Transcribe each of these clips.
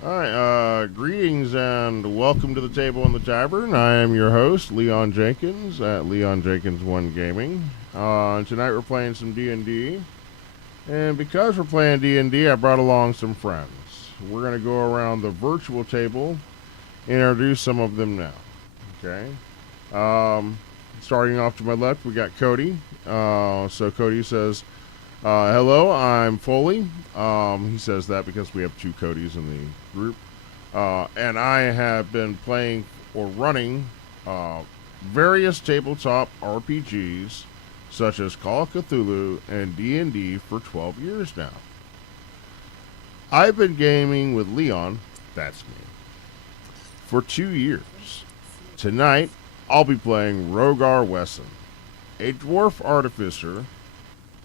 All right, greetings and welcome to the Table in the Tavern. I am your host, Leon Jenkins at Leon Jenkins One Gaming. Tonight we're playing some D&D, and because we're playing D&D, I brought along some friends. We're going to go around the virtual table and introduce some of them now. Okay. Starting off to my left, we got Cody. So Cody says, hello, I'm Foley. He says that because we have two Codys in the group. And I have been playing or running various tabletop RPGs such as Call of Cthulhu and D&D for 12 years now. I've been gaming with Leon, that's me, for 2 years. Tonight, I'll be playing Rogar Wesson, a dwarf artificer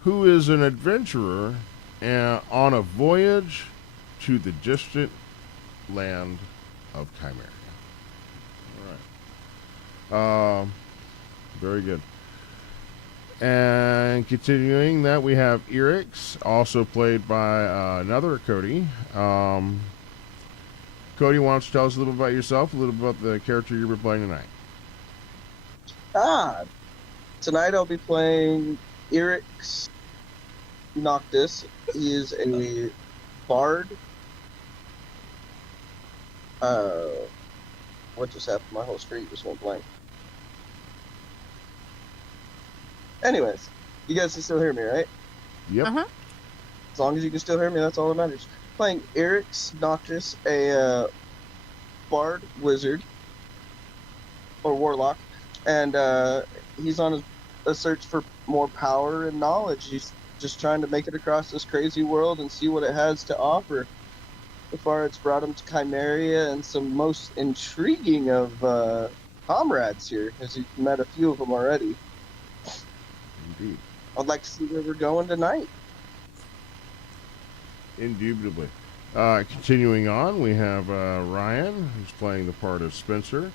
who is an adventurer on a voyage to the distant land of Chimeria. All right. Very good. And continuing that, we have Erix, also played by another Cody. Cody, why don't you tell us a little bit about yourself, a little bit about the character you've been playing tonight? Tonight I'll be playing Erix Noctis. He is a bard. What just happened? My whole street just went blank. Anyways, you guys can still hear me, right? Yep. Uh-huh. As long as you can still hear me, that's all that matters. Playing Erix Noctis, a bard wizard or warlock, and he's on a search for more power and knowledge. He's just trying to make it across this crazy world and see what it has to offer. So far, it's brought him to Chimeria and some most intriguing of comrades here, as you've met a few of them already. Indeed. I'd like to see where we're going tonight. Indubitably. Continuing on, we have Ryan, who's playing the part of Spencer.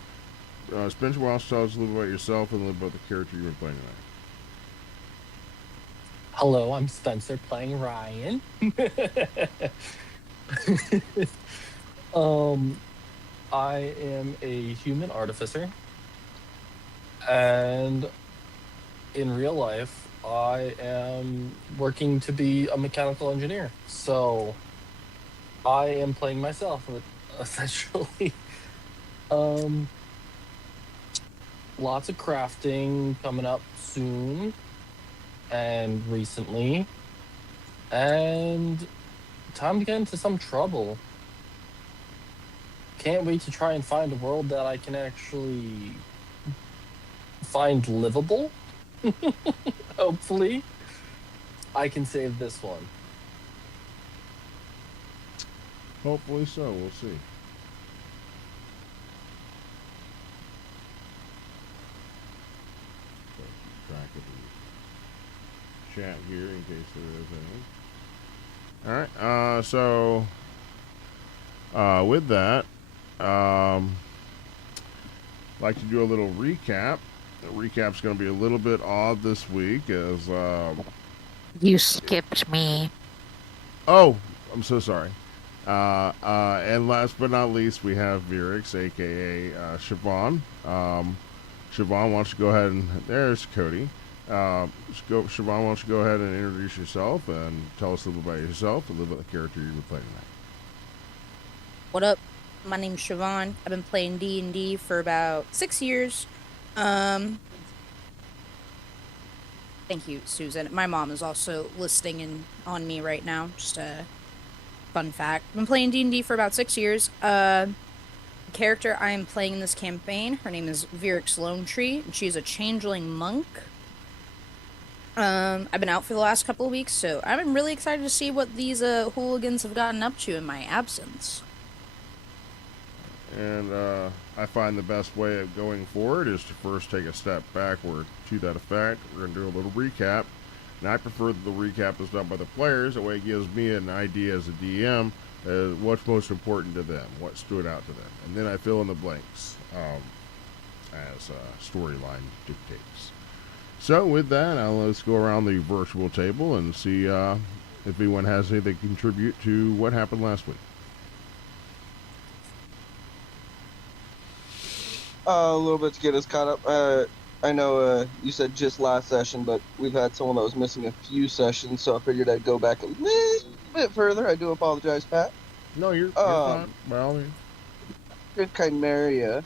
Spencer, why don't you tell us a little about yourself and a little about the character you've been playing tonight? Hello, I'm Spencer playing Ryan. I am a human artificer, and in real life, I am working to be a mechanical engineer. So I am playing myself, essentially. Lots of crafting coming up soon and recently, and time to get into some trouble. Can't wait to try and find a world that I can actually find livable. Hopefully, I can save this one. Hopefully so. We'll see. So keep track of the chat here in case there is any. All right. So with that, I'd like to do a little recap. The recap's going to be a little bit odd this week as You skipped me. oh, I'm so sorry. And last but not least, we have Virix, aka Siobhan. Siobhan, why don't you go ahead and there's Cody. Siobhan, why don't you go ahead and introduce yourself and tell us a little about yourself, a little bit of the character you've been playing tonight. What up? My name's Siobhan. I've been playing D&D for about 6 years. Thank you, Susan. My mom is also listening in on me right now. Just a fun fact. I've been playing D&D for about 6 years. The character I am playing in this campaign, her name is Virix Lone Tree, and she's a changeling monk. I've been out for the last couple of weeks, so I'm really excited to see what these hooligans have gotten up to in my absence. And I find the best way of going forward is to first take a step backward. To that effect, we're going to do a little recap. And I prefer that the recap is done by the players. That way it gives me an idea as a DM what's most important to them, what stood out to them. And then I fill in the blanks as storyline dictates. So with that, let's go around the virtual table and see if anyone has anything to contribute to what happened last week. A little bit to get us caught up. I know you said just last session, but we've had someone that was missing a few sessions, so I figured I'd go back a little bit further. I do apologize, Pat. No, you're Um, fine. By all means. good Chimeria,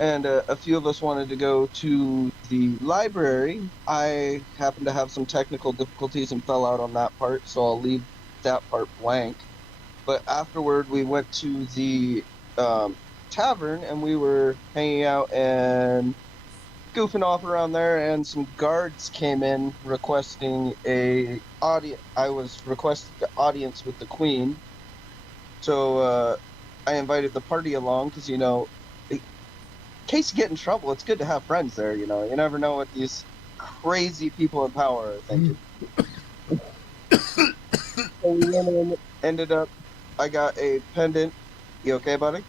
and a few of us wanted to go to the library. I happened to have some technical difficulties and fell out on that part, so I'll leave that part blank. But afterward, we went to the tavern, and we were hanging out and goofing off around there, and some guards came in requesting a audience. I was requested the audience with the queen, so I invited the party along because in case you get in trouble, it's good to have friends there. You never know what these crazy people in power are thinking. So we went in, ended up. I got a pendant. You okay, buddy?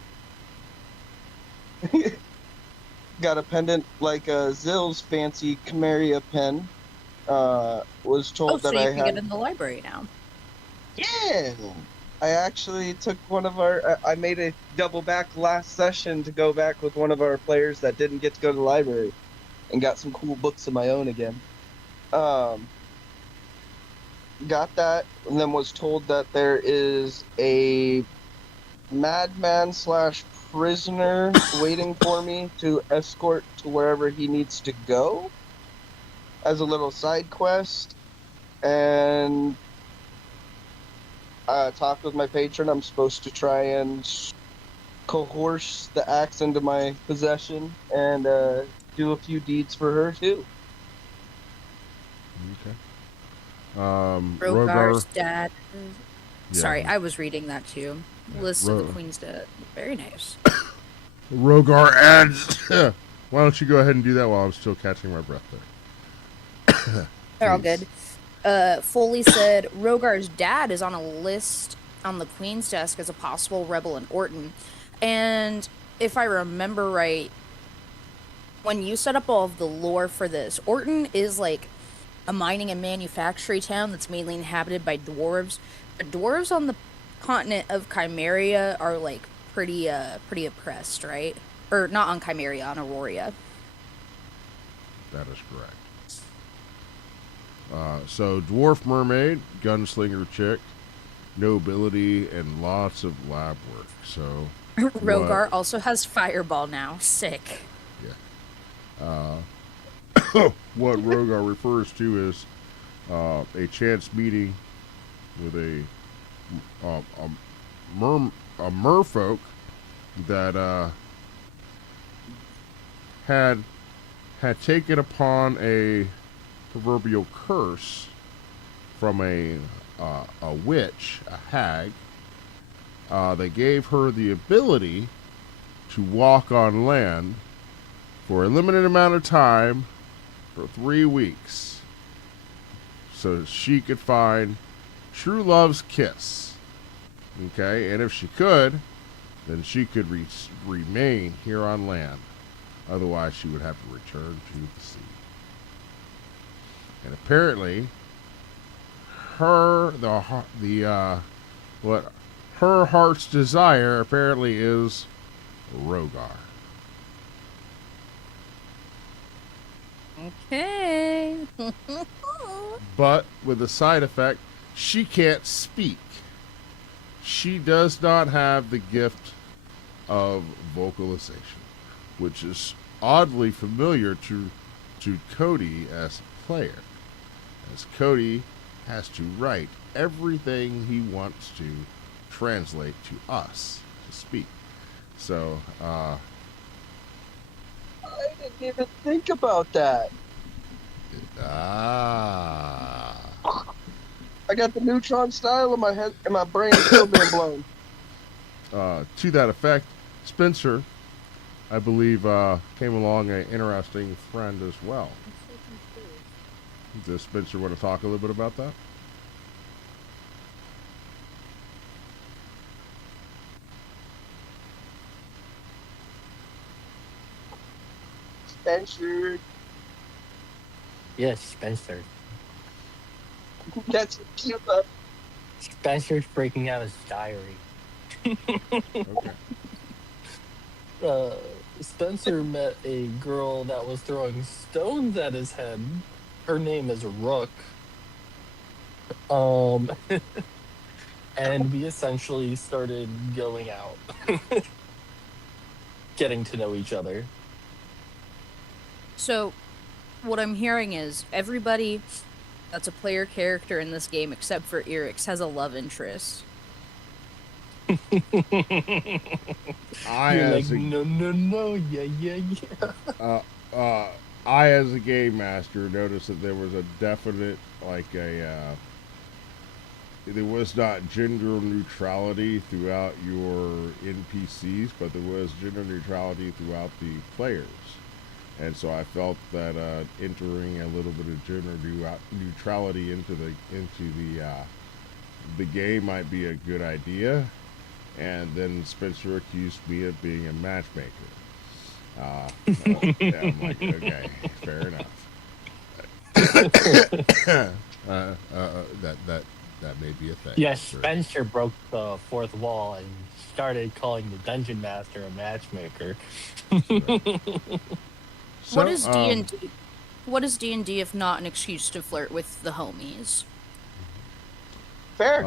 Got a pendant like Zill's fancy Chimeria pen. Was Oh, told so that you I can get had. in the library now. Yeah. I actually took one of our. I made a double back last session to go back with one of our players that didn't get to go to the library, and got some cool books of my own again. Got that, and then was told that there is a madman slash prisoner waiting for me to escort to wherever he needs to go as a little side quest, and talked with my patron. I'm supposed to try and coerce the axe into my possession and do a few deeds for her too. Okay. Rogar's Rogar. dad. Yeah. Sorry, I was reading that too. Yeah, List of the queen's dad. Very nice. Rogar adds. Why don't you go ahead and do that while I'm still catching my breath there? They're all Please. good. Foley said Rogar's dad is on a list on the queen's desk as a possible rebel in Orton. And if I remember right, when you set up all of the lore for this, Orton is like a mining and manufacturing town that's mainly inhabited by dwarves. The dwarves on the continent of Chimeria are like pretty oppressed, right? Or not on Chimeria, on Auroria. That is correct. So, dwarf mermaid, gunslinger chick, nobility, and lots of lab work. So, Rogar also has fireball now. Sick. what Rogar refers to as a chance meeting with a merfolk that had taken upon a proverbial curse from a witch, a hag. They gave her the ability to walk on land for a limited amount of time for 3 weeks so she could find true love's kiss. Okay, and if she could, then she could remain here on land. Otherwise, she would have to return to the sea. And apparently, her heart's desire apparently is Rogar. Okay. But with the side effect, she can't speak. She does not have the gift of vocalization, which is oddly familiar to Cody as a player, as Cody has to write everything he wants to translate to us to speak. So, I didn't even think about that. I got the neutron style in my head, and my brain is still being blown. To that effect, Spencer, I believe, came along an interesting friend as well. Does Spencer want to talk a little bit about that? Spencer, Yes, Spencer. that's cute. Spencer's breaking out his diary. Okay. Spencer met a girl that was throwing stones at his head. Her name is Rook. Um, and we essentially started going out, getting to know each other. So, what I'm hearing is everybody that's a player character in this game, except for Erix, has a love interest. I You're like, as a no, yeah. I as a game master noticed that there was a definite there was not gender neutrality throughout your NPCs, but there was gender neutrality throughout the players. And so I felt that entering a little bit of gender neutrality into the game might be a good idea. And then Spencer accused me of being a matchmaker. Yeah, I'm like, okay, fair enough. That may be a thing. Yes, Sure. Spencer broke the fourth wall and started calling the dungeon master a matchmaker. So, What is D&D? What is D&D if not an excuse to flirt with the homies? Fair.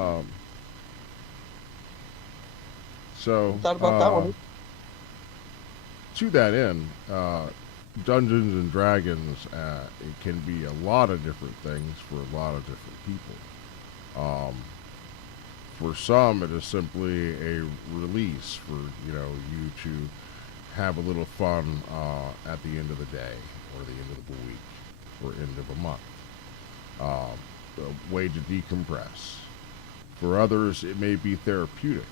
Thought about that one. To that end, Dungeons and Dragons, it can be a lot of different things for a lot of different people. For some, it is simply a release for you to have a little fun at the end of the day, or the end of the week, or end of a month. A way to decompress. For others, it may be therapeutic,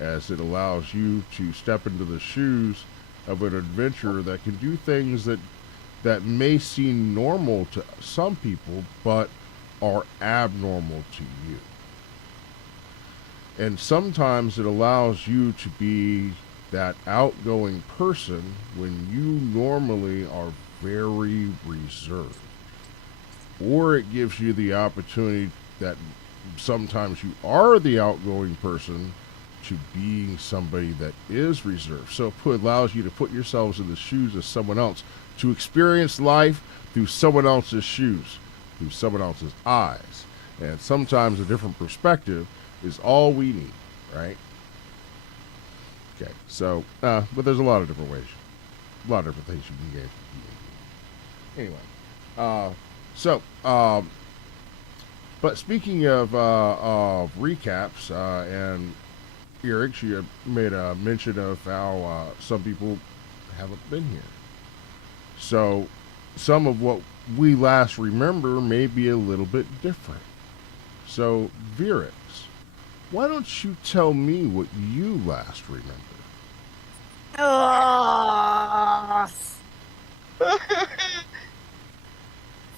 as it allows you to step into the shoes of an adventurer that can do things that may seem normal to some people, but are abnormal to you. And sometimes it allows you to be that outgoing person when you normally are very reserved. Or it gives you the opportunity that sometimes you are the outgoing person to being somebody that is reserved. So it allows you to put yourselves in the shoes of someone else, to experience life through someone else's shoes, through someone else's eyes. And sometimes a different perspective is all we need, right? Okay, so, but there's a lot of different ways, a lot of different things you can get. Anyway, but speaking of recaps, and Eric, you made a mention of how some people haven't been here. So some of what we last remember may be a little bit different. So, Virix, why don't you tell me what you last remember?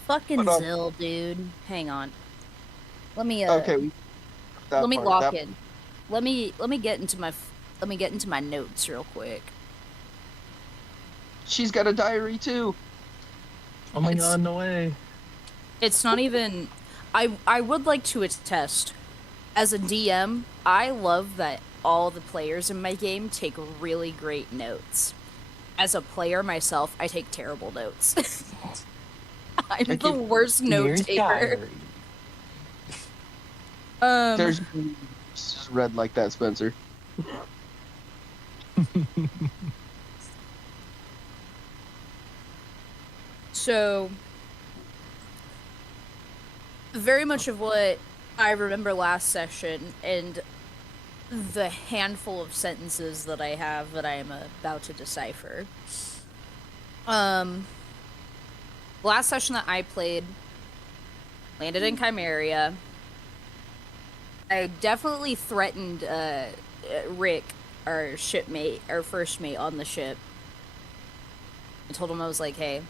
Fucking Hold on. Zill, dude. Hang on. Let me Okay. let me lock in. Let me get into my notes real quick. She's got a diary too. Oh my It's- god, no way. It's not even. I would like to attest. As a DM, I love that all the players in my game take really great notes. As a player myself, I take terrible notes. I'm Thank the you. worst note Dear taker. diary. There's just read like that, Spencer. So, very much of what I remember last session and the handful of sentences that I have that I am about to decipher. Last session that I played, landed in Chimeria. I definitely threatened Rick, our shipmate, our first mate on the ship. I told him, I was like, hey,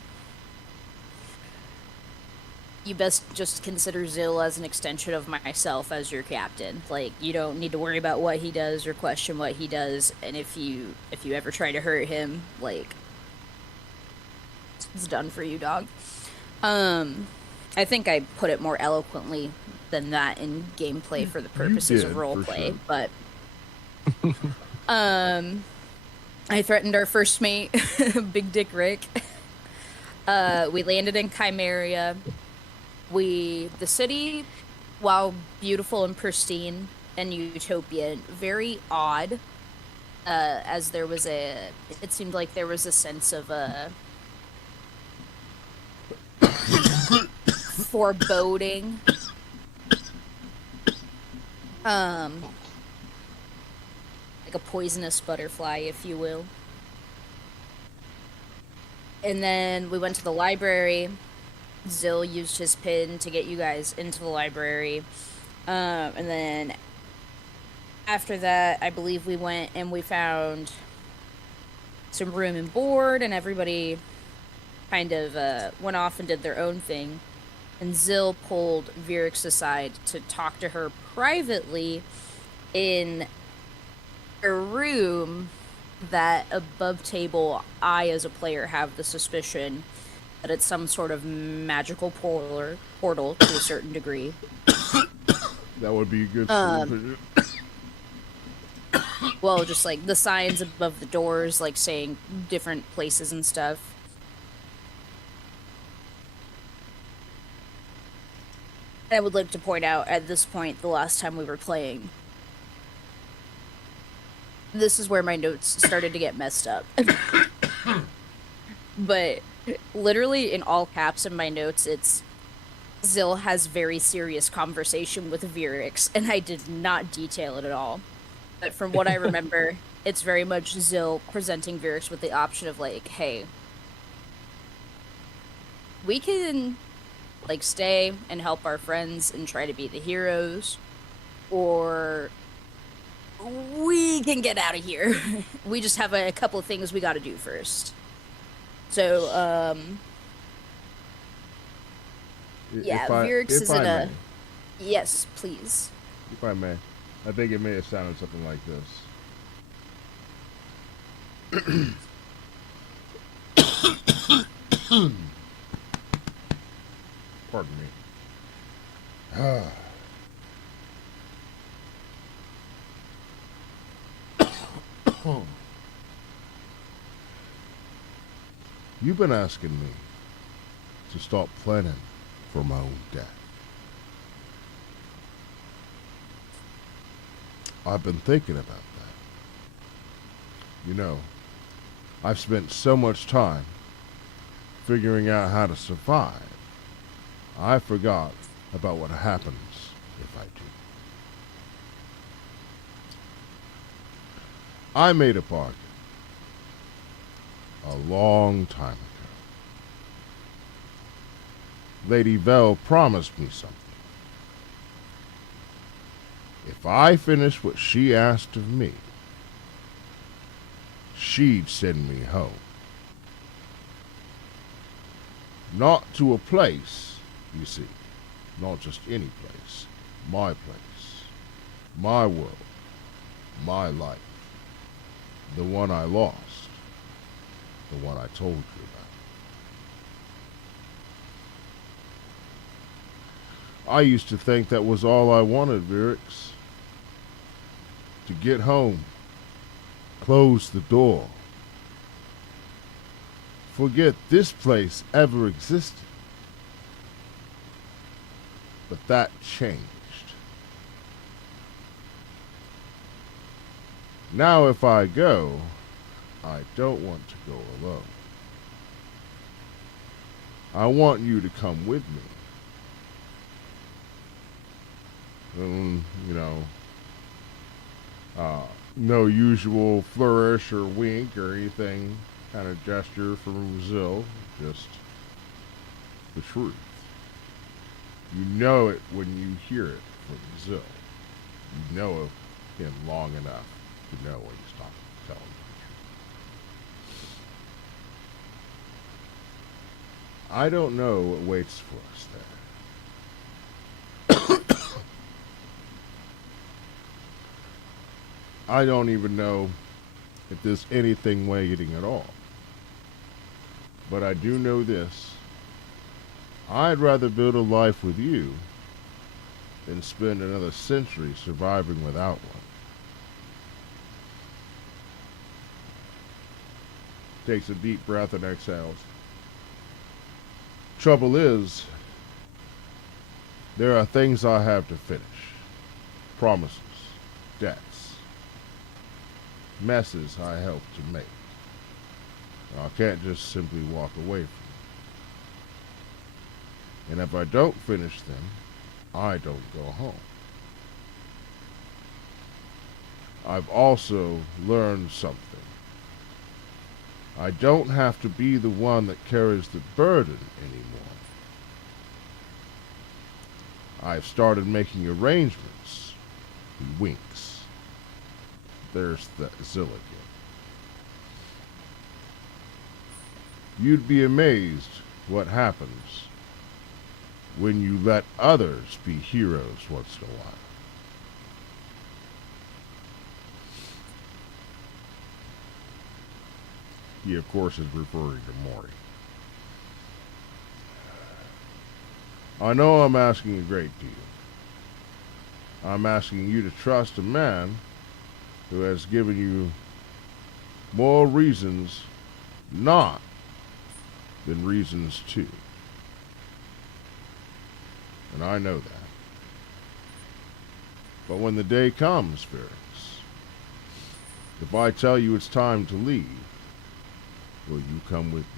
you best just consider Zill as an extension of myself as your captain. Like, you don't need to worry about what he does or question what he does. And if you ever try to hurt him, like, it's done for you, dog. I think I put it more eloquently than that in gameplay for the purposes of did, for roleplay, sure. but I threatened our first mate, Big Dick Rick. We landed in Chimeria. The city, while beautiful and pristine and utopian, very odd. As there was it seemed like there was a sense of foreboding. Um, like a poisonous butterfly, if you will. And then we went to the library. Zill used his pin to get you guys into the library. And then after that, I believe we went and we found some room and board, and everybody kind of went off and did their own thing. And Zill pulled Virix aside to talk to her privately in a room that above table, I as a player have the suspicion that it's some sort of magical portal to a certain degree. That would be a good Well, just like the signs above the doors, like saying different places and stuff. I would like to point out at this point, the last time we were playing, this is where my notes started to get messed up. But literally in all caps in my notes, it's Zill has very serious conversation with Virix, and I did not detail it at all. But from what I remember, it's very much Zill presenting Virix with the option of like, hey, we can like stay and help our friends and try to be the heroes, or we can get out of here. We just have a couple of things we got to do first. So, yeah, Virix is in a... Yes, please. If I may. I think it may have sounded something like this. Pardon me. You've been asking me to start planning for my own death. I've been thinking about that. You know, I've spent so much time figuring out how to survive, I forgot about what happens if I do. I made a bargain a long time ago. Lady Vel promised me something. If I finished what she asked of me, she'd send me home. Not to a place, you see, not just any place, my place, my world, my life, the one I lost, the one I told you about. I used to think that was all I wanted, Virix. To get home, close the door, forget this place ever existed. But that changed. Now if I go, I don't want to go alone. I want you to come with me. No usual flourish or wink or anything kind of gesture from Zill, just the truth. You know it when you hear it from Zill. You know him long enough to know when he's not telling you the truth. I don't know what waits for us there. I don't even know if there's anything waiting at all. But I do know this. I'd rather build a life with you than spend another century surviving without one. takes a deep breath and exhales. Trouble is, there are things I have to finish. Promises, debts, messes I helped to make. I can't just simply walk away from them. And if I don't finish them, I don't go home. I've also learned something. I don't have to be the one that carries the burden anymore. I've started making arrangements. He winks. There's that Zill again. You'd be amazed what happens when you let others be heroes once in a while. He, of course, is referring to Maury. I know I'm asking a great deal. I'm asking you to trust a man who has given you more reasons not than reasons to. And I know that. But when the day comes, Ferrix, if I tell you it's time to leave, will you come with me?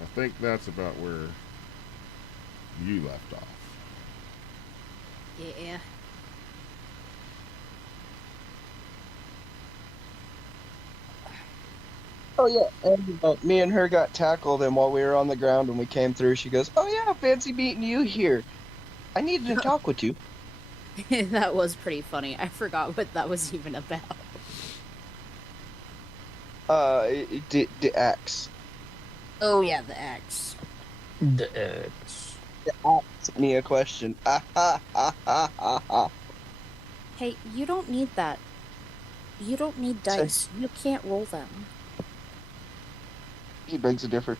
I think that's about where you left off. Yeah. Oh yeah, and me and her got tackled, and while we were on the ground when we came through, she goes, "Oh yeah, fancy meeting you here. I needed to talk with you." That was pretty funny. I forgot what that was even about. The axe. Oh yeah, the axe. The X. The axe me a question. Hey, you don't need that. You don't need dice. You can't roll them. He begs to differ.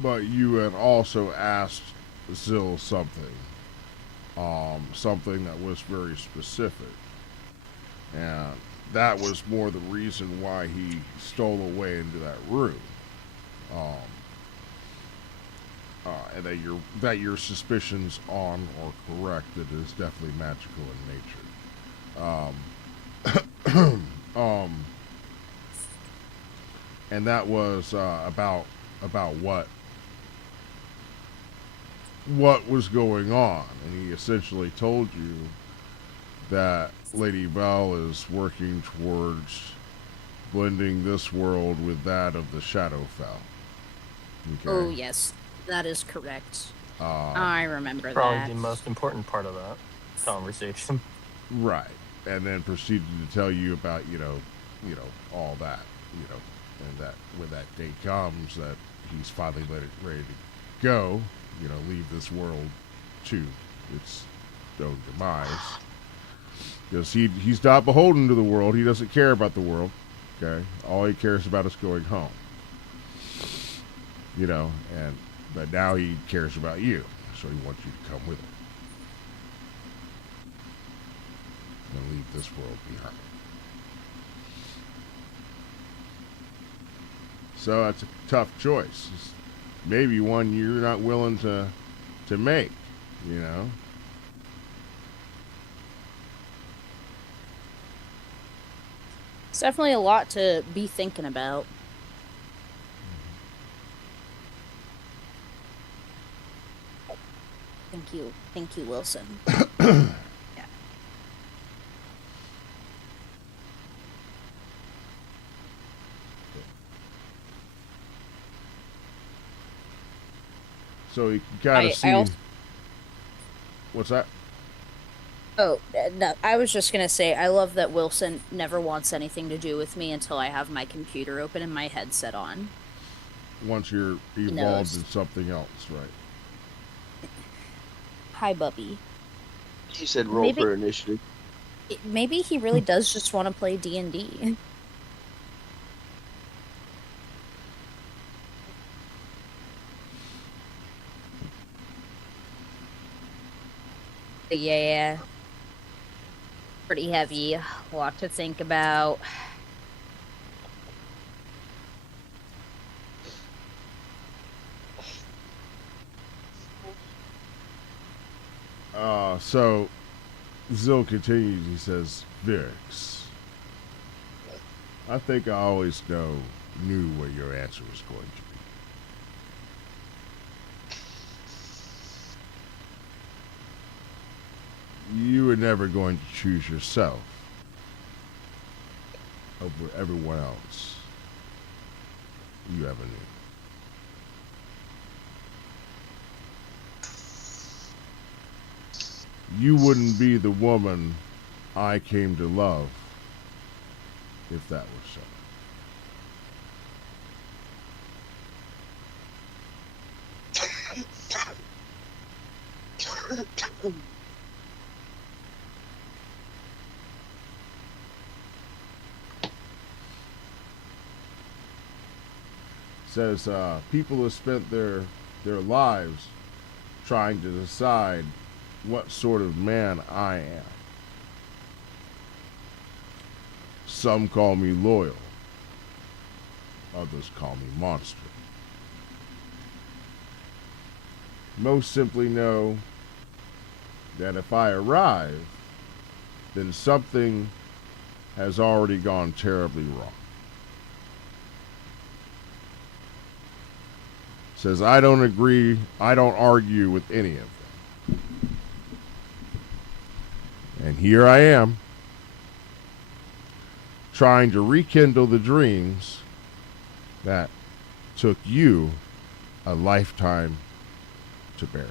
But you had also asked Zill something. Something that was very specific. And that was more the reason why he stole away into that room. And that your suspicions on are correct. It is definitely magical in nature. And that was about what was going on, and he essentially told you that Lady Val is working towards blending this world with that of the Shadowfell. Okay. Oh yes, that is correct. I remember Probably that. the most important part of that conversation. Right, and then proceeded to tell you about all that, and that when that day comes, that he's finally ready to go, leave this world to its own demise. Because he's not beholden to the world. He doesn't care about the world. Okay, all he cares about is going home. But now he cares about you, so he wants you to come with him and leave this world behind. So that's a tough choice. It's maybe one you're not willing to make, It's definitely a lot to be thinking about. Thank you, Wilson. Yeah. So you can kind of see. What's that? Oh, no, I was just gonna say, I love that Wilson never wants anything to do with me until I have my computer open and my headset on. Once you're evolved in something else, right? Hi, Bubby. He said roll for initiative. Maybe he really does just want to play D&D. Yeah. Pretty heavy. A lot to think about. So Zill continues. He says, Vix, I think I always knew what your answer was going to be. You were never going to choose yourself over everyone else you ever knew. You wouldn't be the woman I came to love if that were so. Says people have spent their lives trying to decide what sort of man I am. Some call me loyal. Others call me monster. Most simply know that if I arrive, then something has already gone terribly wrong. Says, I don't argue with any of them. And here I am, trying to rekindle the dreams that took you a lifetime to bury.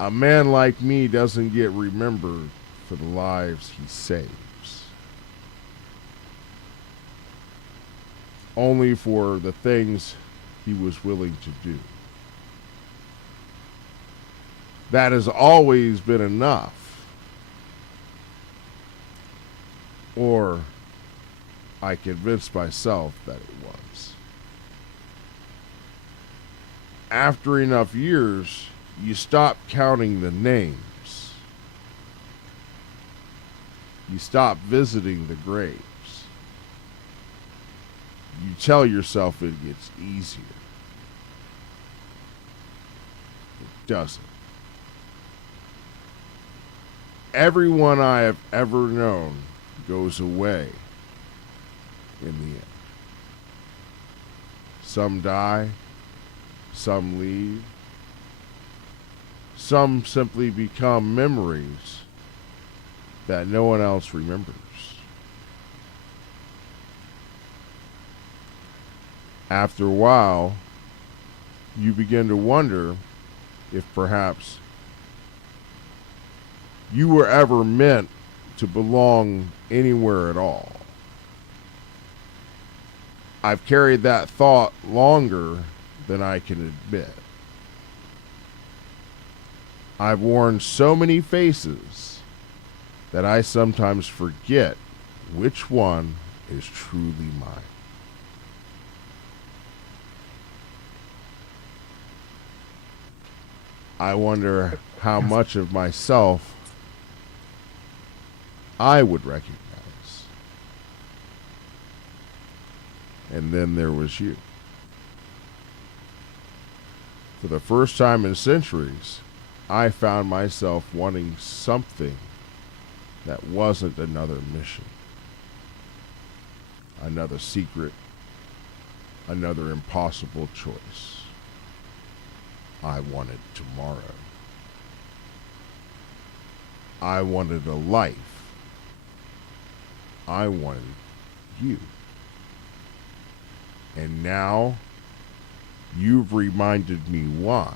A man like me doesn't get remembered for the lives he saves, only for the things he was willing to do. That has always been enough. Or I convinced myself that it was. After enough years, you stop counting the names. You stop visiting the graves. You tell yourself it gets easier. It doesn't. Everyone I have ever known goes away in the end. Some die, some leave, some simply become memories that no one else remembers. After a while, you begin to wonder if perhaps you were ever meant to belong anywhere at all. I've carried that thought longer than I can admit. I've worn so many faces that I sometimes forget which one is truly mine. I wonder how much of myself I would recognize. And then there was you. For the first time in centuries, I found myself wanting something that wasn't another mission, another secret, another impossible choice. I wanted tomorrow. I wanted a life. I wanted you. And now you've reminded me why.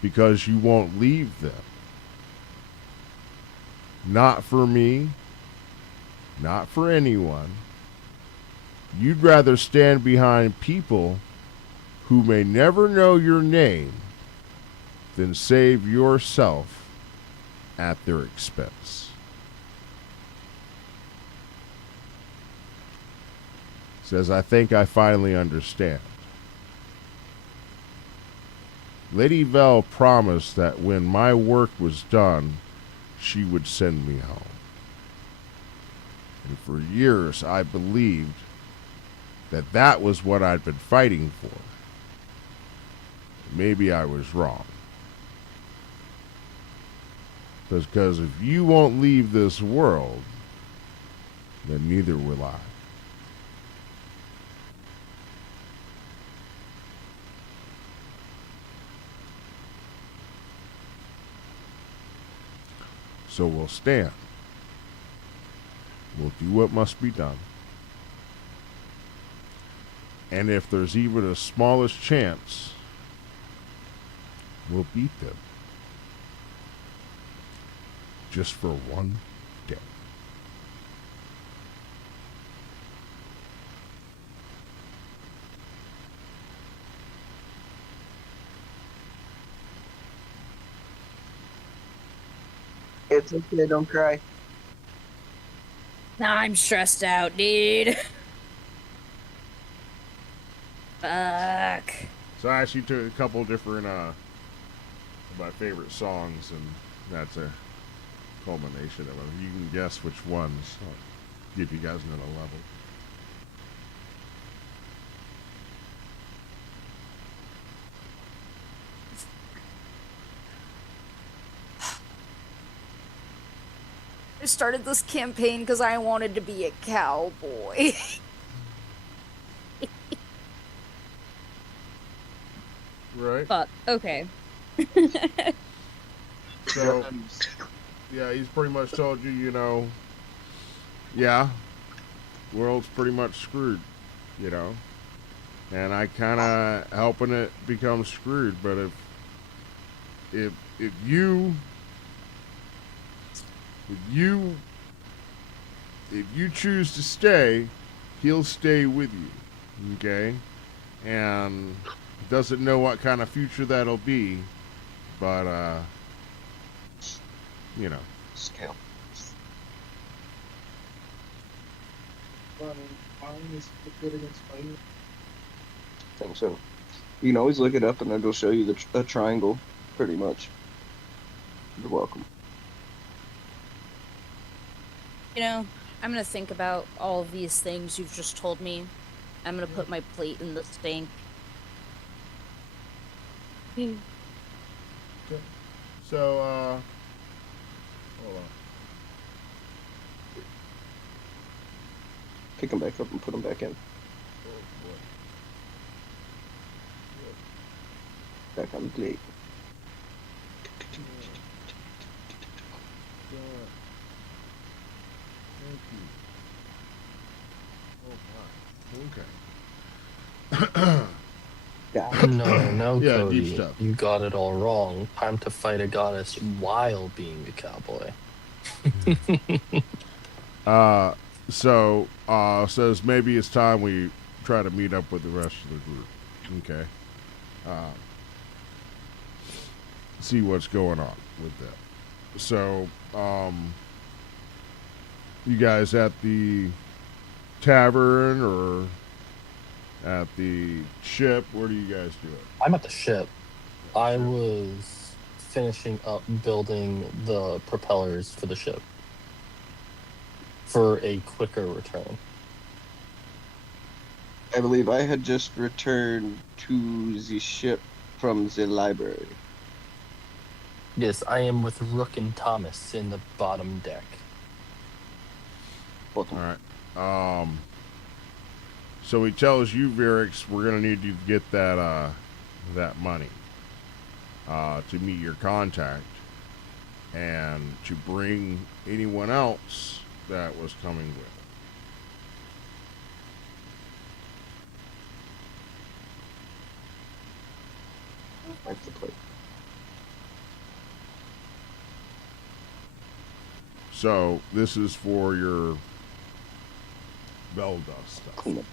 Because you won't leave them. Not for me, not for anyone. You'd rather stand behind people who may never know your name than save yourself at their expense. Says, I think I finally understand. Lady Vel promised that when my work was done, she would send me home. And for years, I believed that that was what I'd been fighting for. Maybe I was wrong. Because if you won't leave this world, then neither will I. So we'll stand. We'll do what must be done. And if there's even a smallest chance, we'll beat them. Just for one day. It's okay, don't cry. I'm stressed out, dude. Fuck. So I actually took a couple different of my favorite songs, and that's a culmination of them. You can guess which ones. I'll give you guys another level. I started this campaign because I wanted to be a cowboy. Right. Fuck. Okay. So, yeah, he's pretty much told you, yeah, world's pretty much screwed, and I kind of helping it become screwed. But if you choose to stay, he'll stay with you, okay? And doesn't know what kind of future that'll be, but Scale. I think so. You can always look it up and it'll show you a triangle, pretty much. You're welcome. I'm gonna think about all of these things you've just told me. I'm gonna put my plate in the sink. So, hold on. Pick them back up and put them back in. Oh, Back on the plate. Thank you. Oh, my. Okay. No, Yeah, Cody. deep stuff. You got it all wrong. Time to fight a goddess while being a cowboy. Says maybe it's time we try to meet up with the rest of the group. Okay. See what's going on with that. So, you guys at the tavern or at the ship? Where do you guys do it? I'm at the ship. I was finishing up building the propellers for the ship for a quicker return. I believe I had just returned to the ship from the library. Yes, I am with Rook and Thomas in the bottom deck. All right. So he tells you, Virix, we're gonna need you to get that money to meet your contact and to bring anyone else that was coming with. That's the plate. So this is for your Velda stuff. Clean up.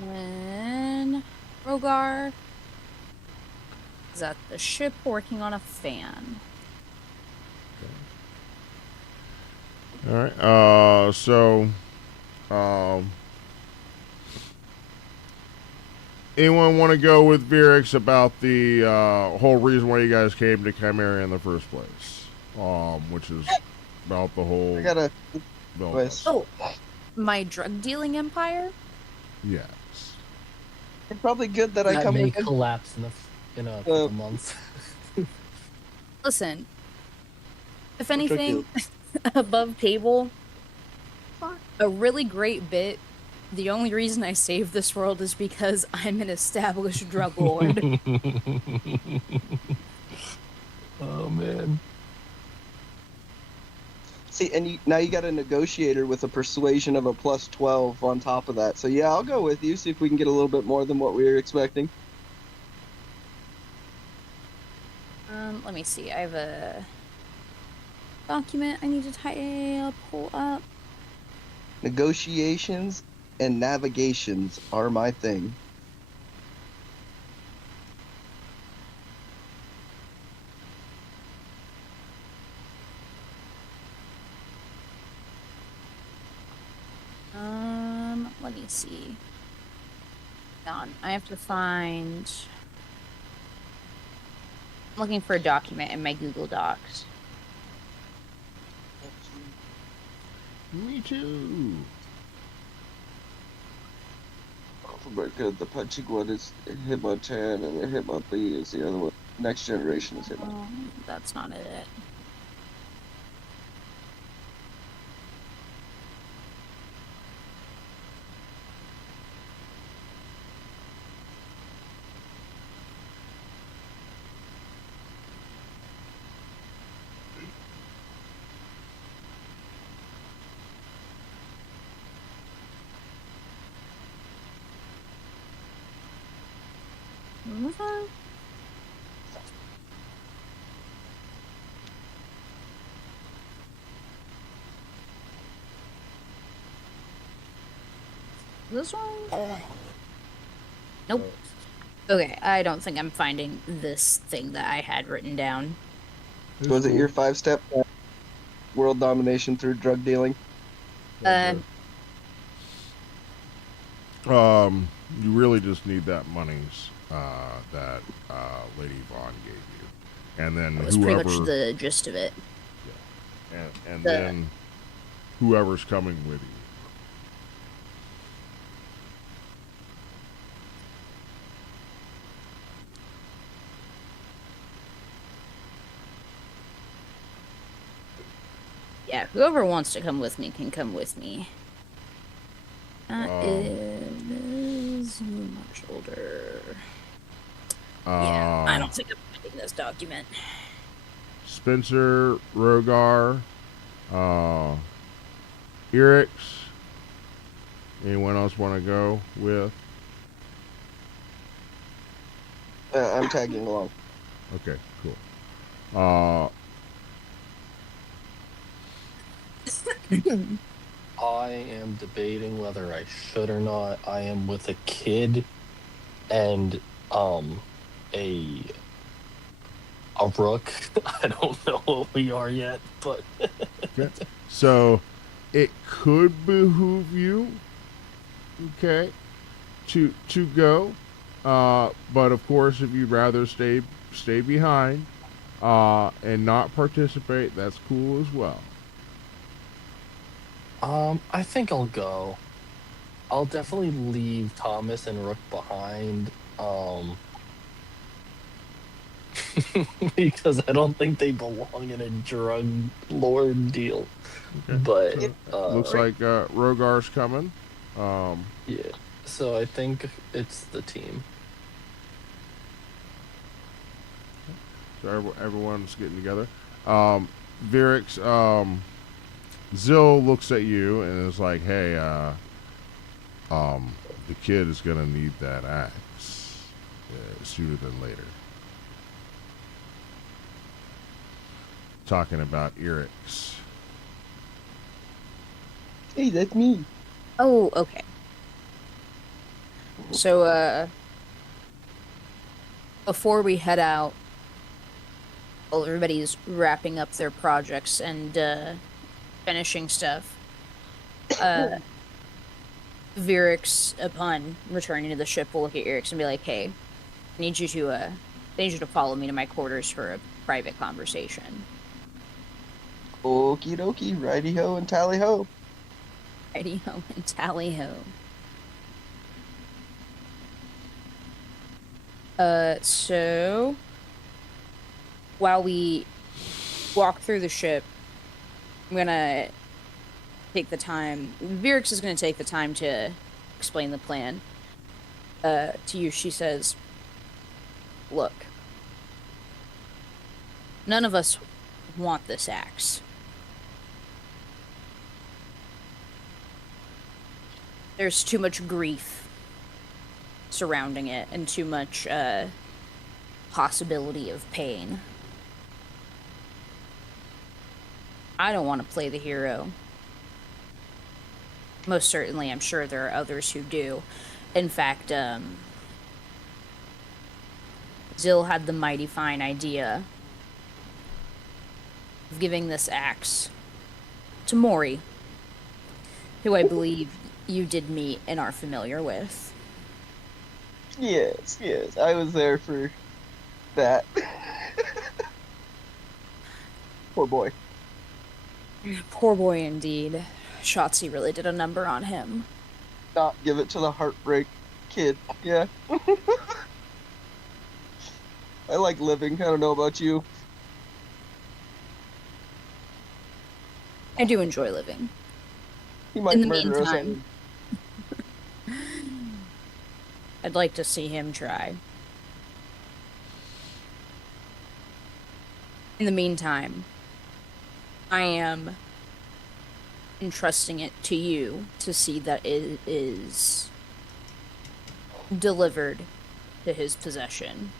When Rogar is at the ship working on a fan. All right. Anyone want to go with Virix about the whole reason why you guys came to Chimeria in the first place? Which is about the whole. I got a Belfast. voice. Oh, my drug dealing empire? Yes. It's probably good that I That come may with him. collapse in a couple months. Listen, if drug anything, above table, a really great bit. The only reason I saved this world is because I'm an established drug lord. Oh man. See, and now you got a negotiator with a persuasion of a plus 12 on top of that. So yeah, I'll go with you. See if we can get a little bit more than what we were expecting. Let me see. I have a document I need to pull up. Negotiations and navigations are my thing. Let me see. Hold on. I have to find. I'm looking for a document in my Google Docs. Me too. Alphabet good. The punching one is Hitmonchan, and the Hitmonlee is the other one. Next generation is Hitmon. That's not it. This one? Nope. Okay, I don't think I'm finding this thing that I had written down. Was it your 5-step world domination through drug dealing? You really just need that monies that Lady Vaughn gave you, and then That was whoever, pretty much the gist of it. and then whoever's coming with you. Yeah, whoever wants to come with me can come with me. That is much older. Yeah, I don't think I'm finding this document. Spencer, Rogar, Erix. Anyone else want to go with? I'm tagging along. Okay, cool. I am debating whether I should or not. I am with a kid and a rook. I don't know what we are yet, but Okay. So it could behoove you, okay, to go. But of course, if you'd rather stay behind and not participate, that's cool as well. I think I'll go. I'll definitely leave Thomas and Rook behind. Because I don't think they belong in a drug lord deal. Okay. But Looks like Rogar's coming. yeah. So I think it's the team. So everyone's getting together. Virix, Zill looks at you and is like, "Hey, the kid is gonna need that axe sooner than later." Talking about Erix. Hey, that's me. Oh, okay. So, before we head out, while everybody's wrapping up their projects and finishing stuff, Virix, upon returning to the ship, will look at Erix and be like, "Hey, I need you to follow me to my quarters for a private conversation." Okie dokie, righty ho and tally ho. Righty ho and tally ho. So while we walk through the ship, I'm gonna take the time. Virix is gonna take the time to explain the plan. To you, she says, "Look, none of us want this axe. There's too much grief surrounding it and too much possibility of pain. I don't want to play the hero. Most certainly, I'm sure there are others who do. In fact, Zill had the mighty fine idea of giving this axe to Mori, who I believe you did meet and are familiar with." Yes, I was there for that. Poor boy. Poor boy indeed. Shotzi really did a number on him. Not give it to the heartbreak kid. Yeah. I like living. I don't know about you. I do enjoy living. He might In the murder us. meantime, I'd like to see him try. In the meantime, I am entrusting it to you to see that it is delivered to his possession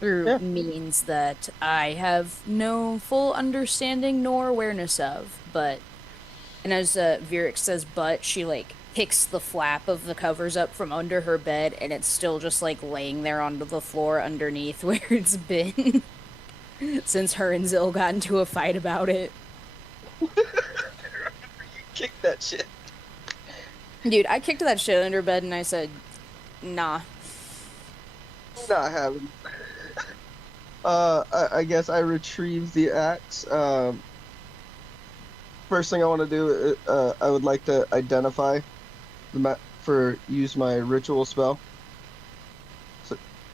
through means that I have no full understanding nor awareness of. But, and as Virix says "but," she like picks the flap of the covers up from under her bed, and it's still just like laying there onto the floor underneath where it's been since her and Zill got into a fight about it. You kicked that shit. Dude, I kicked that shit under bed and I said, "Nah." Not having. I guess I retrieve the axe. First thing I want to do, I would like to identify use my ritual spell.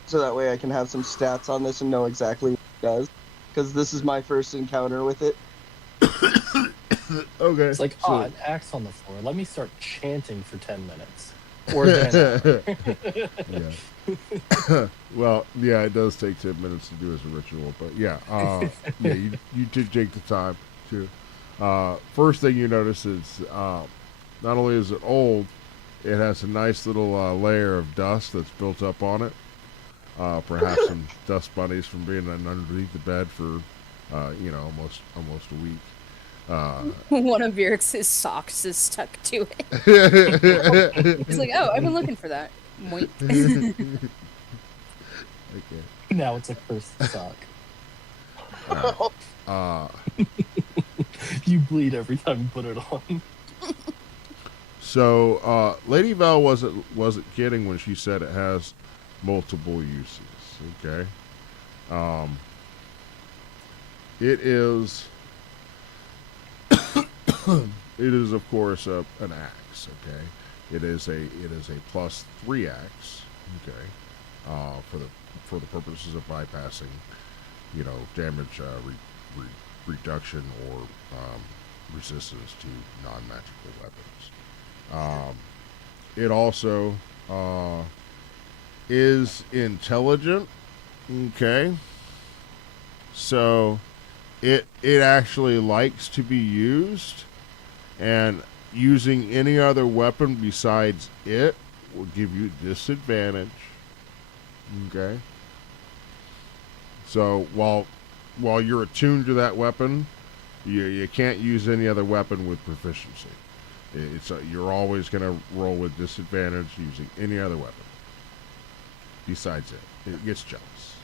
So that way I can have some stats on this and know exactly what it does. Because this is my first encounter with it. Okay. It's like, an axe on the floor. Let me start chanting for 10 minutes. Or 10 hours. Yeah. Well, yeah, it does take 10 minutes to do as a ritual, but yeah, you did take the time to. First thing you notice is not only is it old, it has a nice little layer of dust that's built up on it. Perhaps some dust bunnies from being underneath the bed for, almost a week. One of Virix's socks is stuck to it. He's like, "Oh, I've been looking for that." Moink. Okay. Now it's a cursed sock. You bleed every time you put it on. So, Lady Val wasn't kidding when she said it has multiple uses. Okay. It is. It is, of course, an axe. Okay. It is a +3 axe. Okay. For the purposes of bypassing, damage reduction or resistance to non-magical weapons. It also is intelligent. Okay. So it actually likes to be used, and using any other weapon besides it will give you disadvantage. Okay. So while you're attuned to that weapon, you can't use any other weapon with proficiency. You're always going to roll with disadvantage using any other weapon. besides it. It gets jealous.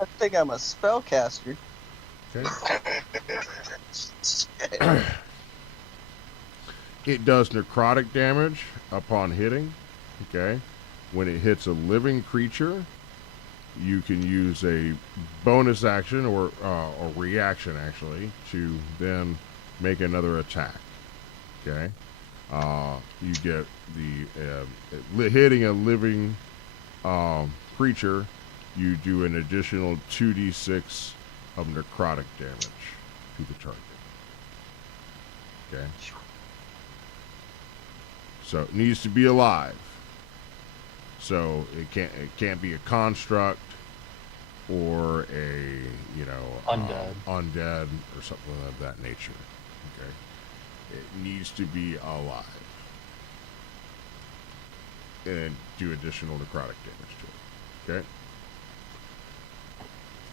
I think I'm a spellcaster. Okay. It does necrotic damage upon hitting. Okay. When it hits a living creature, you can use a bonus action or reaction actually to then make another attack. Okay. You get the hitting a living creature. You do an additional 2d6 of necrotic damage to the target. Okay. So it needs to be alive. So it can't be a construct or a undead or something of that nature. Okay. It needs to be alive. And do additional necrotic damage to it. Okay.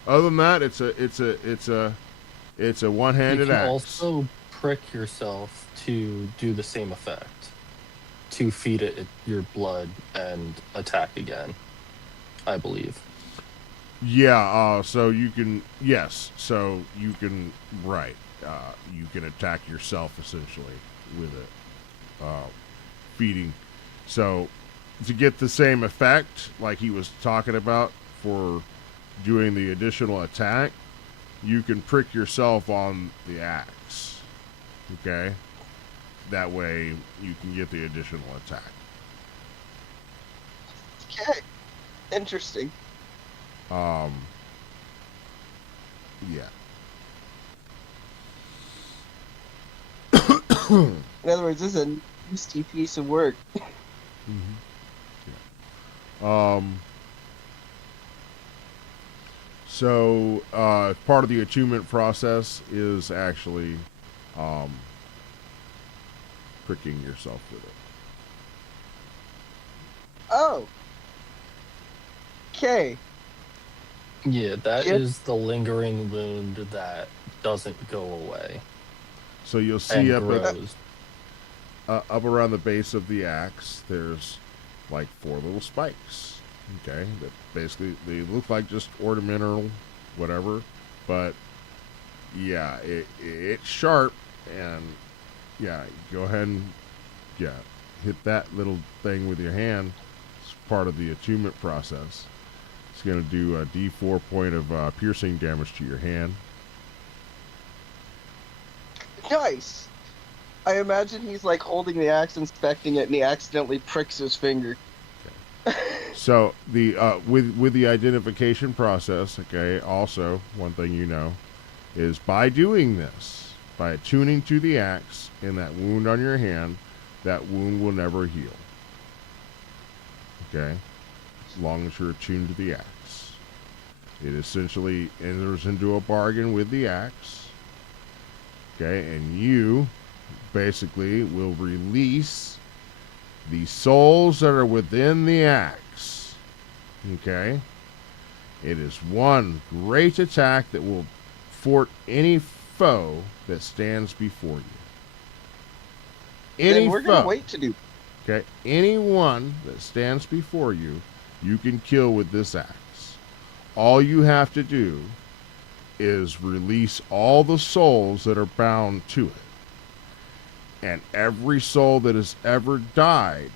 Other than that, it's a one-handed You can axe. also prick yourself to do the same effect. To feed it your blood and attack again, I believe. Yeah, so you can, yes, so you can, right, you can attack yourself essentially with it, feeding. So to get the same effect, like he was talking about for doing the additional attack, you can prick yourself on the axe, okay? That way you can get the additional attack. Okay. Interesting. Yeah. In other words, this is a nasty piece of work. Mm-hmm. Yeah. So part of the attunement process is actually pricking yourself with it. Oh. Okay. Yeah, that Yep. is the lingering wound that doesn't go away. So you'll see and grows. up around the base of the axe, there's like 4 little spikes. Okay, that basically they look like just ornamental, whatever, but yeah, it's sharp, and yeah, go ahead and hit that little thing with your hand. It's part of the attunement process. It's going to do a D4 point of piercing damage to your hand. Nice. I imagine he's like holding the axe, inspecting it, and he accidentally pricks his finger. So the with the identification process, okay, also one thing you know is by doing this, by attuning to the axe and that wound on your hand, that wound will never heal. Okay? As long as you're attuned to the axe. It essentially enters into a bargain with the axe. Okay, and you basically will release the souls that are within the axe. Okay? It is one great attack that will thwart any foe that stands before you. Any Then we're foe. gonna wait to do. Okay? Anyone that stands before you, you can kill with this axe. All you have to do is release all the souls that are bound to it. And every soul that has ever died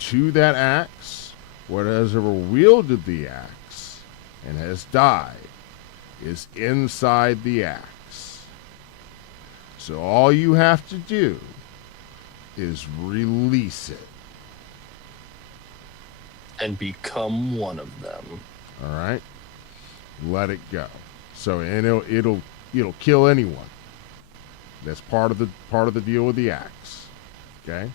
to that axe, what has ever wielded the axe and has died, is inside the axe. So all you have to do is release it. And become one of them. All right? Let it go. So and it'll kill anyone. That's part of the deal with the axe. Okay?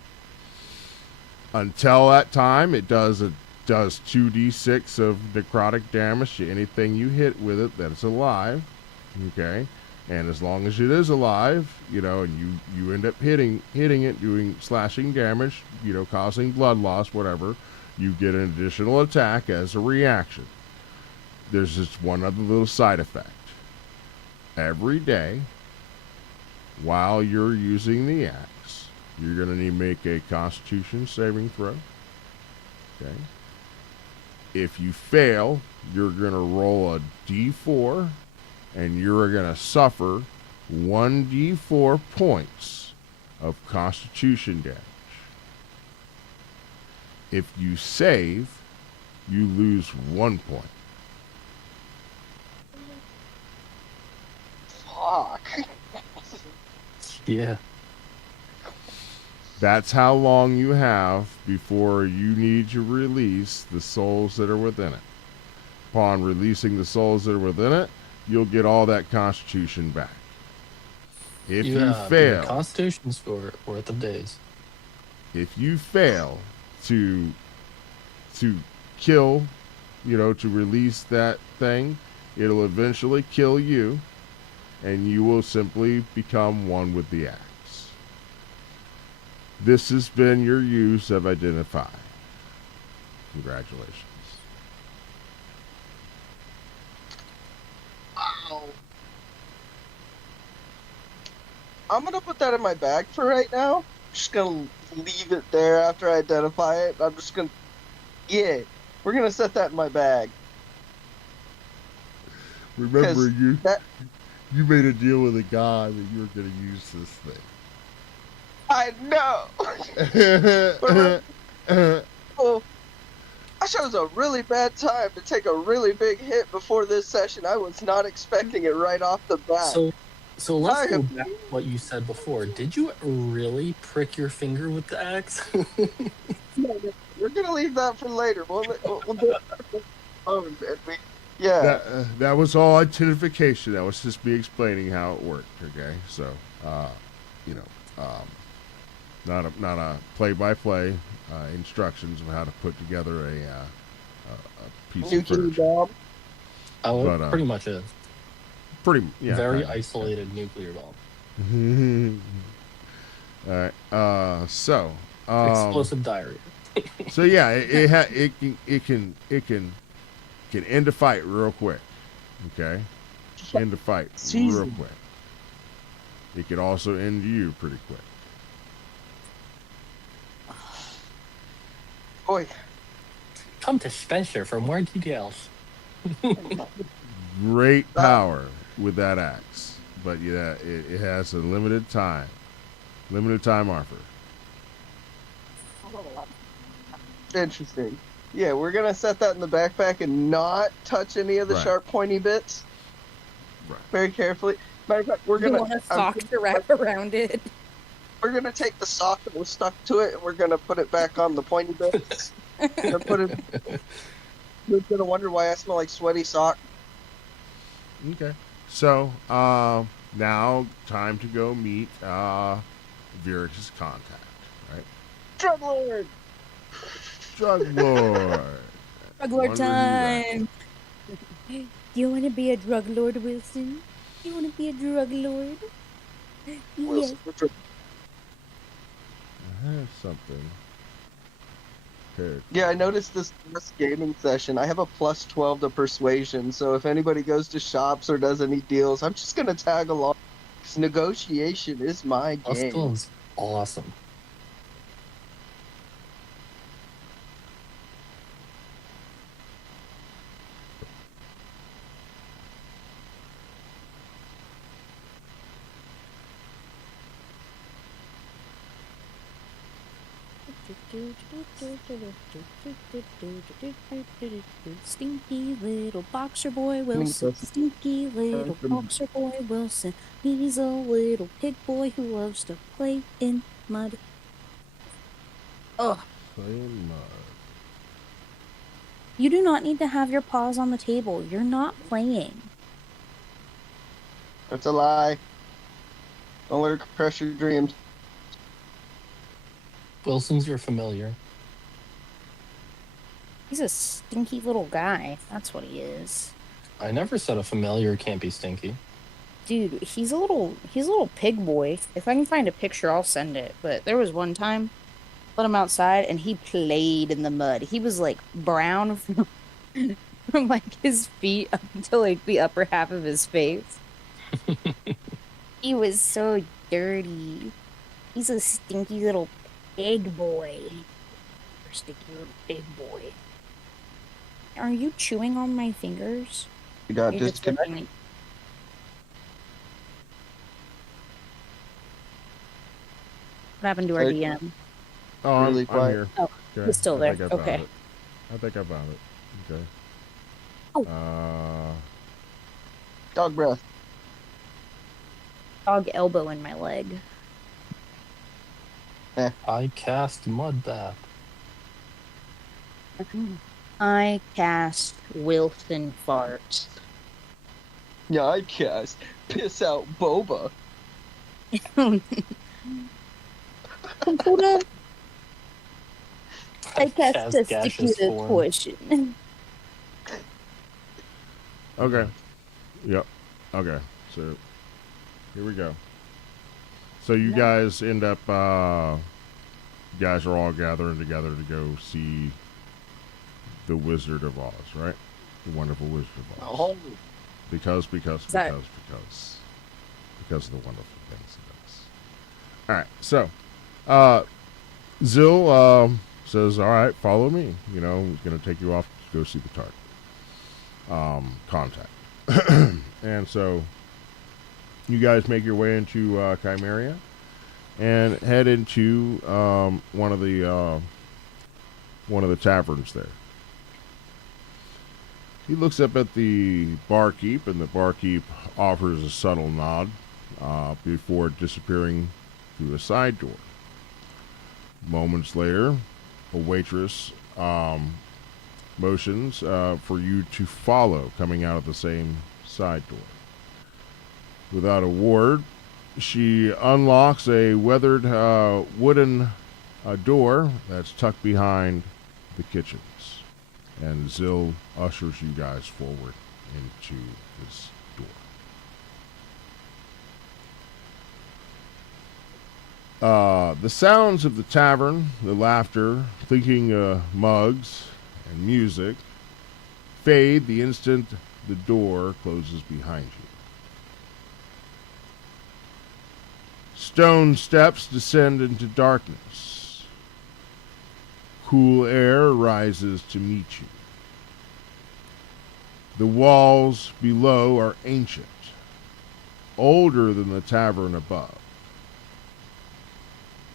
Until that time, it does 2d6 of necrotic damage to anything you hit with it that is alive. Okay? And as long as it is alive, and you end up hitting it, doing slashing damage, causing blood loss, whatever, you get an additional attack as a reaction. There's just one other little side effect. Every day, while you're using the axe, you're going to need to make a Constitution saving throw. Okay? If you fail, you're going to roll a d4, and you're going to suffer 1d4 points of constitution damage. If you save, you lose 1 point. Fuck. Yeah. That's how long you have before you need to release the souls that are within it. Upon releasing the souls that are within it, you'll get all that constitution back. If you The fail, Constitution score worth of days. if you fail to kill, to release that thing, it'll eventually kill you, and you will simply become one with the axe. This has been your use of Identify. Congratulations. Wow. I'm gonna put that in my bag for right now. Just gonna leave it there after I identify it. I'm just gonna, we're gonna set that in my bag. Remember, 'Cause you made a deal with a god that you were going to use this thing. I know. Oh, I chose a really bad time to take a really big hit before this session. I was not expecting it right off the bat. So let's I go have- back to what you said before. Did you really prick your finger with the axe? We're gonna leave that for later. We'll do it. Oh, yeah. That was all identification. That was just me explaining how it worked. Okay, so not a play-by-play instructions of how to put together a piece of Nuclear furniture. bomb. Oh, But, it pretty much is. Pretty, yeah. Very kinda. isolated nuclear bomb. All right. So. Explosive diarrhea. So yeah, it can end a fight real quick. Okay, end a fight real Season. quick. It could also end you pretty quick. Boy, Come to Spencer for more details. Great power with that axe, but yeah, it has a limited time offer. interesting. Yeah, we're gonna set that in the backpack and not touch any of the Right. sharp, pointy bits. Right. Very carefully. Matter of fact, we're You gonna want a sock to wrap around it. we're gonna take the sock that was stuck to it and we're gonna put it back on the pointy bits. We're gonna wonder why I smell like sweaty sock. Okay. So now time to go meet Virix's contact, right? Drug lord. Drug Lord. Drug Wonder lord who that- time. You want to be a drug lord, Wilson? You want to be a drug lord? Wilson, Yes. I have something. Here. Yeah, I noticed this gaming session. I have a plus 12 to persuasion, so if anybody goes to shops or does any deals, I'm just gonna tag along. 'Cause negotiation is my game. Hostel is awesome. Stinky little boxer boy Wilson. so. Stinky little boxer boy Wilson. He's a little pig boy who loves to play in mud. Oh, Playing mud. you do not need to have your paws on the table. You're not playing. That's a lie. Don't let her crush your dreams. Wilson's your familiar. He's a stinky little guy. That's what he is. I never said a familiar can't be stinky. Dude, he's a little pig boy. If I can find a picture, I'll send it. But there was one time, let him outside, and he played in the mud. He was like brown from like his feet up until like the upper half of his face. He was so dirty. He's a stinky little pig boy. Stinky little pig boy. Are you chewing on my fingers? You got You're just disconnected. looking. What happened to our Hey. DM? Oh, Really I'm quiet. here. Oh, Okay. he's still I there. think I found Okay. it. I think I found it. Okay. Oh. Dog breath. Dog elbow in my leg. I cast Mud Bath. I cast Wilson farts. Yeah, I cast piss out boba. Computer, I cast Cast gaseous testicular form. portion. Okay. Yep. Okay. So here we go. So you guys end up, you guys are all gathering together to go see the Wizard of Oz, right? The wonderful Wizard of Oz. Oh, Because that- of the wonderful things he does. All right. So, Zill says, "All right, follow me. You know, he's going to take you off to go see the target. Contact." And so, you guys make your way into Chimeria and head into one of the taverns there. He looks up at the barkeep, and the barkeep offers a subtle nod before disappearing through a side door. Moments later, a waitress motions for you to follow, coming out of the same side door. Without a word, she unlocks a weathered wooden door that's tucked behind the kitchens. And Zill ushers you guys forward into this door. The sounds of the tavern, the laughter, clinking mugs, and music fade the instant the door closes behind you. Stone steps descend into darkness. Cool air rises to meet you. The walls below are ancient, older than the tavern above.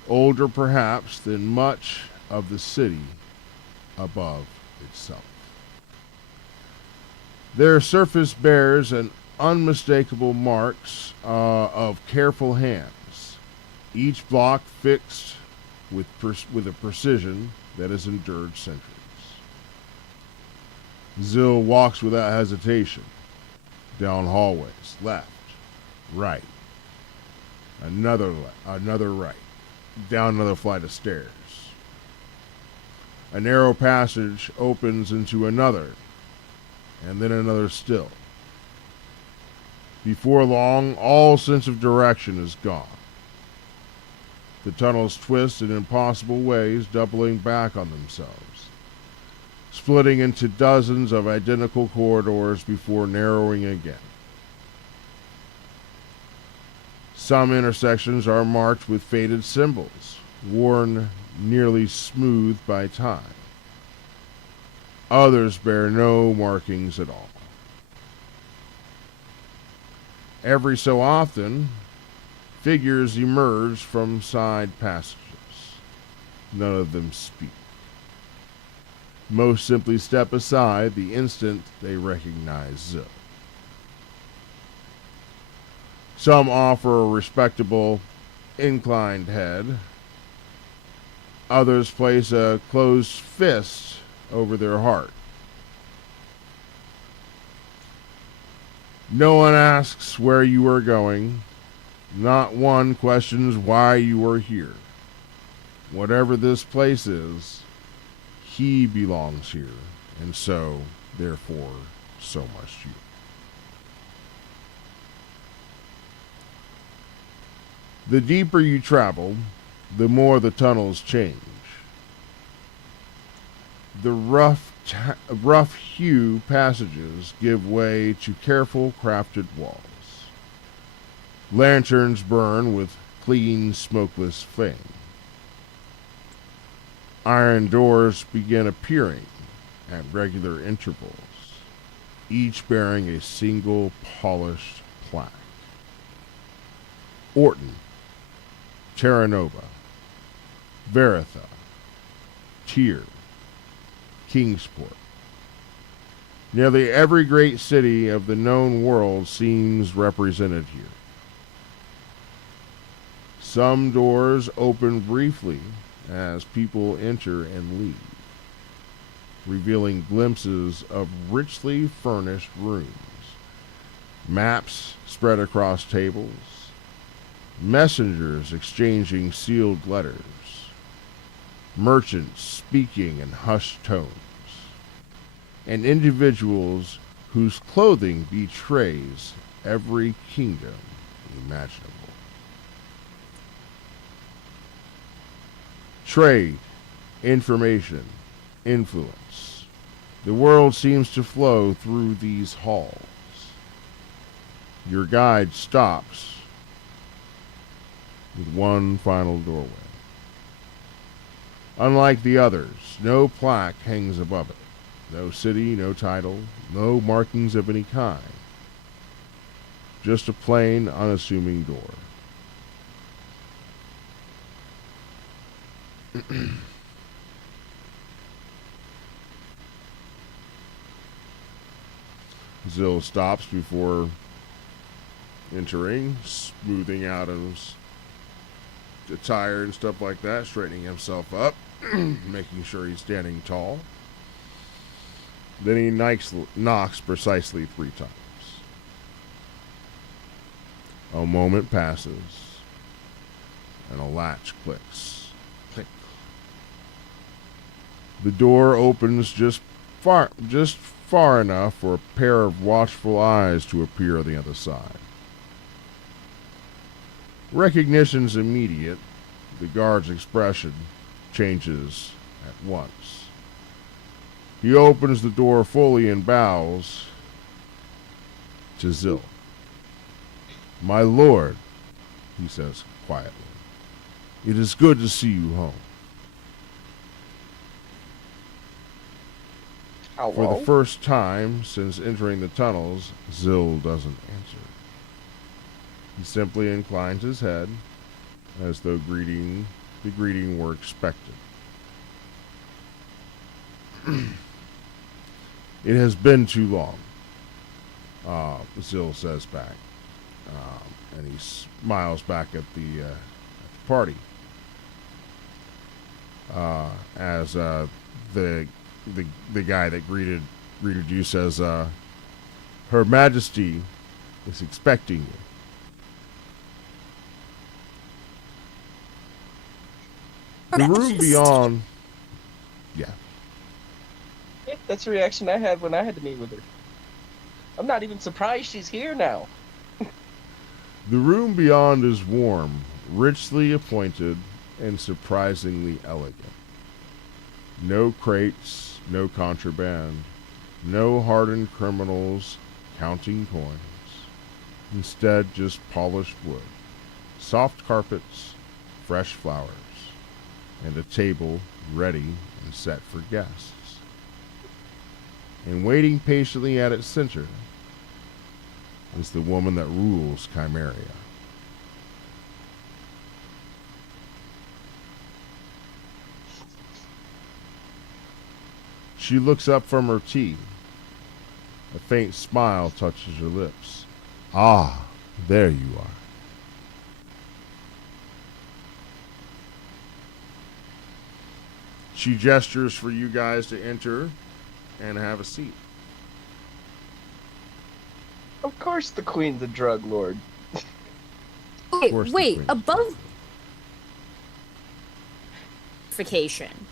Older perhaps than much of the city above itself. Their surface bears an unmistakable marks of careful hands, each block fixed with a precision that has endured centuries. Zill walks without hesitation down hallways, left, right, another right, down another flight of stairs. A narrow passage opens into another, and then another still. Before long, all sense of direction is gone. The tunnels twist in impossible ways, doubling back on themselves, splitting into dozens of identical corridors before narrowing again. Some intersections are marked with faded symbols, worn nearly smooth by time. Others bear no markings at all. Every so often, figures emerge from side passages. None of them speak. Most simply step aside the instant they recognize Zill. Some offer a respectable, inclined head. Others place a closed fist over their heart. No one asks where you are going. Not one questions why you are here. Whatever this place is, he belongs here, and so, therefore, so must you. The deeper you travel, the more the tunnels change. The rough hew passages give way to careful crafted walls. Lanterns burn with clean, smokeless flame. Iron doors begin appearing, at regular intervals, each bearing a single polished plaque. Orton, Terra Nova, Veritha, Tyr, Kingsport. Nearly every great city of the known world seems represented here. Some doors open briefly as people enter and leave, revealing glimpses of richly furnished rooms, maps spread across tables, messengers exchanging sealed letters, merchants speaking in hushed tones, and individuals whose clothing betrays every kingdom imaginable. Trade, information, influence. The world seems to flow through these halls. Your guide stops with one final doorway. Unlike the others, no plaque hangs above it. No city, no title, no markings of any kind. Just a plain, unassuming door. Zill stops before entering, smoothing out his attire and stuff like that, straightening himself up, making sure he's standing tall. Then he knocks precisely 3 times. A moment passes, and a latch clicks. Click. The door opens just far enough for a pair of watchful eyes to appear on the other side. Recognition's immediate. The guard's expression changes at once. He opens the door fully and bows to Zill. "My lord," he says quietly, "it is good to see you home." Hello? For the first time since entering the tunnels, Zill doesn't answer. He simply inclines his head, as though the greeting were expected. "It has been too long," Zill says back, and he smiles back at the party as the guy that greeted you says, "Her Majesty is expecting you." The room beyond, yeah. That's the reaction I had when I had to meet with her. I'm not even surprised she's here now. The room beyond is warm, richly appointed, and surprisingly elegant. No crates, no contraband, no hardened criminals counting coins. Instead, just polished wood, soft carpets, fresh flowers, and a table ready and set for guests. And waiting patiently at its center is the woman that rules Chimeria. She looks up from her tea. A faint smile touches her lips. "Ah, there you are." She gestures for you guys to enter and have a seat. Of course the queen's a drug lord. Wait, course the wait, queen's above clarification.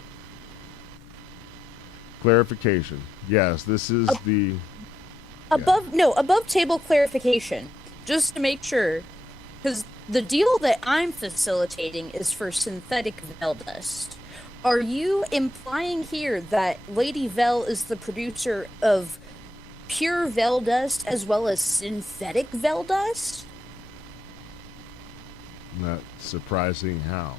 Clarification. Yes, this is the... Above table clarification. Just to make sure. Because the deal that I'm facilitating is for synthetic Vel dust. Are you implying here that Lady Vel is the producer of pure Vel dust as well as synthetic Vel dust? Not surprising how.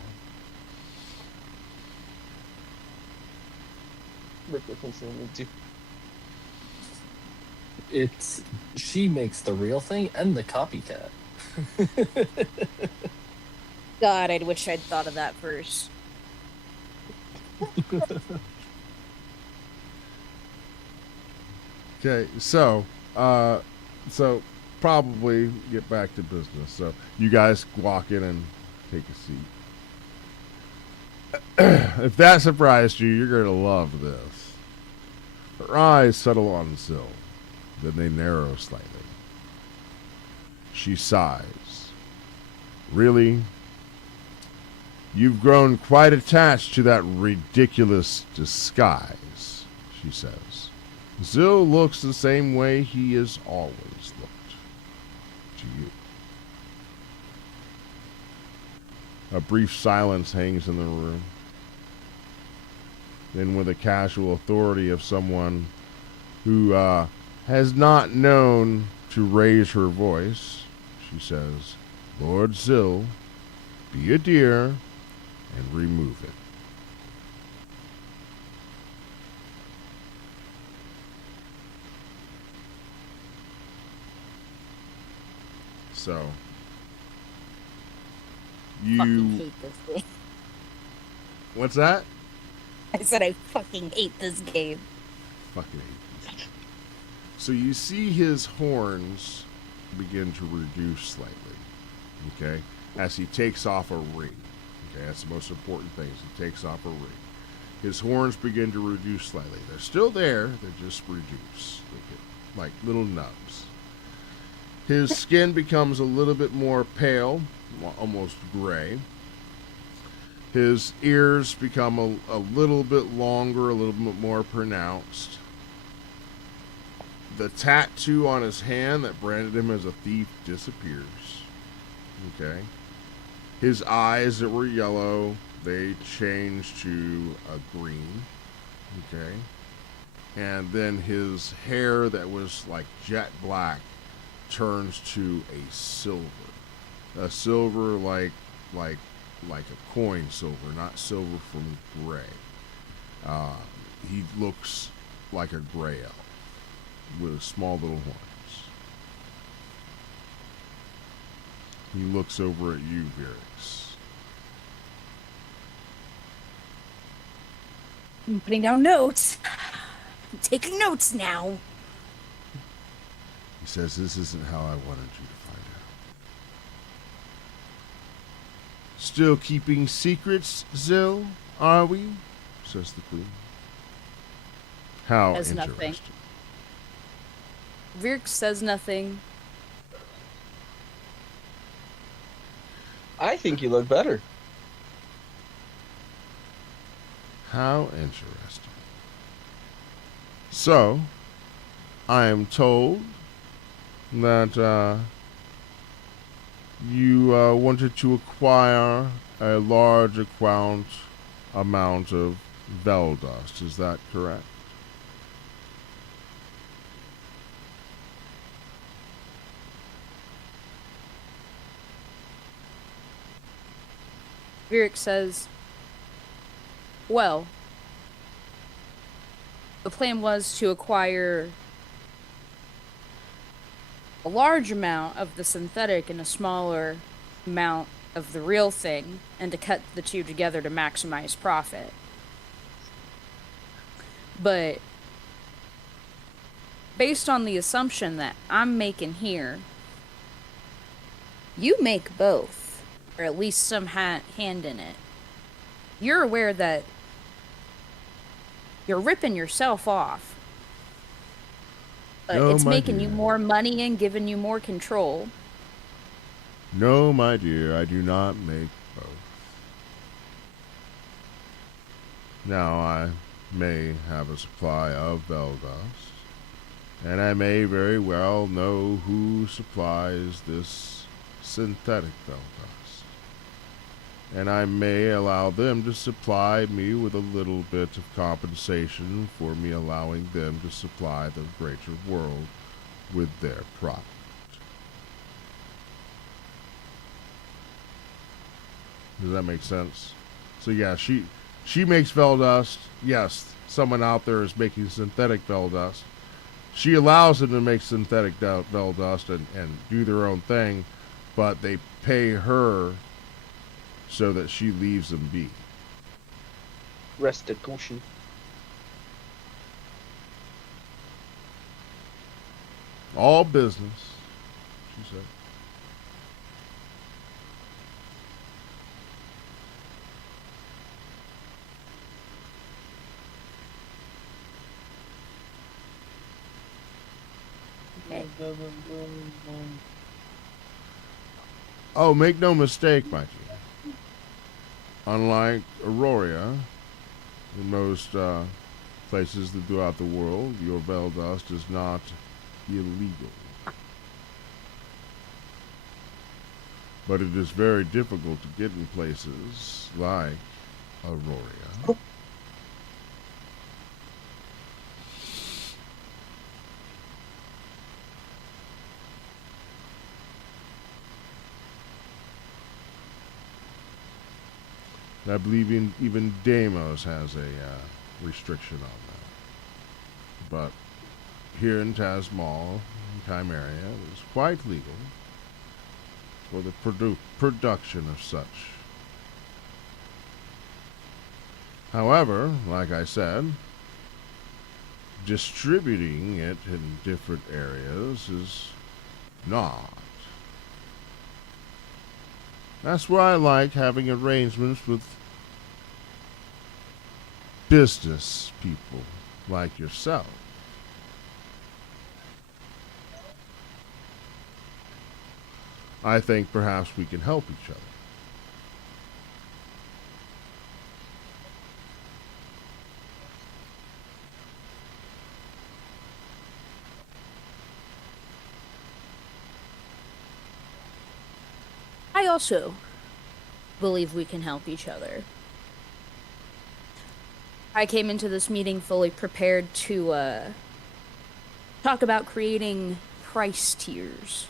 Rick Dickinson would do. She makes the real thing and the copycat. God, I wish I'd thought of that first. Okay, so probably get back to business. So you guys walk in and take a seat. If that surprised you, you're gonna love this. Her eyes settle on Zill, then they narrow slightly. She sighs. Really? You've grown quite attached to that ridiculous disguise, she says. Zill looks the same way he has always looked to you. A brief silence hangs in the room. Then, with the casual authority of someone who has not known to raise her voice, she says, Lord Zill, be a dear and remove it. So, Fucking hate this game. What's that? I said I fucking hate this game. Fucking hate these. So you see his horns begin to reduce slightly, okay, as he takes off a ring. Okay, that's the most important thing, is he takes off a ring. His horns begin to reduce slightly. They're still there, they're just reduced. They get like little nubs. His skin becomes a little bit more pale, almost gray. His ears become a little bit longer, a little bit more pronounced. The tattoo on his hand that branded him as a thief disappears. Okay. His eyes that were yellow, they change to a green. Okay. And then his hair that was like jet black turns to a silver. A silver like a coin silver, not silver from gray. He looks like a gray elf with small little horns. He looks over at you, Virix. I'm putting down notes. I'm taking notes now. He says, this isn't how I wanted you to find out. Still keeping secrets, Zill, are we? Says the queen. How Says interesting. nothing. Virk says nothing. I think you look better. How interesting. So, I am told that you wanted to acquire a large amount of Veldust. Is that correct? Virk says, well, the plan was to acquire a large amount of the synthetic and a smaller amount of the real thing, and to cut the two together to maximize profit. But based on the assumption that I'm making here, you make both, or at least some hand in it. You're aware that you're ripping yourself off, but No, it's my making you dear. more money and giving you more control. No, my dear, I do not make both. Now, I may have a supply of Veldust, and I may very well know who supplies this synthetic Veldust. And I may allow them to supply me with a little bit of compensation for me allowing them to supply the greater world with their product. Does that make sense? So yeah, she She makes Veldust. Yes, someone out there is making synthetic Veldust. She allows them to make synthetic Veldust and do their own thing, but they pay her so that she leaves them be. Restitution. All business, she said. Oh, make no mistake, my dear. Unlike Auroria, in most places throughout the world, your Veldust is not illegal. But it is very difficult to get in places like Auroria. I believe even Deimos has a restriction on that. But here in Tasmal, Chimeria, it is quite legal for the production of such. However, like I said, distributing it in different areas is not. That's why I like having arrangements with business people like yourself. I think perhaps we can help each other. I also believe we can help each other. I came into this meeting fully prepared to talk about creating price tiers.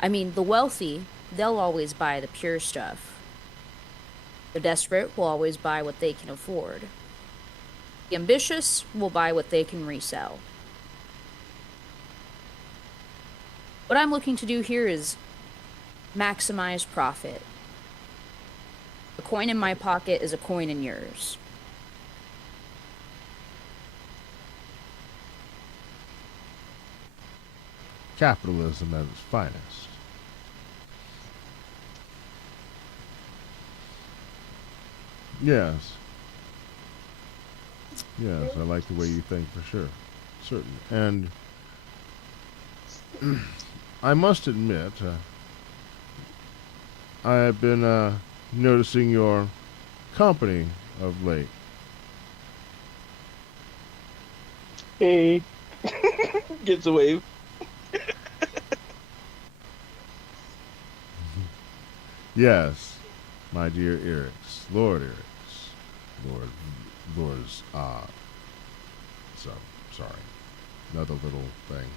I mean, the wealthy, they'll always buy the pure stuff. The desperate will always buy what they can afford. The ambitious will buy what they can resell. What I'm looking to do here is maximize profit. A coin in my pocket is a coin in yours. Capitalism at its finest. Yes. Yes, I like the way you think for sure. Certainly. And I must admit, I have been noticing your company of late. Hey. Gets a wave. Yes, my dear Erix, Lord Erix, Lord's, so, sorry, another little thing,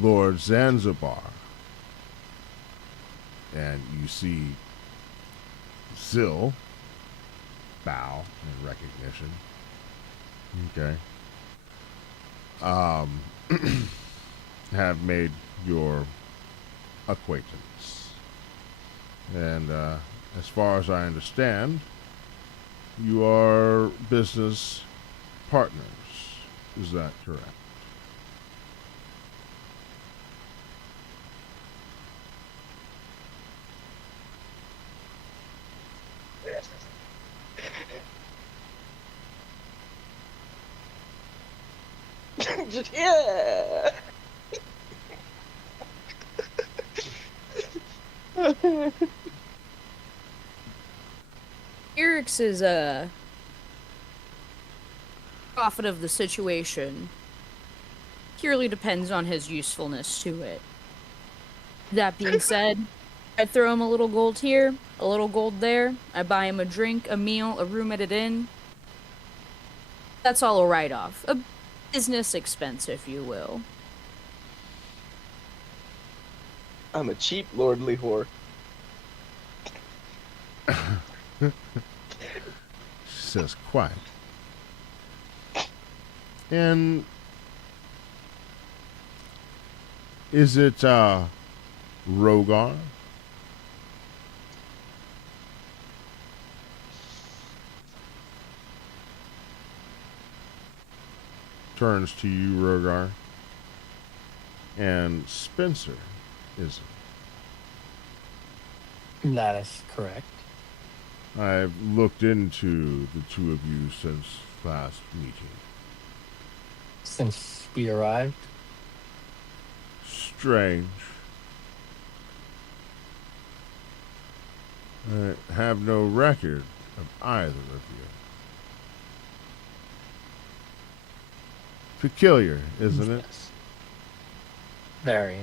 Lord Zanzibar, and you see Zill bow in recognition, okay, have made your acquaintance. And as far as I understand, you are business partners. Is that correct? Just, yeah. Eric's profit of the situation purely depends on his usefulness to it. That being said, I throw him a little gold here, a little gold there. I buy him a drink, a meal, a room at an inn. That's all a write-off. A business expense, if you will. I'm a cheap lordly whore. says, quite. And is it, Rogar? Turns to you, Rogar. And Spencer, is it? That is correct. I've looked into the two of you since last meeting. Since we arrived, Strange. I have no record of either of you. Peculiar, isn't it? yes. Very.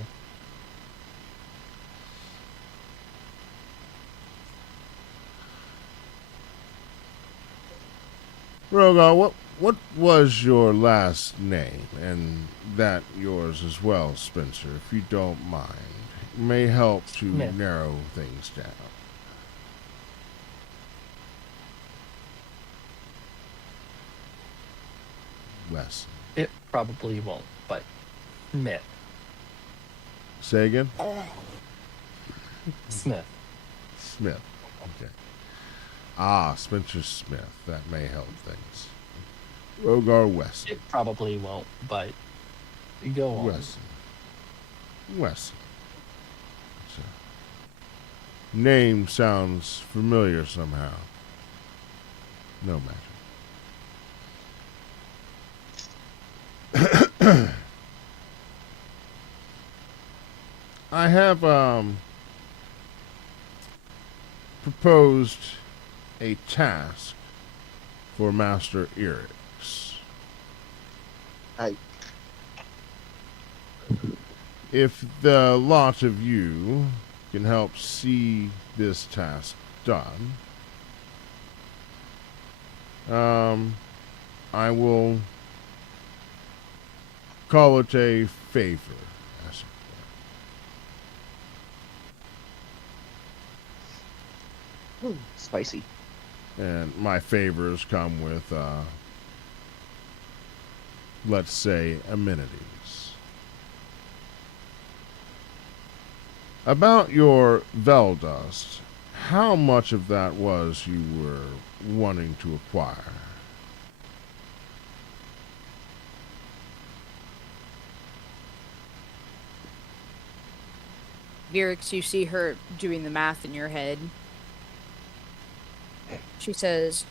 Rogar, what was your last name? And that yours as well, Spencer, if you don't mind. It may help to Smith. narrow things down. Wes. It probably won't, but Smith. Say again? Smith. Smith. Okay. Ah, Spencer Smith. That may help things. Rogar Wesson. It probably won't, but go on. Wesson. Wesson. Name sounds familiar somehow. No matter. I have proposed a task for Master Eric's. Aye. If the lot of you can help see this task done, I will call it a favor, as it Spicy. were. And my favors come with, let's say, amenities. About your Veldust, how much of that was you were wanting to acquire? Virix, you see her doing the math in your head. She says,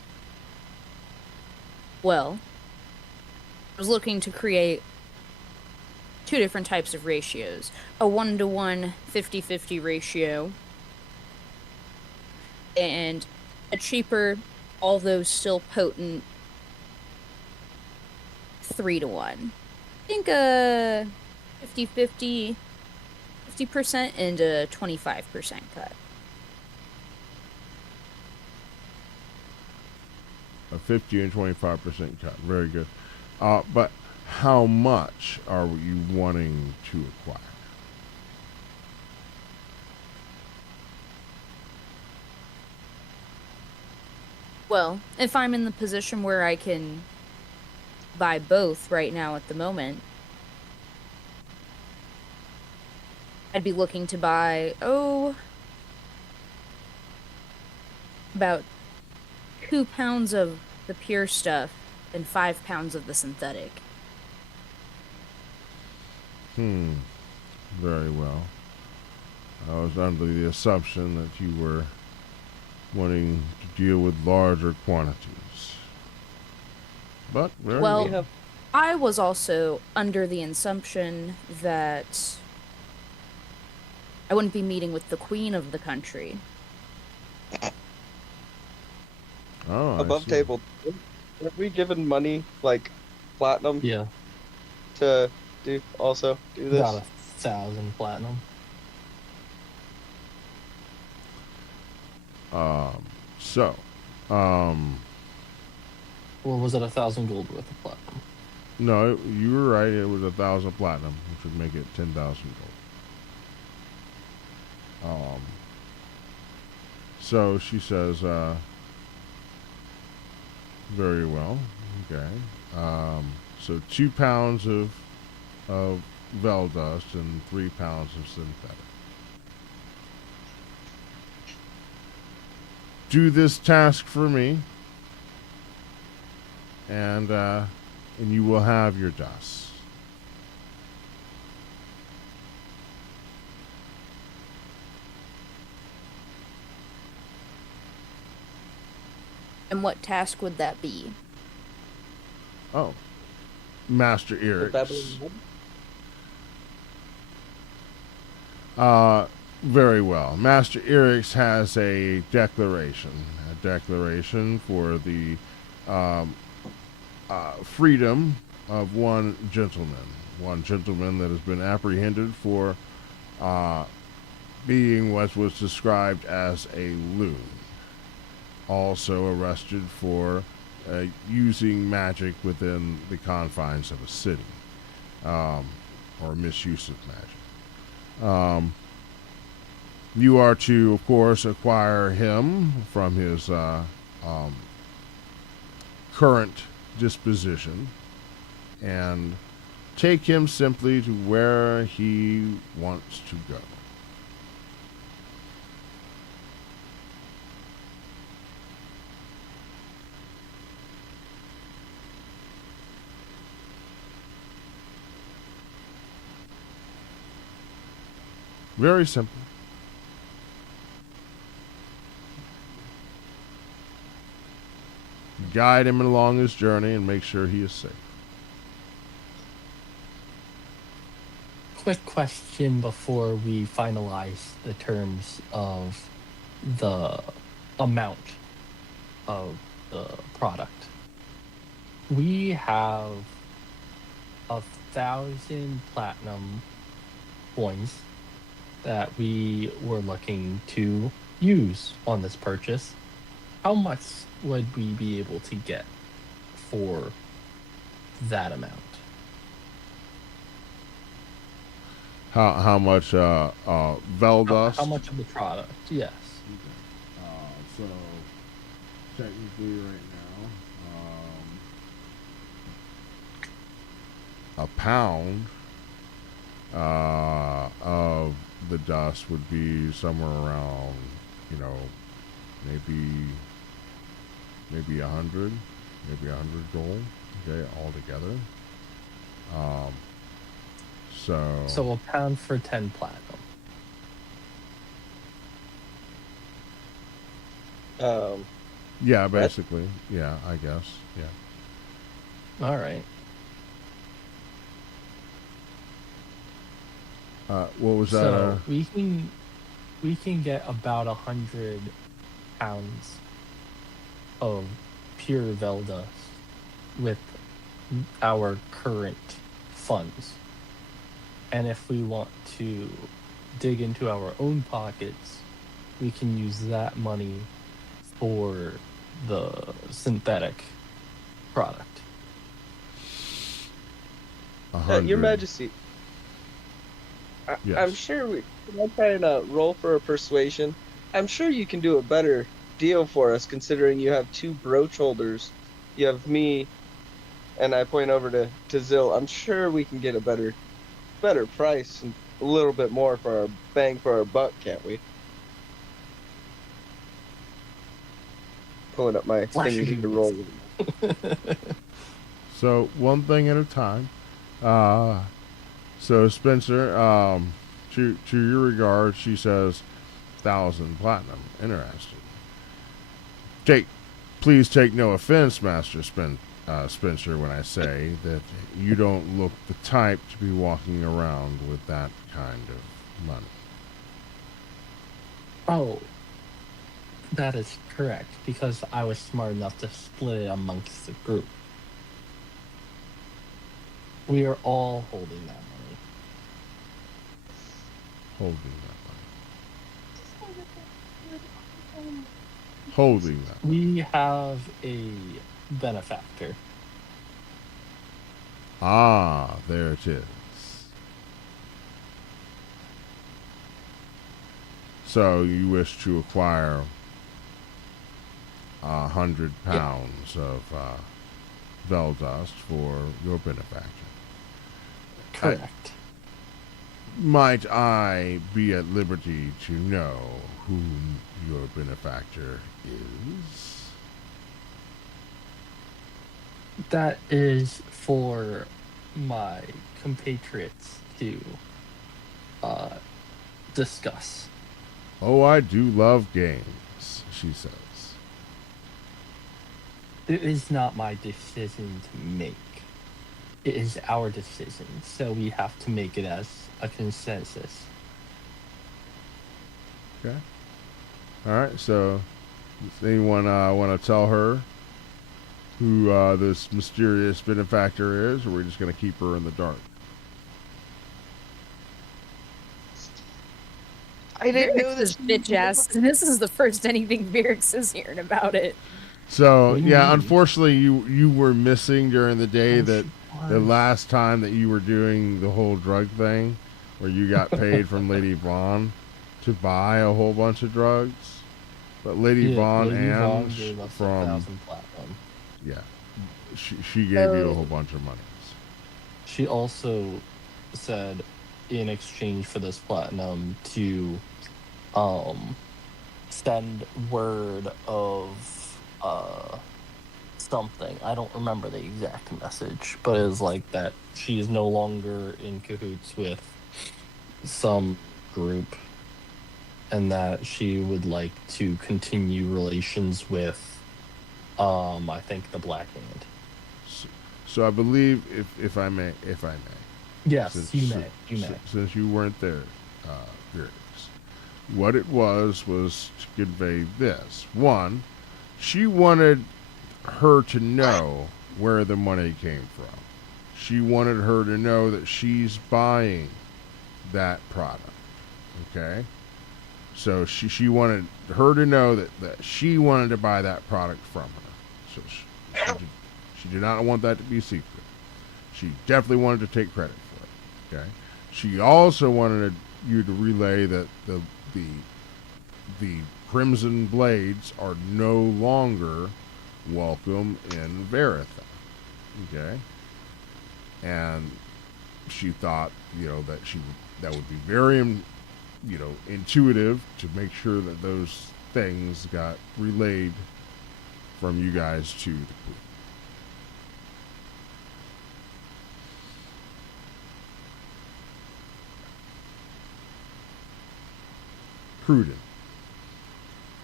well, I was looking to create two different types of ratios. A 1-to-1 50-50 ratio and a cheaper, although still potent 3-to-1. I think a 50-50, 50% and a 25% cut. A 50 and 25% cut. Very good. But how much are you wanting to acquire? Well, if I'm in the position where I can buy both right now at the moment, I'd be looking to buy, about 2 pounds of the pure stuff and 5 pounds of the synthetic. Very well. I was under the assumption that you were wanting to deal with larger quantities. But very Well, well. I was also under the assumption that I wouldn't be meeting with the queen of the country. Oh, I Above see. table. Have we given money, like platinum, Yeah. to do this? Got 1,000 platinum. So, Or was it 1,000 gold worth of platinum? no, you were right. It was 1,000 platinum, which would make it 10,000 gold. So she says, Very well. Okay. So 2 pounds of Vel dust and 3 pounds of synthetic. Do this task for me, and you will have your dust. And what task would that be? Oh, Master Would that Eric's. be- Very well. Master Eric's has a declaration for the freedom of one gentleman that has been apprehended for being what was described as a loon. Also arrested for using magic within the confines of a city, or misuse of magic. You are to, of course, acquire him from his current disposition and take him simply to where he wants to go. Very simple. Guide him along his journey and make sure he is safe. Quick question before we finalize the terms of the amount of the product. We have 1,000 platinum coins that we were looking to use on this purchase. How much would we be able to get for that amount? How much Vel dust? How much of the product? Yes. So technically right now, a pound of the dust would be somewhere around, maybe 100 gold. Okay, altogether. So a pound for 10 platinum. Yeah, basically. Yeah, I guess. Yeah. All right. What was that? So we can get about 100 pounds of pure Veldust with our current funds. And if we want to dig into our own pockets, we can use that money for the synthetic product. 100. Your Majesty, Yes. I'm sure I'm trying to roll for a persuasion. I'm sure you can do a better deal for us, considering you have 2 brooch holders. You have me, and I point over to Zill. I'm sure we can get a better price and a little bit more for our bang for our buck, can't we? Pulling up my thingy to roll. So one thing at a time. So Spencer, to your regard, she says 1,000 platinum. Interesting. Please take no offense, Master Spencer, when I say that you don't look the type to be walking around with that kind of money. Oh, that is correct, because I was smart enough to split it amongst the group. We are all holding that money. Holding that. We have a benefactor. Ah, there it is. So you wish to acquire 100 Yeah. pounds of bell dust for your benefactor. Correct. Might I be at liberty to know whom your benefactor is? That is for my compatriots to discuss. Oh, I do love games, she says. It is not my decision to make. It is our decision, so we have to make it as a consensus. Okay. All right. So, does anyone want to tell her who this mysterious benefactor is, or are we just going to keep her in the dark? I didn't know this. bitch ass. This is the first anything Virix is hearing about it. So, What do you yeah, mean? unfortunately, you were missing during the day Oh, that she the was. last time that you were doing the whole drug thing, where you got paid from Lady Vaughn to buy a whole bunch of drugs. But Lady Vaughn Lady Vaughn and gave us from 1,000 platinum. yeah, she gave you a whole bunch of monies. She also said, in exchange for this platinum, to send word of something. I don't remember the exact message, but it was like that she is no longer in cahoots with some group, and that she would like to continue relations with I think the Black Hand. So I believe, if I may, Yes, since, you may. You may. since you weren't there, Virix, what it was to convey this. One, she wanted her to know where the money came from. She wanted her to know that she's buying that product. Okay? So she wanted her to know that she wanted to buy that product from her. So she did not want that to be secret. She definitely wanted to take credit for it. Okay? She also wanted you to relay that the Crimson Blades are no longer welcome in Veritha. Okay? And she thought, that would be very, intuitive to make sure that those things got relayed from you guys to the Queen. Prudent.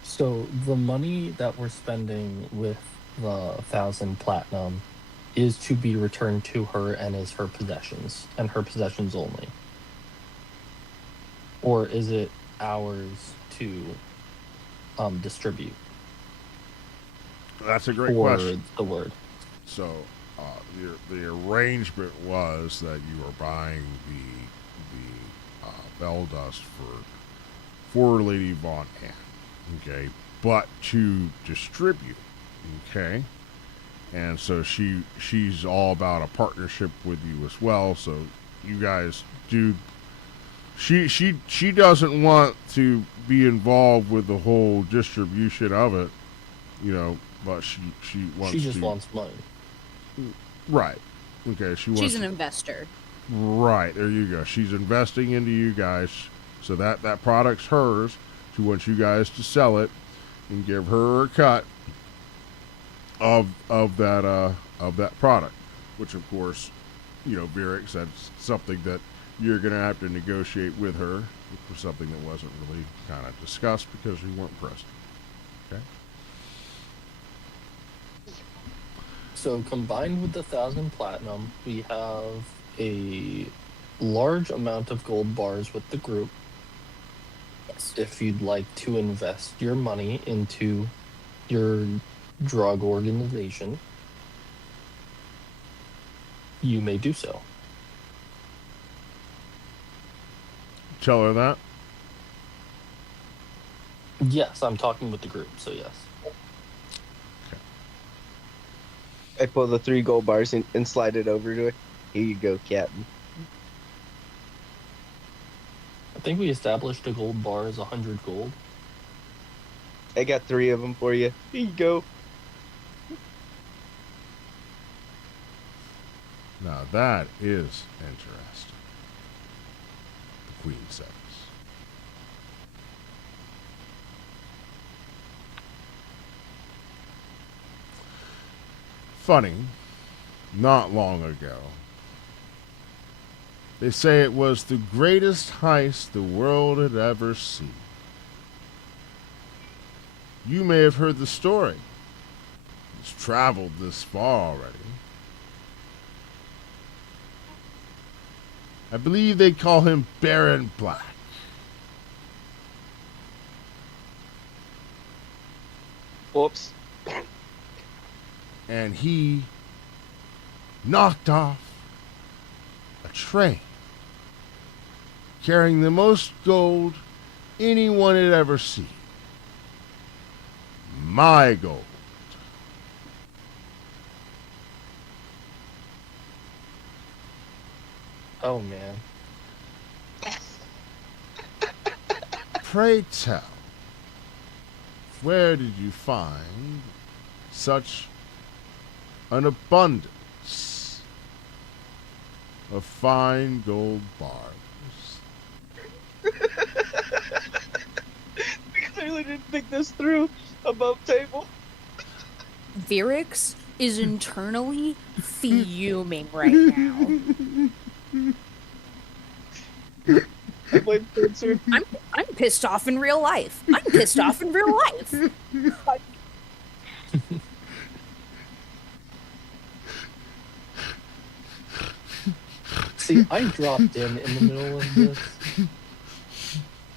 So the money that we're spending with the 1,000 platinum is to be returned to her and is her possessions, and her possessions only. Or is it ours to distribute That's a great for question. the word? So, the arrangement was that you are buying the bell dust for Lady Vaughn Anne, okay, but to distribute, okay, and so she's all about a partnership with you as well. So you guys do. She doesn't want to be involved with the whole distribution of it, but she wants. She just wants money. Right. Okay. She's an investor. Right, there you go. She's investing into you guys, so that product's hers. She wants you guys to sell it and give her a cut of that product, which of course, Virix, that's something that you're gonna have to negotiate with her for something that wasn't really kind of discussed because you weren't present. Okay. So combined with the 1,000 platinum, we have a large amount of gold bars with the group. Yes. If you'd like to invest your money into your drug organization, you may do so. Tell her that. Yes, I'm talking with the group, so yes. I pull the 3 gold bars and slide it over to it. Here you go, Captain. I think we established a gold bar is 100 gold. I got 3 of them for you. Here you go. Now that is interesting. The Queen says. Funny, not long ago, they say it was the greatest heist the world had ever seen. You may have heard the story. It's traveled this far already. I believe they call him Baron Black. Whoops. And he knocked off a train carrying the most gold anyone had ever seen. My gold. Oh man. Pray tell, where did you find such an abundance of fine gold bars? We clearly didn't think this through above table. Virix is internally fuming right now. I blame Spencer. I'm pissed off in real life. I'm pissed off in real life. See, I dropped in the middle of this.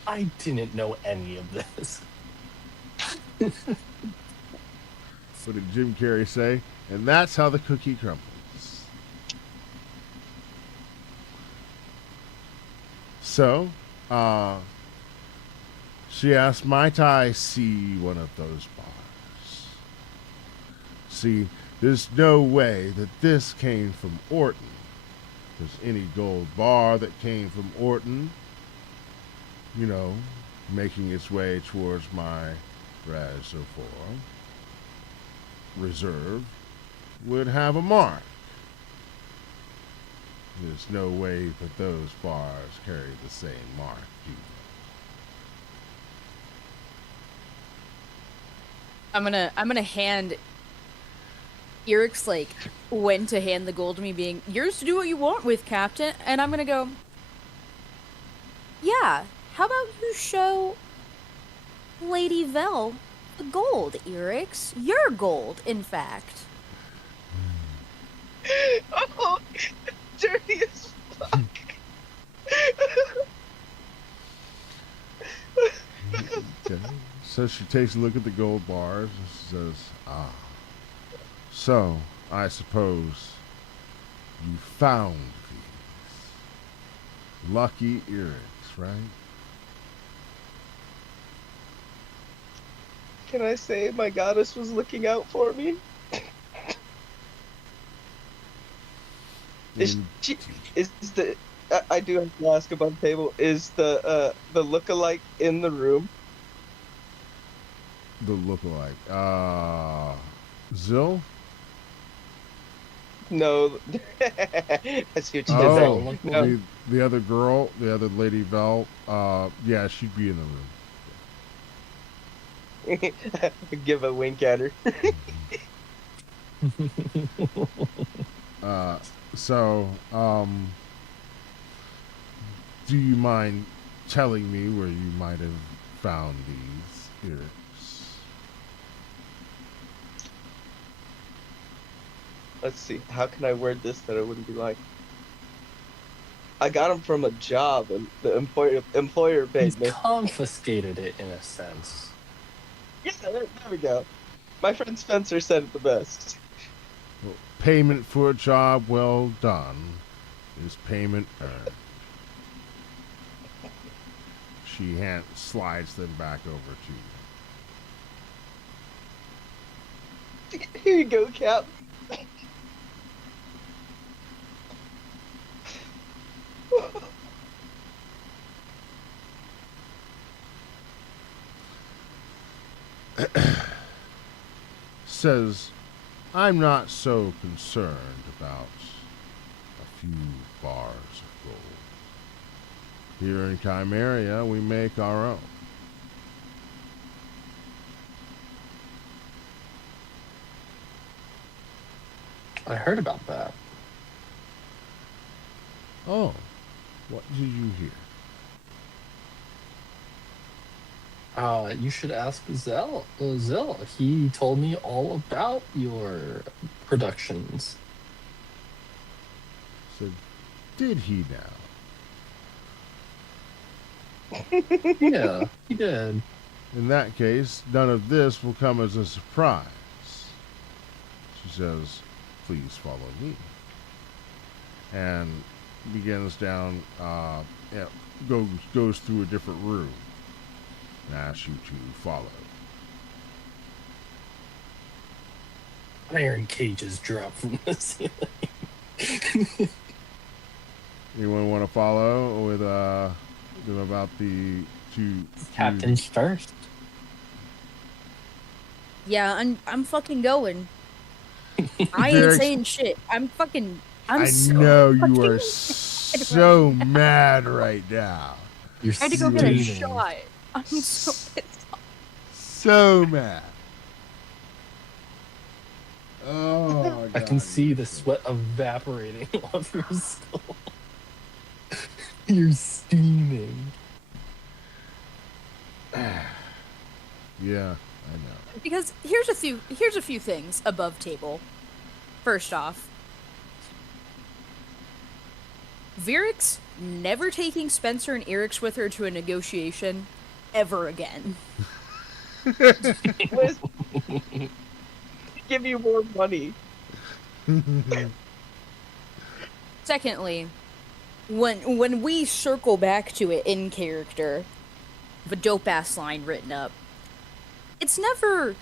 I didn't know any of this. What did Jim Carrey say? And that's how the cookie crumbles. So, she asked, might I see one of those bars? See, there's no way that this came from Orton. Because any gold bar that came from Orton, you know, making its way towards my reserve, would have a mark. There's no way that those bars carry the same mark either. I'm gonna hand Eric's like when to hand the gold to me, being yours to do what you want with, Captain, and I'm gonna go. Yeah, how about you show Lady Vel the gold, Eric's? Your gold, in fact. Oh, dirty as fuck. Okay. So she takes a look at the gold bars and she says, so I suppose you found these lucky earrings, right? Can I say my goddess was looking out for me? Is the I do have to ask about the table. Is the lookalike in the room? The lookalike. Zill? No. I see what you Oh, did there. No. the other girl, the other Lady Vel, yeah, she'd be in the room. Give a wink at her. So, do you mind telling me where you might have found these earrings? Let's see. How can I word this that it wouldn't be like? I got them from a job, and the employer He's paid me. confiscated it in a sense. Yeah, there we go. My friend Spencer said it the best. Well, payment for a job well done is payment earned. She slides them back over to you. Here you go, Cap. says, I'm not so concerned about a few bars of gold. Here in Chimeria, we make our own. I heard about that. Oh, what did you hear? You should ask Zell. Zell. He told me all about your productions. Said, did he now? Yeah, he did. In that case, none of this will come as a surprise. She says, please follow me. And begins down, goes through a different room and asks you to follow. Iron cages drop from the ceiling. Anyone want to follow with about the two Captains first. Yeah, I'm fucking going. I ain't Derek's- saying shit. I'm I so know you fucking are so mad right now. You're I had to go get a steaming. shot. I'm so pissed off. So mad. Oh, I can God. see the sweat evaporating off your skull. You're steaming. Yeah, I know. Because here's a few things above table. First off, Virix never taking Spencer and Eric's with her to a negotiation ever again. Liz, give you more money. Secondly, when we circle back to it in character, the dope ass line written up, it's never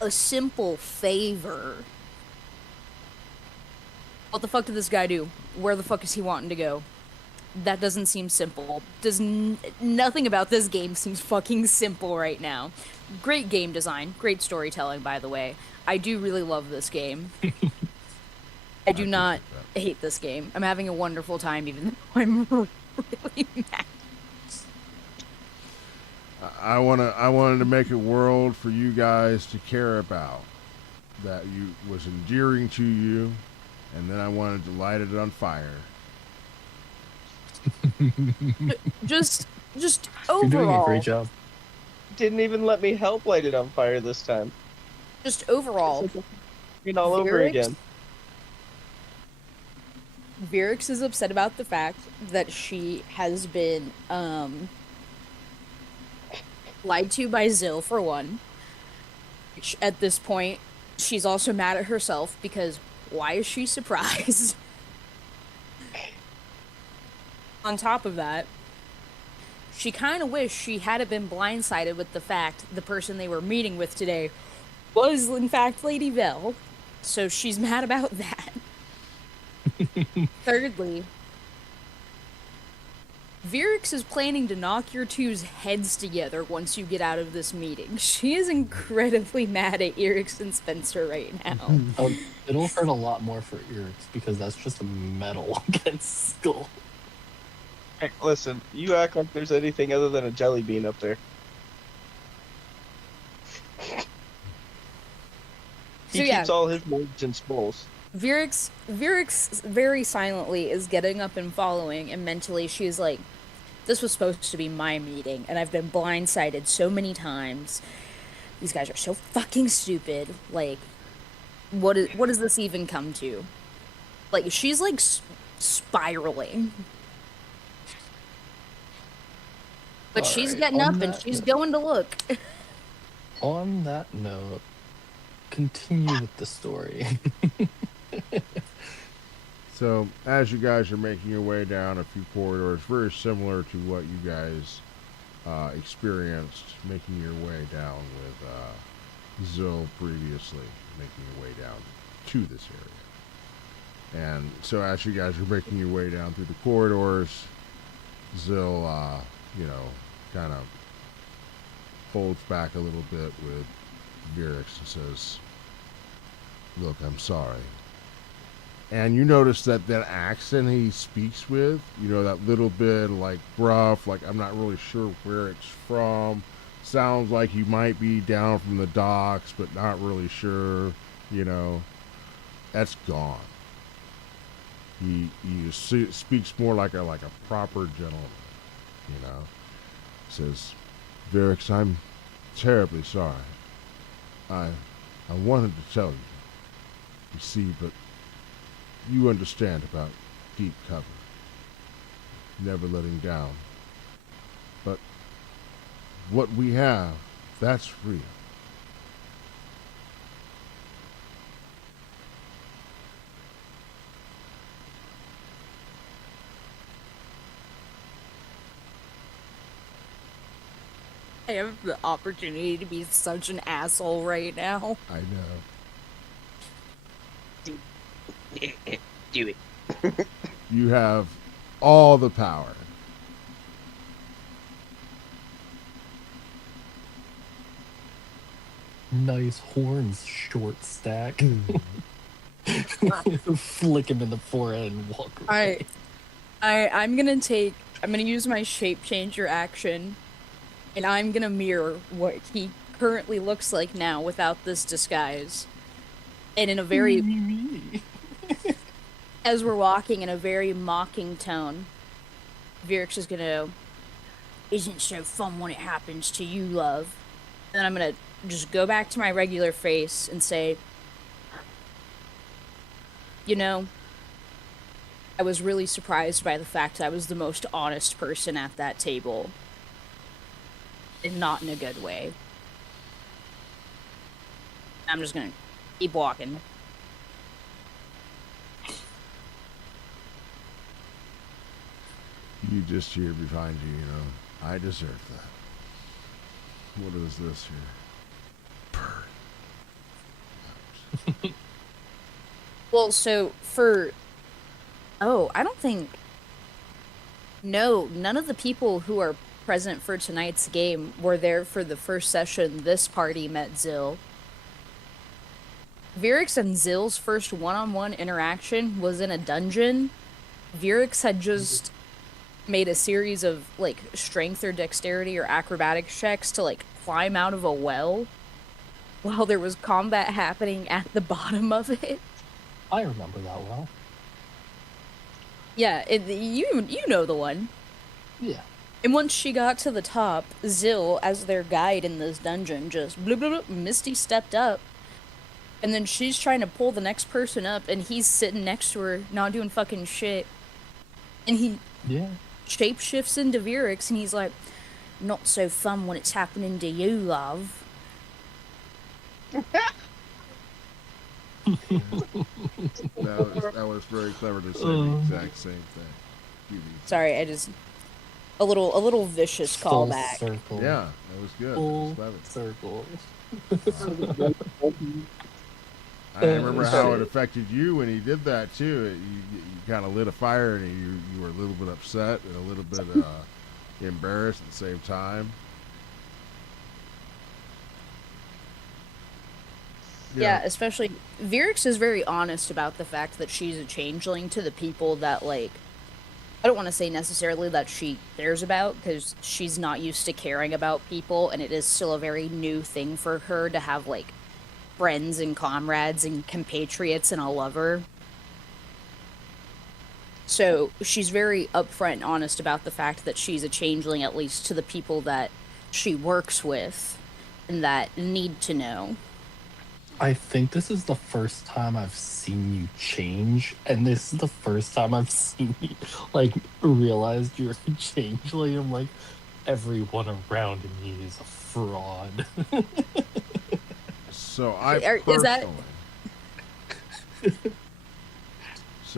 a simple favor. What the fuck did this guy do? Where the fuck is he wanting to go? That doesn't seem simple. Nothing about this game seems fucking simple right now. Great game design, great storytelling, by the way. I do really love this game. I do not hate this game. I'm having a wonderful time, even though I'm really mad. I wanted to make a world for you guys to care about that was endearing to you, and then I wanted to light it on fire. Just You're doing a overall, great job. Didn't even let me help light it on fire this time. just overall, All over Virix? again. Virix is upset about the fact that she has been lied to by Zill, for one. Which, at this point, she's also mad at herself because why is she surprised? On top of that, she kind of wished she hadn't been blindsided with the fact the person they were meeting with today was, in fact, Lady Vel. So she's mad about that. Thirdly, Virix is planning to knock your two's heads together once you get out of this meeting. She is incredibly mad at Erix and Spencer right now. It'll hurt a lot more for Eric's because that's just a metal against skull. Hey, listen, you act like there's anything other than a jelly bean up there. He So, yeah. keeps all his words in spools. Virix very silently is getting up and following, and mentally she's like, this was supposed to be my meeting, and I've been blindsided so many times. These guys are so fucking stupid. Like, what does this even come to? Like, she's like spiraling. But she's Alright, getting on up and that she's note- going to look. On that note, continue with the story. So, as you guys are making your way down a few corridors, very similar to what you guys experienced making your way down with Zill previously, making your way down to this area. And so, as you guys are making your way down through the corridors, Zill, kind of folds back a little bit with Virix and says, look, I'm sorry. And you notice that accent he speaks with, that little bit like gruff, like I'm not really sure where it's from. Sounds like he might be down from the docks, but not really sure, that's gone. He speaks more like a proper gentleman, Says, Virix, I'm terribly sorry. I wanted to tell you. You see, but you understand about deep cover. Never letting down. But what we have, that's real. I have the opportunity to be such an asshole right now. I know. Do it. You have all the power. Nice horns, short stack. Flick him in the forehead and walk away. I'm gonna use my shape changer action, and I'm gonna mirror what he currently looks like now without this disguise. And in a very as we're walking in a very mocking tone, Virix is gonna, isn't so fun when it happens to you, love. And then I'm gonna just go back to my regular face and say, I was really surprised by the fact I was the most honest person at that table. And not in a good way. I'm just gonna keep walking. You just here behind you, I deserve that. What is this here? Well, so for... Oh, I don't think... No, none of the people who are present for tonight's game were there for the first session this party met Zill. Virix and Zill's first one-on-one interaction was in a dungeon. Virix had just made a series of, strength or dexterity or acrobatics checks to, climb out of a well while there was combat happening at the bottom of it. I remember that well. Yeah, you know the one. Yeah. And once she got to the top, Zill, as their guide in this dungeon, just bloop, bloop, bloop, Misty stepped up. And then she's trying to pull the next person up, and he's sitting next to her, not doing fucking shit. And he shapeshifts into Virix, and he's like, not so fun when it's happening to you, love. That was very clever to say the exact same thing. Sorry, I just... A little vicious callback. Circle. Yeah, that was good. Full That was circle. I remember how it affected you when he did that too. You kind of lit a fire, and you were a little bit upset and a little bit embarrassed at the same time. Yeah, especially Virix is very honest about the fact that she's a changeling to the people that, I don't want to say necessarily that she cares about, because she's not used to caring about people, and it is still a very new thing for her to have, friends and comrades and compatriots and a lover. So she's very upfront and honest about the fact that she's a changeling, at least to the people that she works with and that need to know. I think this is the first time I've seen you change, and this is the first time I've seen you, realized you're a changeling. I'm like, everyone around me is a fraud.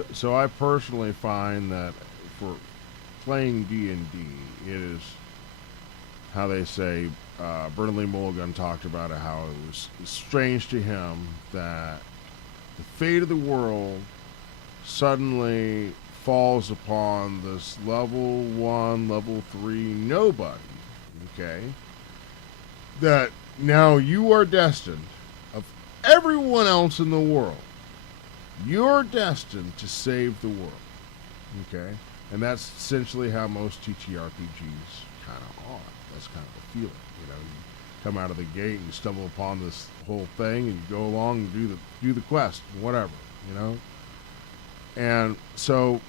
So I personally find that for playing D&D, it is how they say, Burnley Mulligan talked about it, how it was strange to him that the fate of the world suddenly falls upon this level 1, level 3 nobody, okay? That now you are destined, everyone else in the world. You're destined to save the world. Okay? And that's essentially how most TTRPGs kind of are. That's kind of the feeling. You know, you come out of the gate and you stumble upon this whole thing and you go along and do the quest, whatever, you know? And so,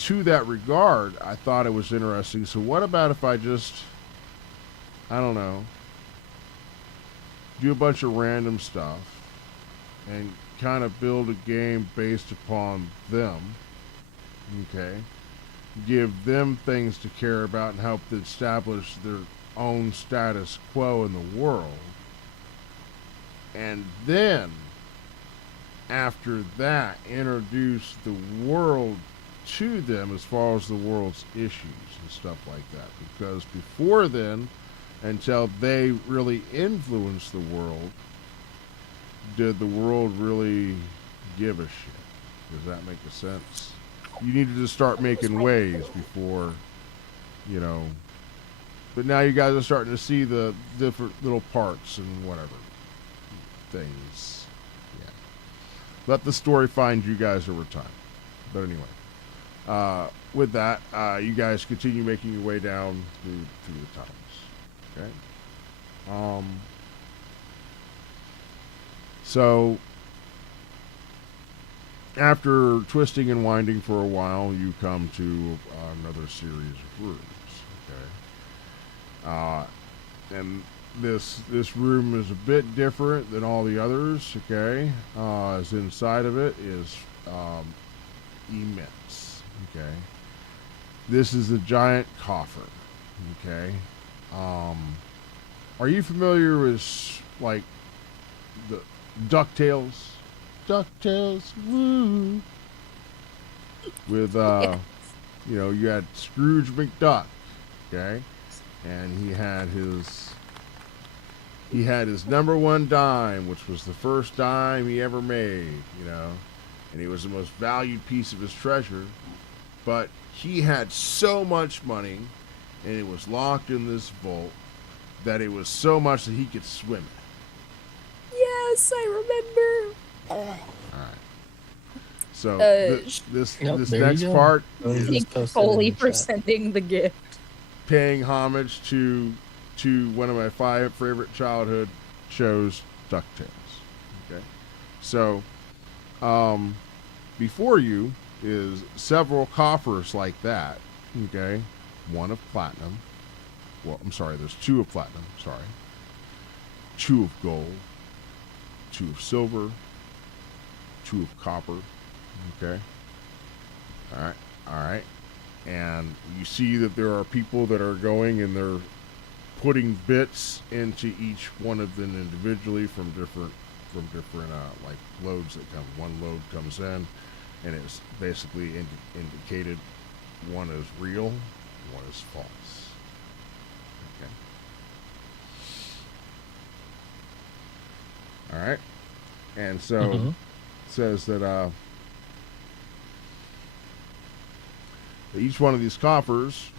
to that regard, I thought it was interesting. So what about if I just, I don't know, do a bunch of random stuff and kind of build a game based upon them, okay? Give them things to care about and help to establish their own status quo in the world. And then, after that, introduce the world to them as far as the world's issues and stuff like that. Because before then, until they really influenced the world, did the world really give a shit? Does that make a sense? You needed to start making waves before, you know. But now you guys are starting to see the different little parts and whatever things. Yeah. Let the story find you guys over time. But anyway, with that, you guys continue making your way down through the tunnels. Okay. So after twisting and winding for a while, you come to another series of rooms. Okay. And this room is a bit different than all the others. Okay. As inside of it is immense. Okay. This is a giant coffer. Okay. Are you familiar with like the DuckTales? DuckTales, woo! With Yes. you know, you had Scrooge McDuck, okay, and he had his number one dime, which was the first dime he ever made, you know, and it was the most valued piece of his treasure. But he had so much money, and it was locked in this vault, that it was so much that he could swim it. Yes, I remember. All right. So Uh, this Yep, this there you next go. part Those is just Thank posted Foley in the for chat. sending the gift. paying homage to one of my 5 favorite childhood shows, DuckTales. Okay, so before you is several coffers like that. Okay, one of platinum. Well, I'm sorry, there's 2 of platinum. Sorry, 2 of gold, 2 of silver, 2 of copper. Okay. All right. And you see that there are people that are going and they're putting bits into each one of them individually from different like loads that come. One load comes in, and it's basically indicated one is real, one is false. Okay. All right. And so Mhm. it says that each one of these coffers,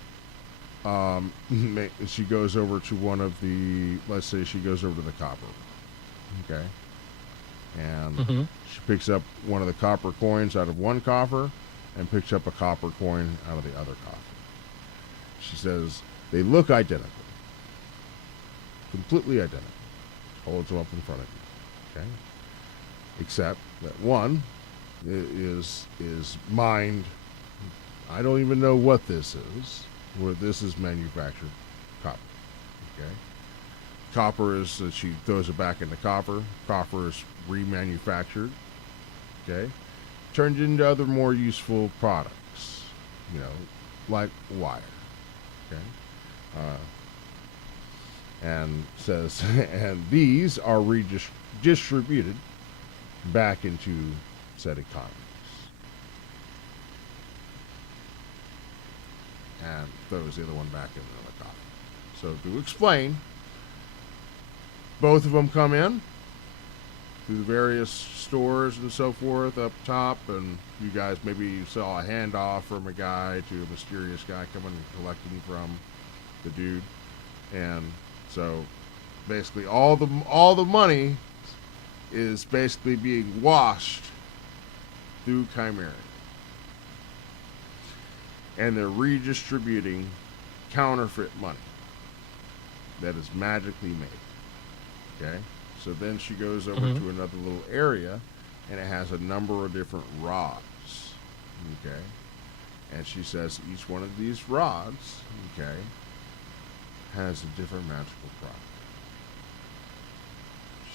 she goes over to one of the, let's say she goes over to the copper. Okay. And Mhm. she picks up one of the copper coins out of one coffer and picks up a copper coin out of the other coffer. She says, they look identical. Completely identical. Holds them up in front of you. Okay. Except that one is mined. I don't even know what this is. Where this is manufactured copper. Okay. Copper is she throws it back into copper. Copper is remanufactured. Okay. Turned into other more useful products. You know, like wire. Okay. And says, and these are redistributed back into said economies. And throws the other one back into the coffer. So to explain, both of them come in through the various stores and so forth up top, and you guys maybe saw a handoff from a guy to a mysterious guy coming and collecting from the dude. And so basically all the money is basically being washed through Chimeria. And they're redistributing counterfeit money that is magically made. Okay? So then she goes over to another little area, and it has a number of different rods. Okay? And she says each one of these rods, okay, has a different magical property.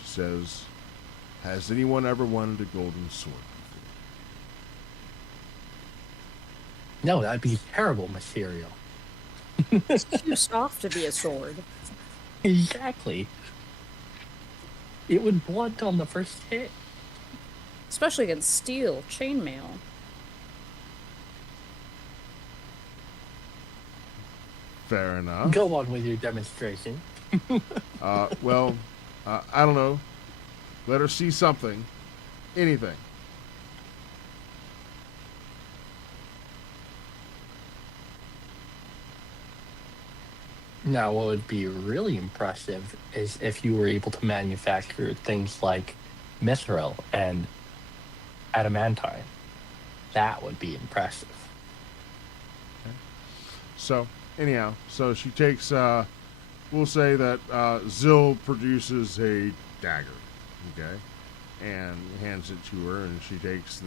She says, has anyone ever wanted a golden sword before? No, that'd be terrible material. It's too soft to be a sword. Exactly. It would blunt on the first hit. Especially against steel, chainmail. Fair enough. Go on with your demonstration. Well, I don't know. Let her see something. Anything. Now, what would be really impressive is if you were able to manufacture things like mithril and adamantine. That would be impressive. Okay. So, anyhow, so she takes, we'll say that Zill produces a dagger, okay, and hands it to her, and she takes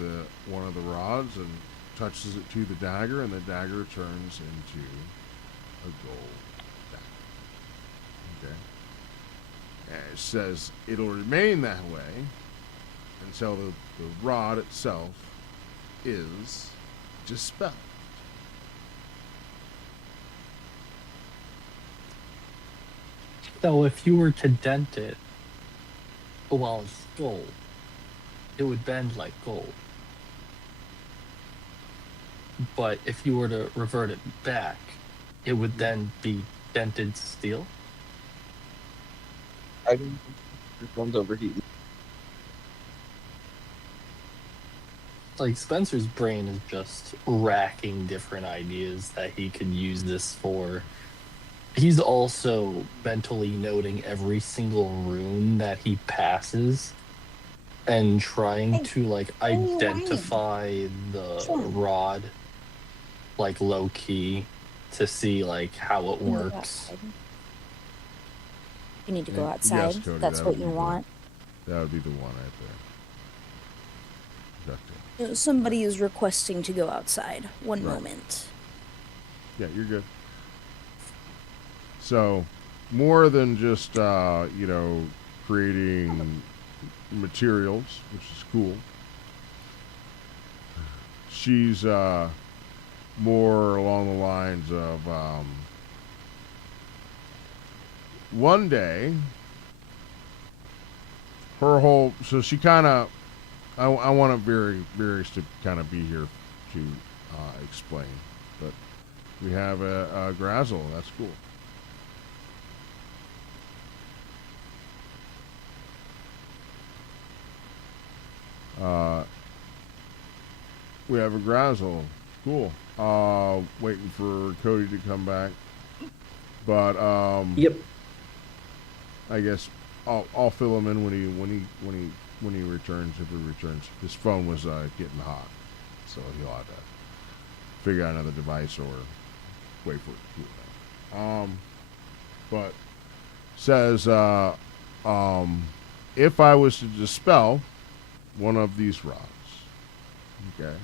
one of the rods and touches it to the dagger, and the dagger turns into a gold dagger. Okay. And it says it'll remain that way until the rod itself is dispelled. So if you were to dent it while it's gold, it would bend like gold. But if you were to revert it back, it would then be dented steel. I think this one's overheating. Like Spencer's brain is just racking different ideas that he could use this for. He's also mentally noting every single rune that he passes and trying to like identify the rod like low key to see like how it works. You need to go And outside. yes, Cody, That's that what would you be want. That would be the one right there. Exactly. Somebody is requesting to go outside. One Right. moment. Yeah, you're good. So, more than just, creating materials, which is cool. She's more along the lines of one day, her whole. So she kind of. I want Varys to kind of be here to explain. But we have a Grazzle. That's cool. We have a Grazzle. Cool. Waiting for Cody to come back. But Yep. I guess I'll fill him in when he returns, if he returns. His phone was getting hot, so he'll have to figure out another device or wait for it to cool down. But says if I was to dispel one of these rods, okay,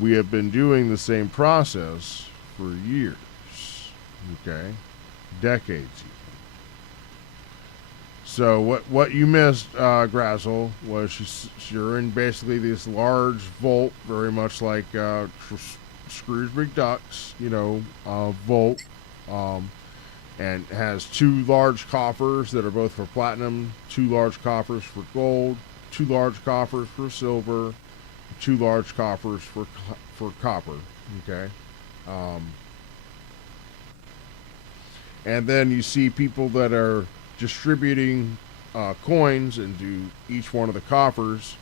we have been doing the same process for years, okay, decades even. So what you missed, Grazzle, was you're in basically this large vault, very much like Scrooge McDuck's, vault, and has two large coffers that are both for platinum, two large coffers for gold, two large coffers for silver, two large coffers for copper. Okay, and then you see people that are distributing coins into each one of the coffers,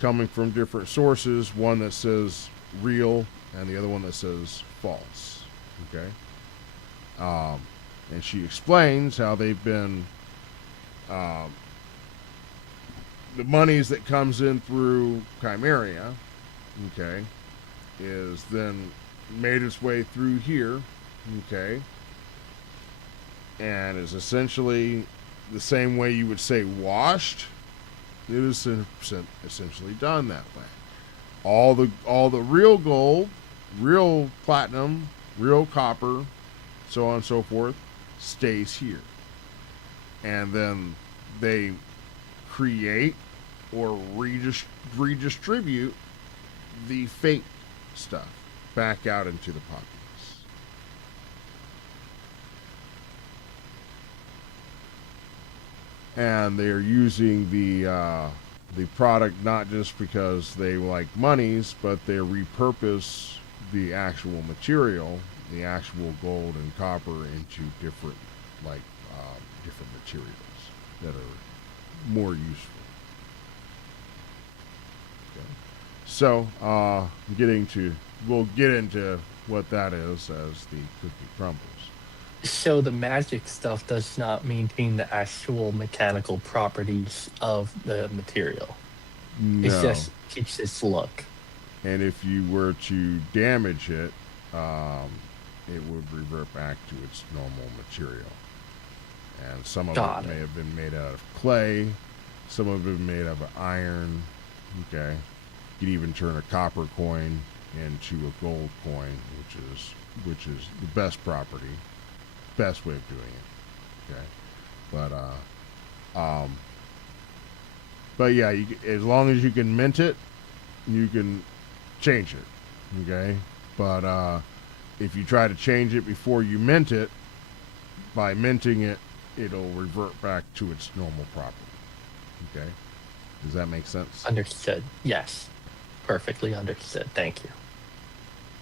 coming from different sources. One that says real, and the other one that says false. Okay, and she explains how they've been the monies that comes in through Chimeria, okay, is then made its way through here, okay, and is essentially the same way you would say washed. It is essentially done that way. All the real gold, real platinum, real copper, so on and so forth, stays here. And then they create or redistribute the fake stuff back out into the populace. And they're using the product not just because they like monies, but they repurpose the actual material, the actual gold and copper, into different different materials that are more useful. Okay. So, we'll get into what that is as the cookie crumbles. So the magic stuff does not maintain the actual mechanical properties of the material. No. It just keeps its look. And if you were to damage it, it would revert back to its normal material. And some of it may have been made out of clay, some of it made out of iron. Okay, you could even turn a copper coin into a gold coin, which is the best property, best way of doing it. Okay, but yeah, as long as you can mint it, you can change it. Okay, but if you try to change it before you mint it, by minting it, it'll revert back to its normal property. Okay, does that make sense? Understood. Yes, perfectly understood. Thank you.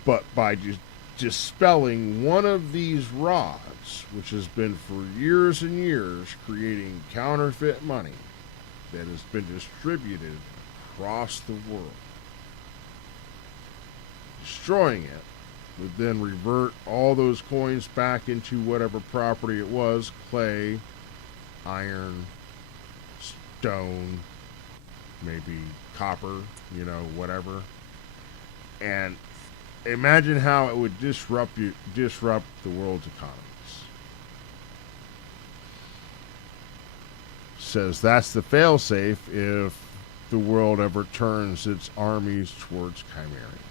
But by just dispelling one of these rods, which has been for years and years creating counterfeit money that has been distributed across the world, destroying it would then revert all those coins back into whatever property it was: clay, iron, stone, maybe copper, whatever. And imagine how it would disrupt the world's economies. Says that's the failsafe if the world ever turns its armies towards Chimeria.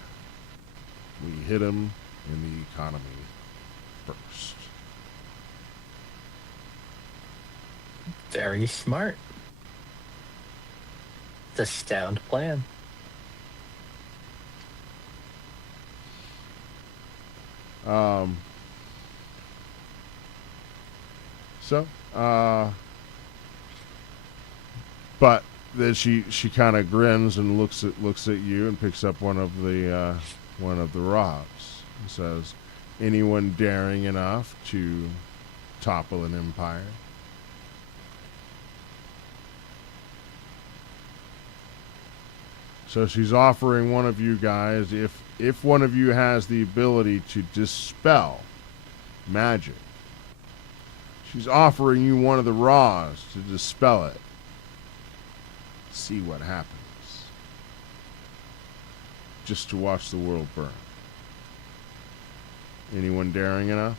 We hit them in the economy first. Very smart. The sound plan. But then she kind of grins and looks at you and picks up one of the rods and says, "Anyone daring enough to topple an empire?" So she's offering one of you guys, if one of you has the ability to dispel magic, she's offering you one of the rods to dispel it. See what happens. Just to watch the world burn. Anyone daring enough?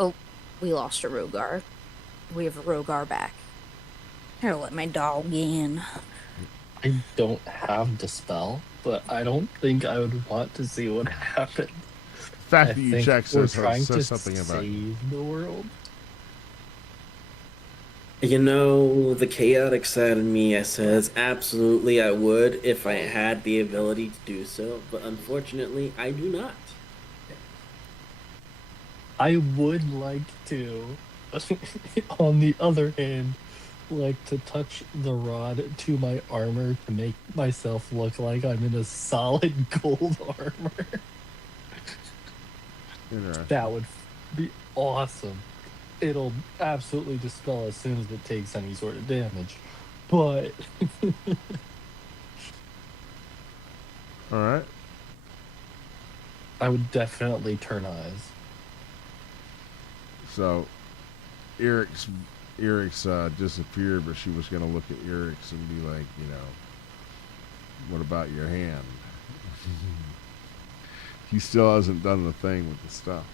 Oh, we lost a Rogar. We have a Rogar back. I'll let my dog in. I don't have Dispel, but I don't think I would want to see what happened. The fact that you check says something about save the world. The chaotic side of me says absolutely I would if I had the ability to do so, but unfortunately I do not. I would like to, on the other hand, like to touch the rod to my armor to make myself look like I'm in a solid gold armor. That would be awesome. It'll absolutely dispel as soon as it takes any sort of damage. But Alright. I would definitely turn eyes. So Eric's Eric's disappeared, but she was going to look at Eric's and be like, what about your hand? He still hasn't done the thing with the stuff.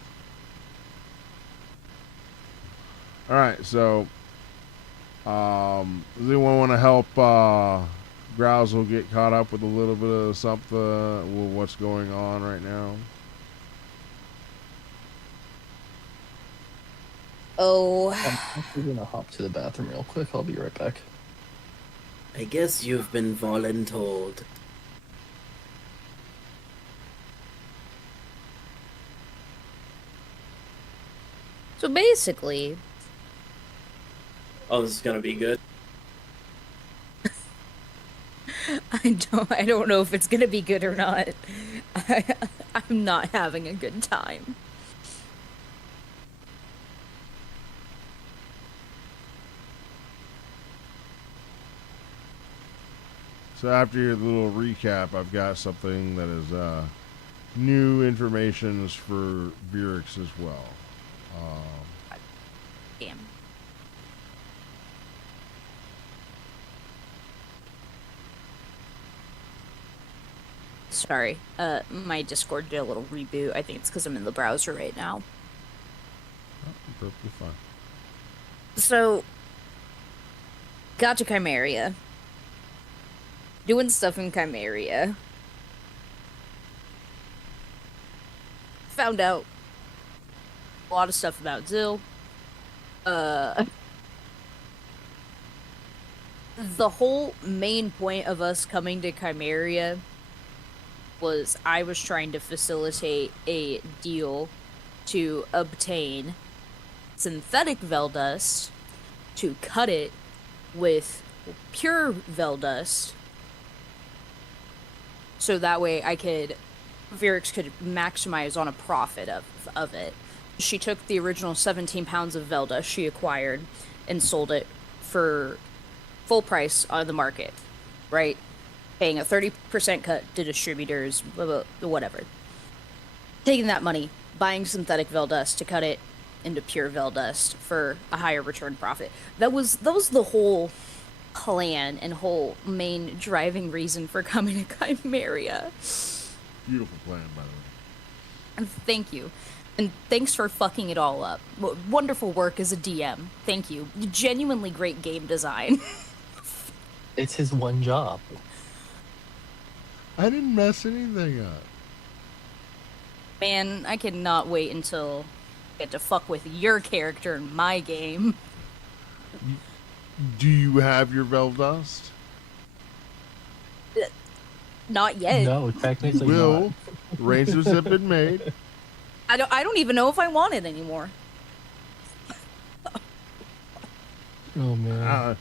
All right, so does anyone want to help Grousel get caught up with a little bit of something with what's going on right now? Oh, I'm actually gonna hop to the bathroom real quick. I'll be right back. I guess you've been voluntold. so basically, Oh, this is gonna be good. I don't know if it's gonna be good or not. I'm not having a good time. So after your little recap, I've got something that is new information for Virix as well. Damn. Sorry, my Discord did a little reboot. I think it's because I'm in the browser right now. Oh, perfectly fine. So, got to Chimeria. Doing stuff in Chimeria. Found out a lot of stuff about Zill. The whole main point of us coming to Chimeria was I was trying to facilitate a deal to obtain synthetic Veldust, to cut it with pure Veldust, so that way Virix could maximize on a profit of it. She took the original 17 pounds of Veldust she acquired and sold it for full price on the market, right? Paying a 30% cut to distributors, whatever. Taking that money, buying synthetic Veldust to cut it into pure Veldust for a higher return profit. That was the whole plan and whole main driving reason for coming to Chimeria. Beautiful plan, by the way. And thank you. And thanks for fucking it all up. Wonderful work as a DM. Thank you. Genuinely great game design. It's his one job. I didn't mess anything up. Man, I cannot wait until I get to fuck with your character in my game. Do you have your Veldust? Not yet. No, technically Will. not. Arrangements have been made. I don't even know if I want it anymore. Oh man.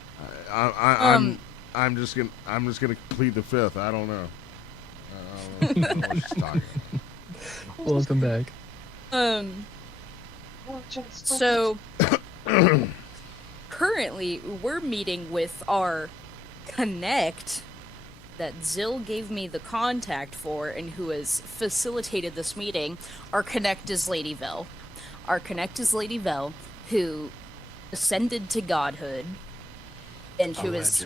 I'm just gonna plead the fifth. I don't know. I don't know what she's talking about. Welcome back. So currently we're meeting with our connect that Zill gave me the contact for and who has facilitated this meeting. Our connect is Lady Vel. Our connect is Lady Vel, who ascended to godhood and who is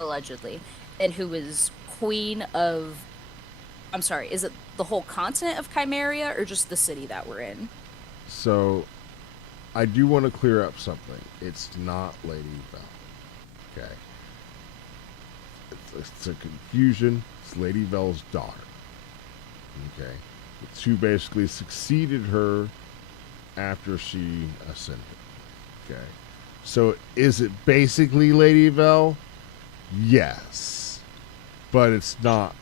allegedly and who is queen of, I'm sorry, is it the whole continent of Chimeria or just the city that we're in? So, I do want to clear up something. It's not Lady Vel. Okay. It's a confusion. It's Lady Vel's daughter. Okay. It's who basically succeeded her after she ascended. Okay. So, is it basically Lady Vel? Yes. But it's not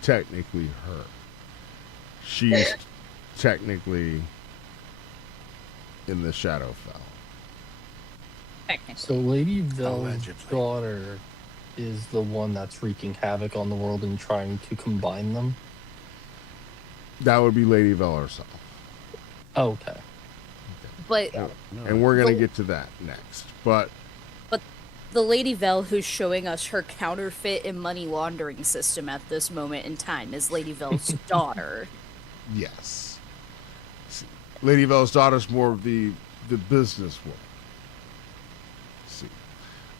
technically her. She's technically in the Shadowfell. Technically. So Lady Vel's daughter is the one that's wreaking havoc on the world and trying to combine them? That would be Lady Vel herself. Okay. But And we're going to get to that next. But the Lady Vel who's showing us her counterfeit and money laundering system at this moment in time is Lady Vel's daughter. yes. Lady Vel's daughter's more of the business woman.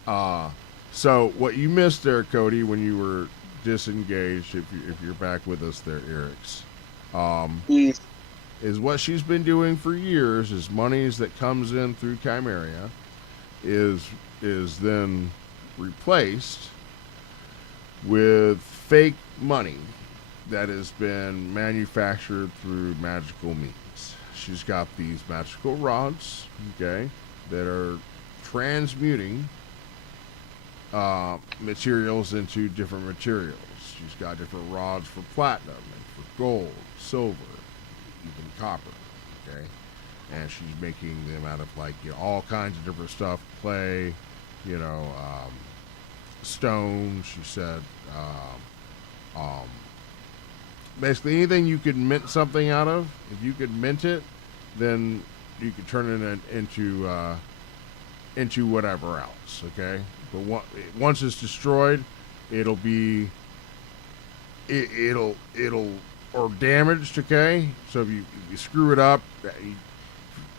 So what you missed there, Cody, when you were disengaged, if you're back with us there, Eric's, Yes. is what she's been doing for years is monies that comes in through Chimeria is then replaced with fake money that has been manufactured through magical means. She's got these magical rods, okay, that are transmuting materials into different materials. She's got different rods for platinum and for gold, silver, even copper, okay? And she's making them out of like, you know, all kinds of different stuff, clay, you know, stone, she said, basically anything you could mint something out of. If you could mint it, then you could turn it into whatever else, okay? But once it's destroyed, it'll be it'll or damaged, okay? So if you screw it up, you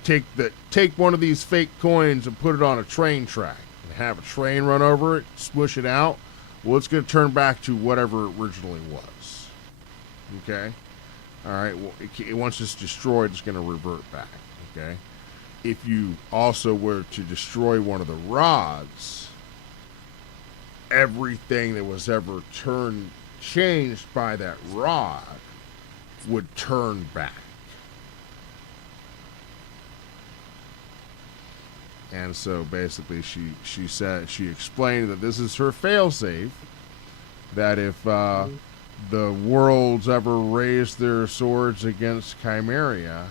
take one of these fake coins and put it on a train track and have a train run over it, smush it out. Well, it's going to turn back to whatever it originally was. Okay? All right. Well, once it's destroyed, it's going to revert back. Okay? If you also were to destroy one of the rods, everything that was ever changed by that rod would turn back. And so basically she said, she explained that this is her failsafe, that if the worlds ever raised their swords against Chimeria,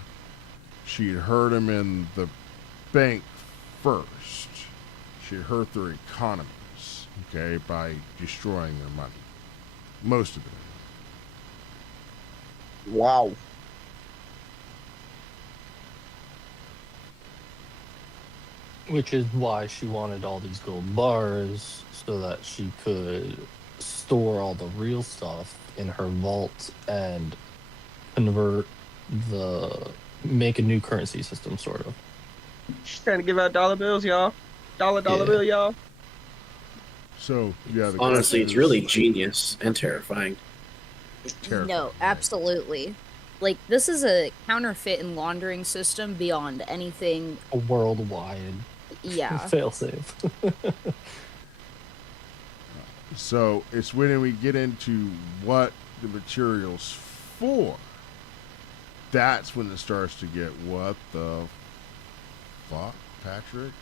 she'd hurt them in the bank first. She'd hurt their economies, okay, by destroying their money. Most of it. Wow. Which is why she wanted all these gold bars, so that she could store all the real stuff in her vault and make a new currency system, sort of. She's trying to give out dollar bills, y'all. Dollar bill, y'all. So, yeah. Honestly, it's really genius and terrifying. No, absolutely. Like, this is a counterfeit and laundering system beyond anything. A worldwide Yeah. failsafe. So it's when we get into what the material's for, that's when it starts to get, what the fuck, Patrick?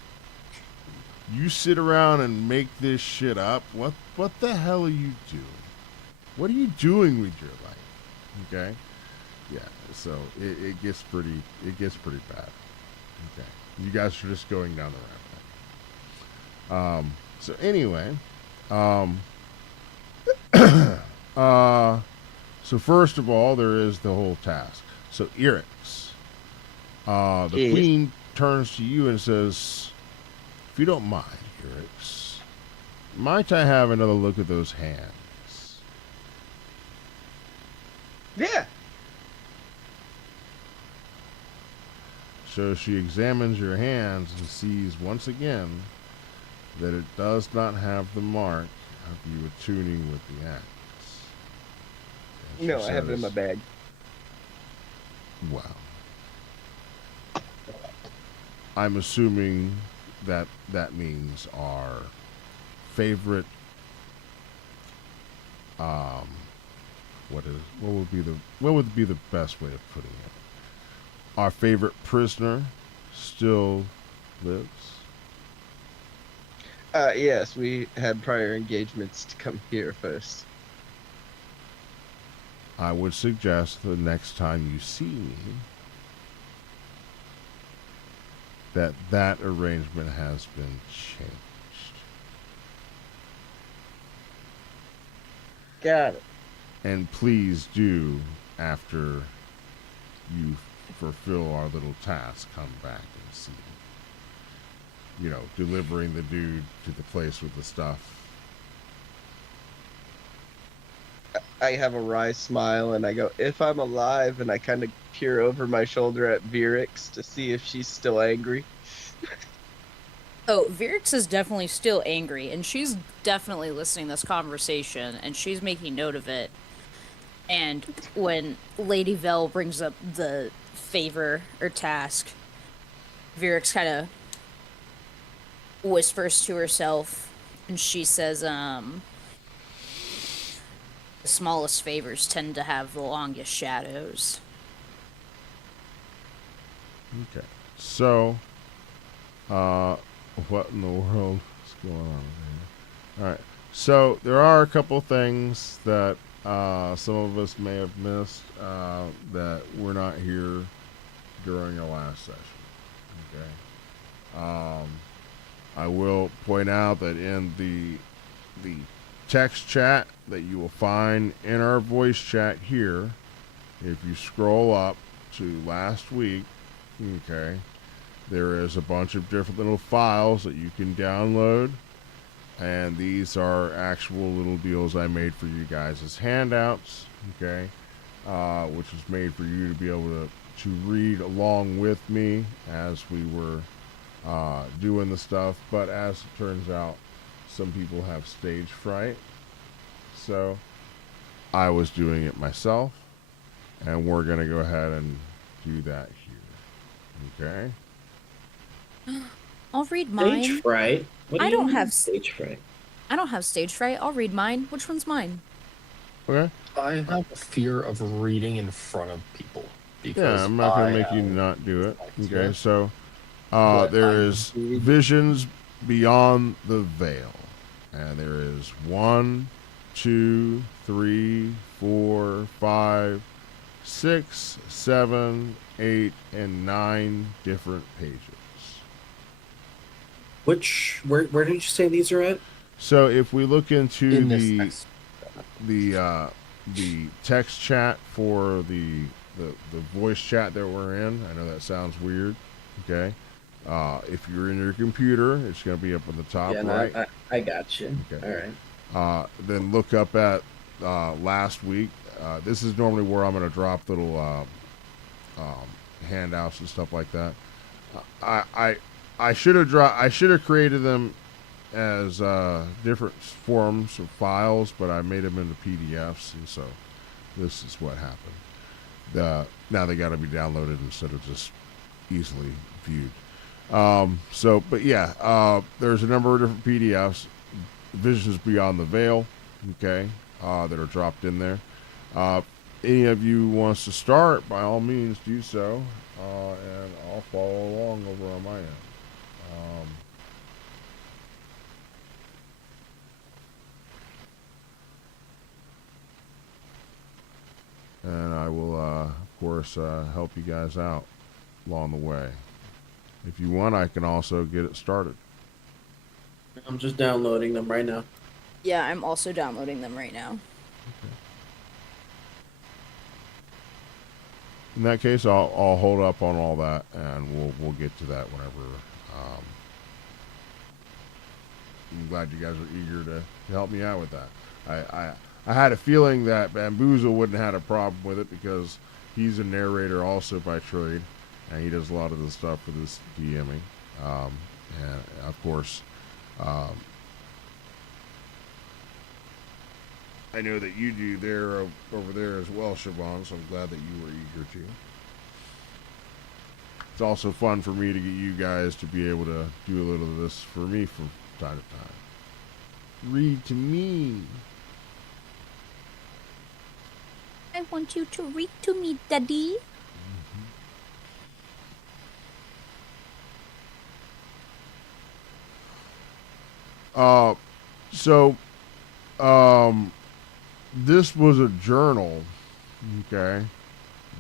You sit around and make this shit up? What the hell are you doing? What are you doing with your life? Okay? Yeah, so it gets pretty bad. Okay. You guys are just going down the rabbit hole. So anyway, so first of all, there is the whole task. So Eric's, the queen turns to you and says, if you don't mind, Eric's, might I have another look at those hands? Yeah. So she examines your hands and sees once again that it does not have the mark of you attuning with the axe. No, I have it in my bag. Wow. I'm assuming that means our favorite what would be the best way of putting it? Our favorite prisoner still lives? Yes, we had prior engagements to come here first. I would suggest the next time you see me that arrangement has been changed. Got it. And please do, after you fulfill our little task, come back and see me. You know, delivering the dude to the place with the stuff. I have a wry smile and I go, if I'm alive, and I kind of peer over my shoulder at Virix to see if she's still angry. Oh, Virix is definitely still angry, and she's definitely listening to this conversation, and she's making note of it. And when Lady Vel brings up the favor or task, Virix kind of whispers to herself, and she says, the smallest favors tend to have the longest shadows. Okay. So, what in the world is going on here? All right. So there are a couple things that some of us may have missed that were not here during our last session. Okay. I will point out that in the text chat that you will find in our voice chat here, if you scroll up to last week, okay, there is a bunch of different little files that you can download, and these are actual little deals I made for you guys as handouts, okay, which was made for you to be able to read along with me as we were doing the stuff. But as it turns out, some people have stage fright, so I was doing it myself, and we're gonna go ahead and do that here. Okay. I'll read mine. Stage fright? What do I you don't mean have stage fright. I don't have stage fright. I'll read mine. Which one's mine? Okay. I have a fear of reading in front of people because Yeah, I'm not gonna I make you have not do it. dyslexia, Okay, so but there I is read- visions beyond the veil, and there is 1, 2, 3, 4, 5, 6, 7, 8, and 9 different pages. Where did you say these are at? So if we look into in this text. the text chat for the voice chat that we're in, I know that sounds weird. Okay, if you're in your computer, it's going to be up on the top right. I got you. Okay. All right. Then look up at last week. This is normally where I'm going to drop little handouts and stuff like that. I should have created them as different forms of files, but I made them into PDFs, and so this is what happened. Now they got to be downloaded instead of just easily viewed. But yeah, there's a number of different PDFs, Visions Beyond the Veil, okay, that are dropped in there. Any of you wants to start, by all means do so, and I'll follow along over on my end. And I will, of course, help you guys out along the way. If you want, I can also get it started. I'm just downloading them right now. Yeah, I'm also downloading them right now. Okay. In that case, I'll hold up on all that, and we'll get to that whenever. I'm glad you guys are eager to help me out with that. I had a feeling that Bamboozle wouldn't have had a problem with it because he's a narrator also by trade, and he does a lot of the stuff for this DMing. And of course, I know that you do there over there as well, Siobhan, so I'm glad that you were eager to. It's also fun for me to get you guys to be able to do a little of this for me from time to time. Read to me. I want you to read to me, Daddy. So, this was a journal, okay,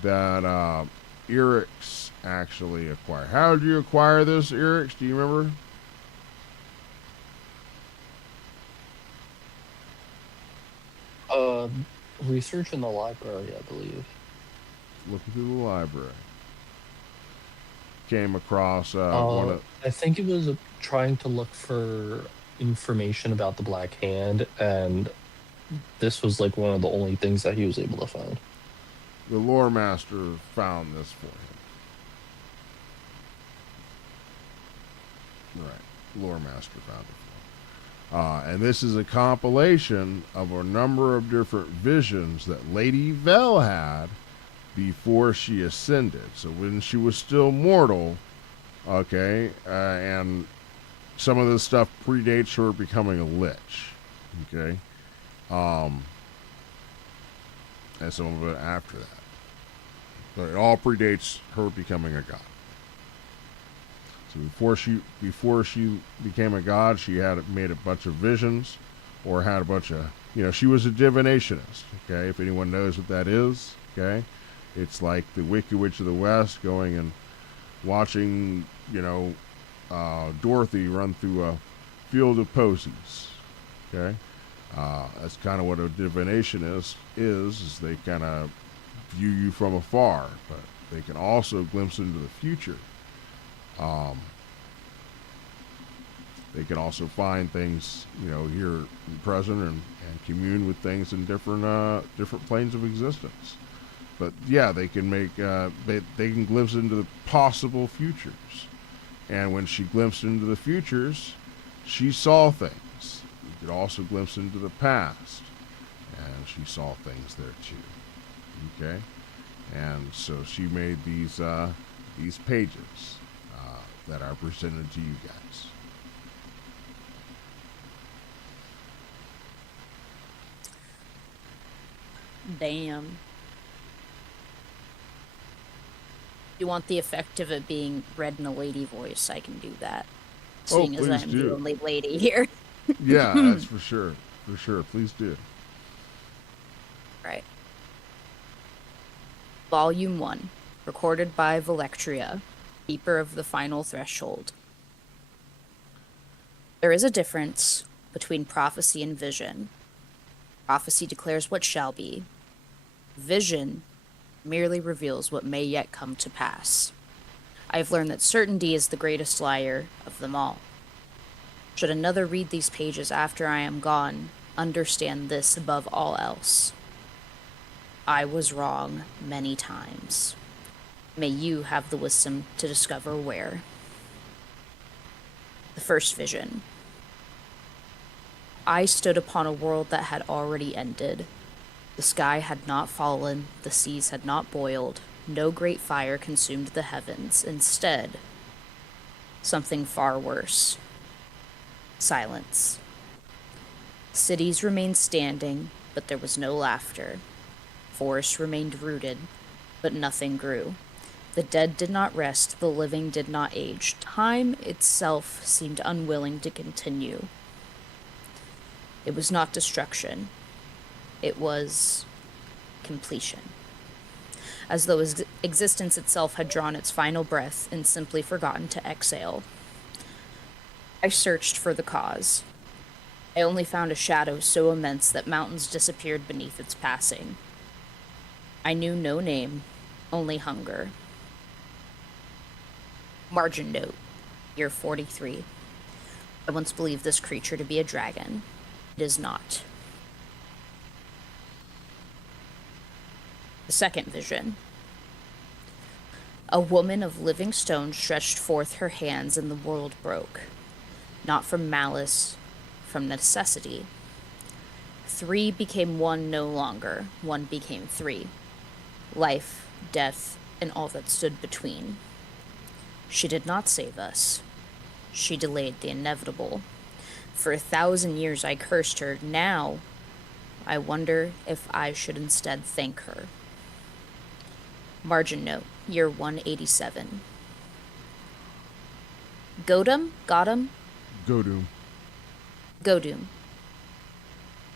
that Eric's actually acquired. How did you acquire this, Eric's? Do you remember? Research in the library, I believe. Looking through the library. Came across one of... I think it was trying to look for information about the Black Hand, and this was like one of the only things that he was able to find. The lore master found this for him. Right. lore master found it for. And this is a compilation of a number of different visions that Lady Vel had before she ascended. So when she was still mortal, okay, and some of this stuff predates her becoming a lich, okay, and some of it after that. But it all predates her becoming a god. So before she became a god, she had made a bunch of visions, or had a bunch of, she was a divinationist. Okay, if anyone knows what that is, okay, it's like the Wicked Witch of the West going and watching, Dorothy run through a field of posies. Okay, that's kind of what a divinationist is they kind of view you from afar, but they can also glimpse into the future. They can also find things, here in present, and commune with things in different planes of existence. But yeah, they can make they can glimpse into the possible futures. And when she glimpsed into the futures, she saw things. You could also glimpse into the past, and she saw things there too. Okay, and so she made these pages that are presented to you guys. Damn. You want the effect of it being read in a lady voice? I can do that. Seeing as I'm the only lady here. Yeah, that's for sure. For sure. Please do. Right. Volume 1. Recorded by Valectria, Keeper of the Final Threshold. There is a difference between prophecy and vision. Prophecy declares what shall be. Vision merely reveals what may yet come to pass. I have learned that certainty is the greatest liar of them all. Should another read these pages after I am gone, understand this above all else. I was wrong many times. May you have the wisdom to discover where. The first vision. I stood upon a world that had already ended. The sky had not fallen, the seas had not boiled, no great fire consumed the heavens. Instead, something far worse. Silence. Cities remained standing, but there was no laughter. Forests remained rooted, but nothing grew. The dead did not rest, the living did not age. Time itself seemed unwilling to continue. It was not destruction. It was completion. As though existence itself had drawn its final breath and simply forgotten to exhale. I searched for the cause. I only found a shadow so immense that mountains disappeared beneath its passing. I knew no name, only hunger. Margin note, year 43. I once believed this creature to be a dragon. It is not. The second vision. A woman of living stone stretched forth her hands and the world broke. Not from malice, from necessity. 3 became 1 no longer. 1 became 3. Life, death, and all that stood between. She did not save us. She delayed the inevitable. For 1,000 years I cursed her. Now, I wonder if I should instead thank her. Margin note, year 187. Godum? Godum? Godum. Godum.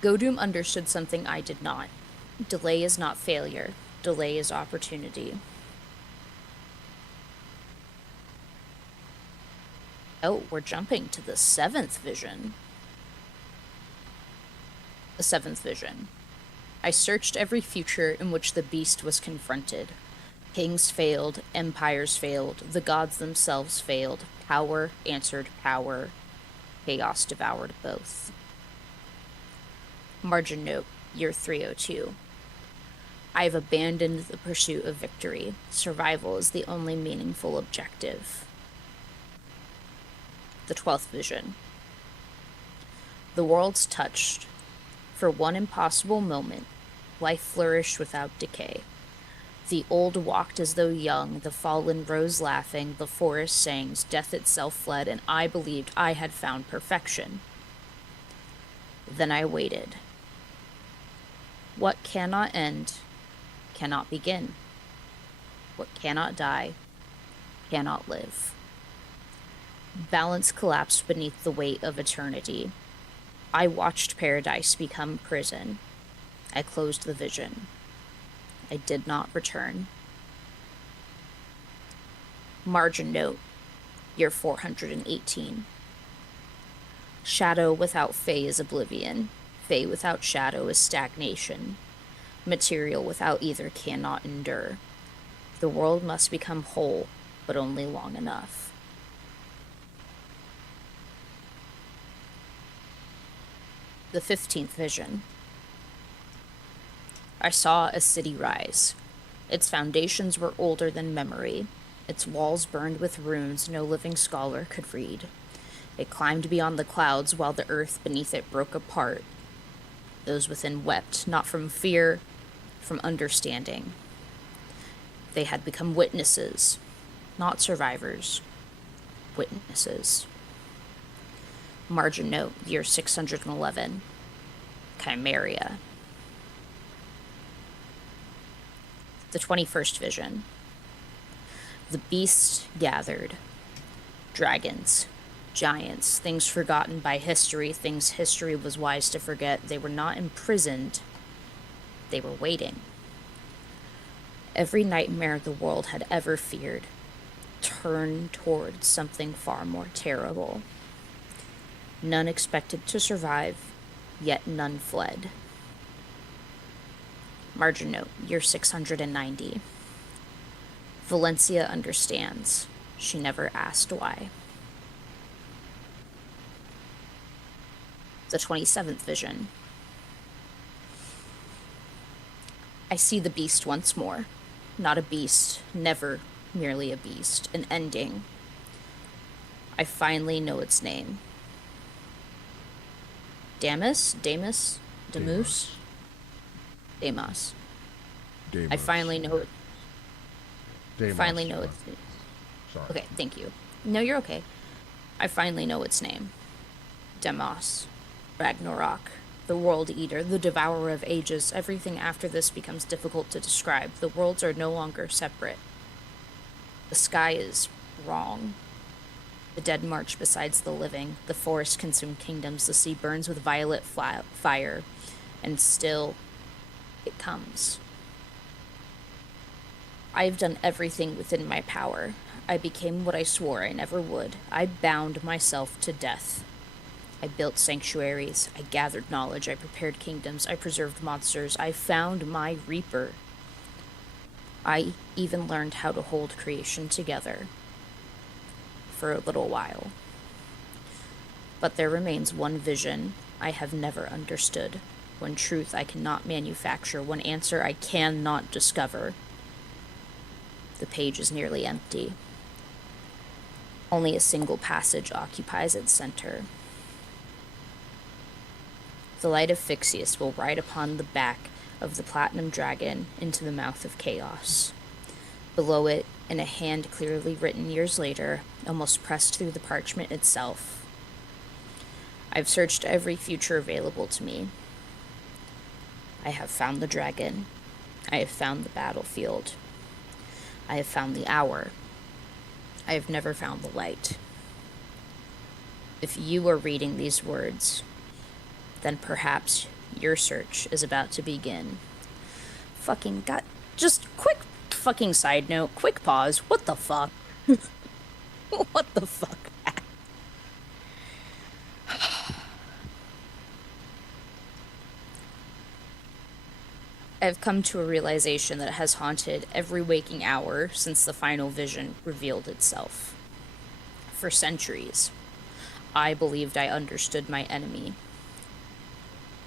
Godum understood something I did not. Delay is not failure. Delay is opportunity. Oh, we're jumping to the 7th vision. The 7th vision. I searched every future in which the beast was confronted. Kings failed, empires failed, the gods themselves failed, power answered power, chaos devoured both. Margin note, year 302. I have abandoned the pursuit of victory. Survival is the only meaningful objective. The 12th vision. The world's touched. For one impossible moment, life flourished without decay. The old walked as though young, the fallen rose laughing, the forest sang, death itself fled, and I believed I had found perfection. Then I waited. What cannot end, cannot begin. What cannot die, cannot live. Balance collapsed beneath the weight of eternity. I watched paradise become prison. I closed the vision. I did not return. Margin note, year 418. Shadow without Fey is oblivion. Fey without shadow is stagnation. Material without either cannot endure. The world must become whole, but only long enough. The 15th vision. I saw a city rise. Its foundations were older than memory. Its walls burned with runes no living scholar could read. It climbed beyond the clouds while the earth beneath it broke apart. Those within wept, not from fear, from understanding. They had become witnesses, not survivors. Witnesses. Margin note, year 611. Chimeria. The 21st vision. The beasts gathered. Dragons. Giants. Things forgotten by history. Things history was wise to forget. They were not imprisoned. They were waiting. Every nightmare the world had ever feared turned towards something far more terrible. None expected to survive, yet none fled. Margin note, year 690. Valencia understands. She never asked why. The 27th vision. I see the beast once more. Not a beast, never merely a beast, an ending. I finally know its name. Damus? Damus? Damus? Deimos. I finally know it. Deimos. Finally know its. Sorry. Okay, thank you. No, you're okay. I finally know its name. Demos. Ragnarok. The World Eater, the Devourer of Ages. Everything after this becomes difficult to describe. The worlds are no longer separate. The sky is wrong. The dead march besides the living. The forest consume kingdoms. The sea burns with violet fire. And still, it comes. I have done everything within my power. I became what I swore I never would. I bound myself to death. I built sanctuaries. I gathered knowledge. I prepared kingdoms. I preserved monsters. I found my reaper. I even learned how to hold creation together. For a little while. But there remains one vision I have never understood. One truth I cannot manufacture. One answer I cannot discover. The page is nearly empty. Only a single passage occupies its center. The light of Phyxius will ride upon the back of the platinum dragon into the mouth of chaos. Below it, in a hand clearly written years later, almost pressed through the parchment itself. I've searched every future available to me. I have found the dragon. I have found the battlefield. I have found the hour. I have never found the light. If you are reading these words, then perhaps your search is about to begin. Fucking god. Just quick fucking side note, quick pause. What the fuck? What the fuck? I've come to a realization that has haunted every waking hour since the final vision revealed itself. For centuries, I believed I understood my enemy.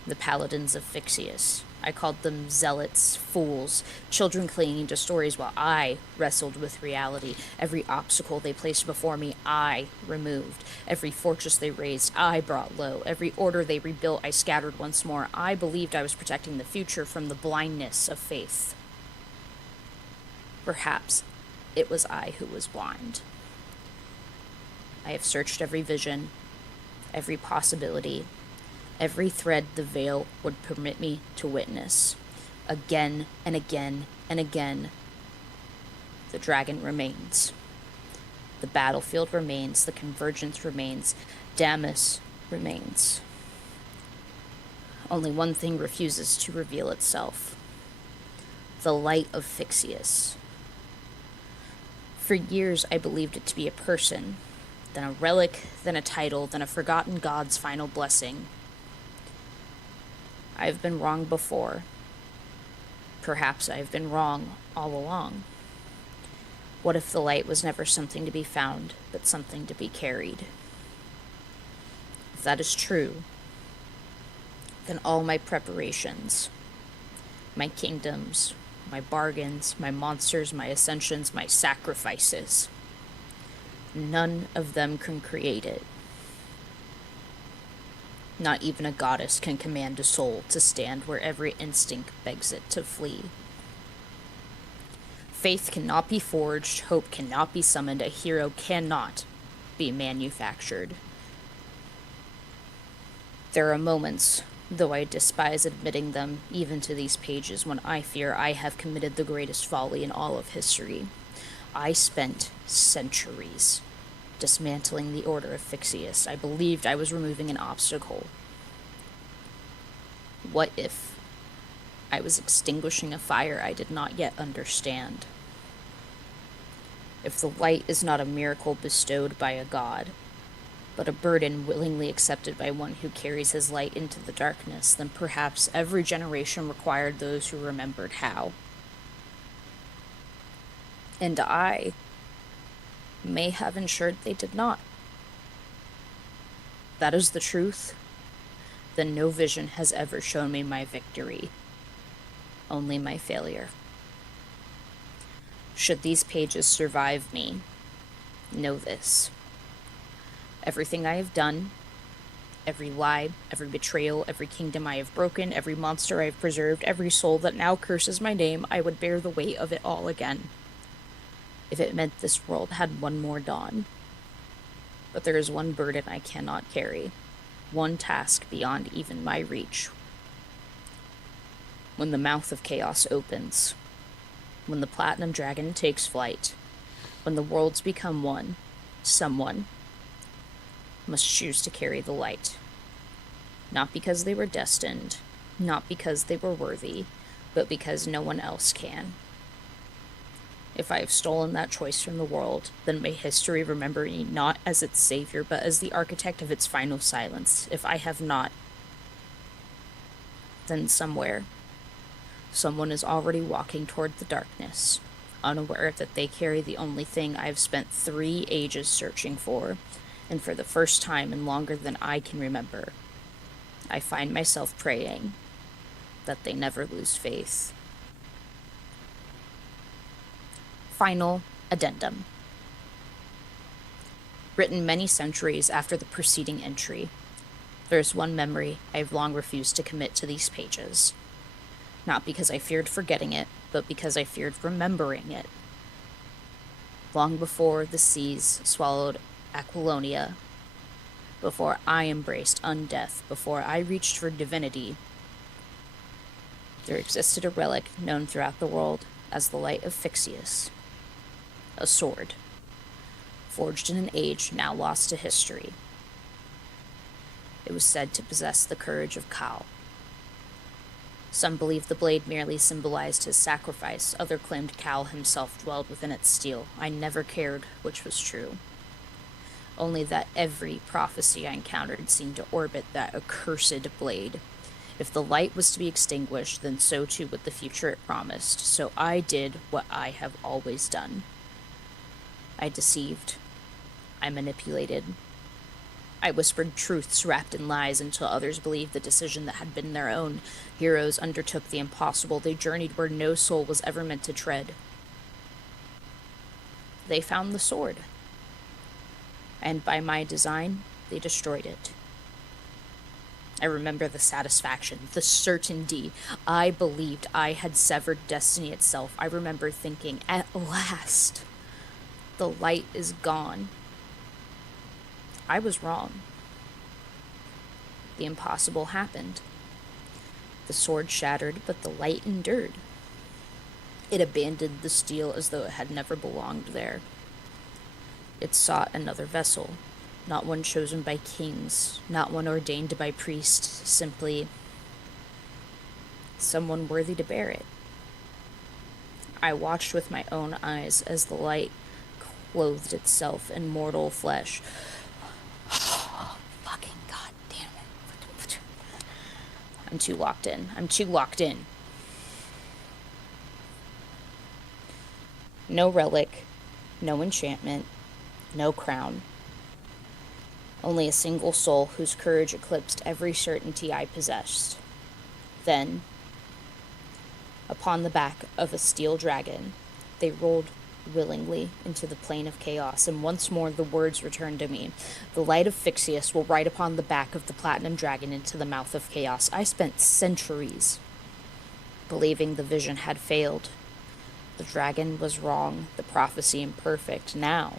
The paladins of Phyxius. I called them zealots, fools, children clinging to stories while I wrestled with reality. Every obstacle they placed before me, I removed. Every fortress they raised, I brought low. Every order they rebuilt, I scattered once more. I believed I was protecting the future from the blindness of faith. Perhaps it was I who was blind. I have searched every vision, every possibility, every thread the veil would permit me to witness. Again and again and again, the dragon remains. The battlefield remains, the convergence remains, Damus remains. Only one thing refuses to reveal itself. The light of Fixius. For years I believed it to be a person, then a relic, then a title, then a forgotten god's final blessing. I've been wrong before. Perhaps I've been wrong all along. What if the light was never something to be found, but something to be carried? If that is true, then all my preparations, my kingdoms, my bargains, my monsters, my ascensions, my sacrifices, none of them can create it. Not even a goddess can command a soul to stand where every instinct begs it to flee. Faith cannot be forged, hope cannot be summoned, a hero cannot be manufactured. There are moments, though I despise admitting them even to these pages, when I fear I have committed the greatest folly in all of history. I spent centuries dismantling the Order of Fixius. I believed I was removing an obstacle. What if I was extinguishing a fire I did not yet understand? If the light is not a miracle bestowed by a god, but a burden willingly accepted by one who carries his light into the darkness, then perhaps every generation required those who remembered how. And I may have ensured they did not. That is the truth. Then no vision has ever shown me my victory, only my failure. Should these pages survive me, know this. Everything I have done, every lie, every betrayal, every kingdom I have broken, every monster I have preserved, every soul that now curses my name, I would bear the weight of it all again, if it meant this world had one more dawn. But there is one burden I cannot carry, one task beyond even my reach. When the mouth of chaos opens, when the platinum dragon takes flight, when the worlds become one, someone must choose to carry the light. Not because they were destined, not because they were worthy, but because no one else can. If I have stolen that choice from the world, then may history remember me not as its savior, but as the architect of its final silence. If I have not, then somewhere, someone is already walking toward the darkness, unaware that they carry the only thing I have spent 3 ages searching for, and for the first time in longer than I can remember, I find myself praying that they never lose faith. Final addendum. Written many centuries after the preceding entry, there is one memory I have long refused to commit to these pages. Not because I feared forgetting it, but because I feared remembering it. Long before the seas swallowed Aquilonia, before I embraced undeath, before I reached for divinity, there existed a relic known throughout the world as the Light of Fixius. A sword, forged in an age now lost to history. It was said to possess the courage of Kal. Some believed the blade merely symbolized his sacrifice. Others claimed Kal himself dwelled within its steel. I never cared which was true. Only that every prophecy I encountered seemed to orbit that accursed blade. If the light was to be extinguished, then so too would the future it promised. So I did what I have always done. I deceived. I manipulated. I whispered truths wrapped in lies until others believed the decision that had been their own. Heroes undertook the impossible. They journeyed where no soul was ever meant to tread. They found the sword. And by my design, they destroyed it. I remember the satisfaction, the certainty. I believed I had severed destiny itself. I remember thinking, at last, the light is gone. I was wrong. The impossible happened. The sword shattered, but the light endured. It abandoned the steel as though it had never belonged there. It sought another vessel, not one chosen by kings, not one ordained by priests, simply someone worthy to bear it. I watched with my own eyes as the light clothed itself in mortal flesh. Fucking goddamn it. I'm too locked in. No relic, no enchantment, no crown. Only a single soul whose courage eclipsed every certainty I possessed. Then, upon the back of a steel dragon, they rolled willingly into the plane of chaos, and once more the words returned to me. The light of Phyxius will ride upon the back of the platinum dragon into the mouth of chaos. I spent centuries believing the vision had failed. The dragon was wrong, the prophecy imperfect. Now,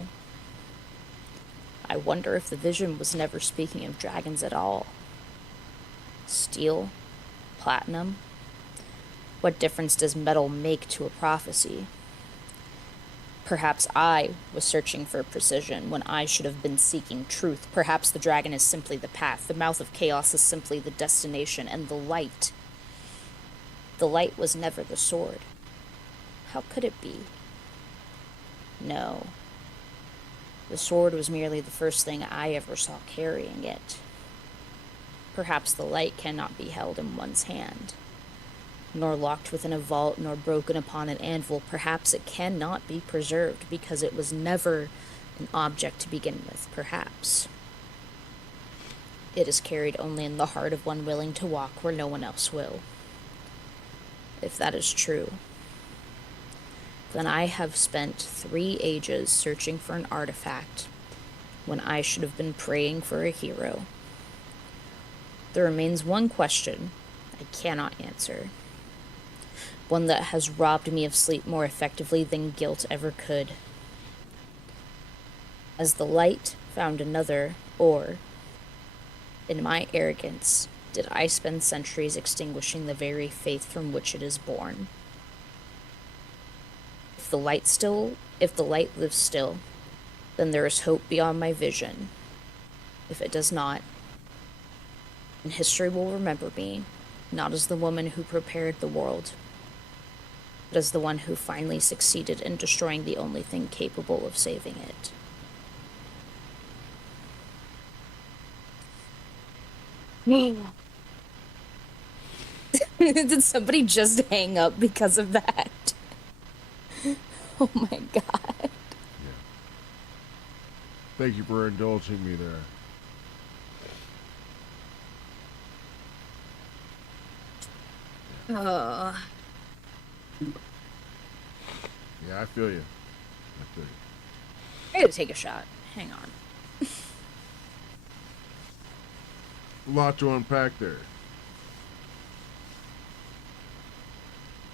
I wonder if the vision was never speaking of dragons at all. Steel? Platinum? What difference does metal make to a prophecy? Perhaps I was searching for precision when I should have been seeking truth. Perhaps the dragon is simply the path, the mouth of chaos is simply the destination, and the light was never the sword. How could it be? No. The sword was merely the first thing I ever saw carrying it. Perhaps the light cannot be held in one's hand, nor locked within a vault, nor broken upon an anvil. Perhaps it cannot be preserved because it was never an object to begin with. Perhaps it is carried only in the heart of one willing to walk where no one else will. If that is true, then I have spent 3 ages searching for an artifact when I should have been praying for a hero. There remains one question I cannot answer, one that has robbed me of sleep more effectively than guilt ever could. As the light found another, or, in my arrogance, did I spend centuries extinguishing the very faith from which it is born? If the light lives still, then there is hope beyond my vision. If it does not, then history will remember me, not as the woman who prepared the world, but as the one who finally succeeded in destroying the only thing capable of saving it. Did somebody just hang up because of that? Oh my god. Yeah. Thank you for indulging me there. Yeah, I feel you. I gotta take a shot. Hang on. A lot to unpack there.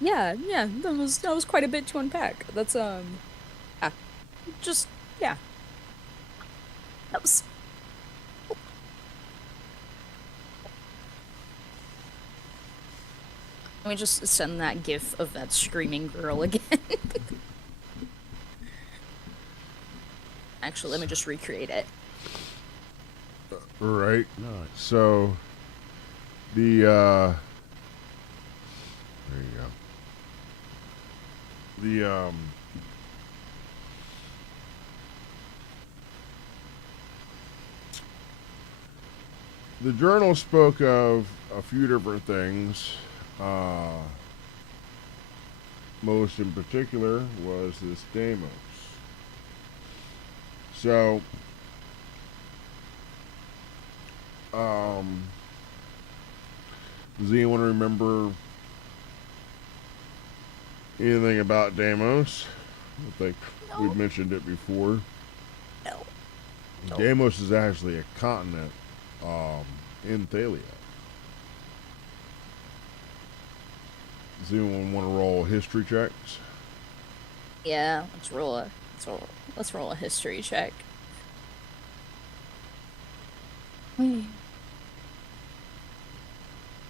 Yeah, that was quite a bit to unpack. That's yeah. That was Let me just send that gif of that screaming girl again. Actually, let me just recreate it. Right. So, there you go. The journal spoke of a few different things. Most in particular was this Deimos. So, Does anyone remember anything about Deimos? I think we've mentioned it before. No. Deimos is actually a continent in Thalia. Does anyone want to roll history checks? Yeah, let's roll a history check.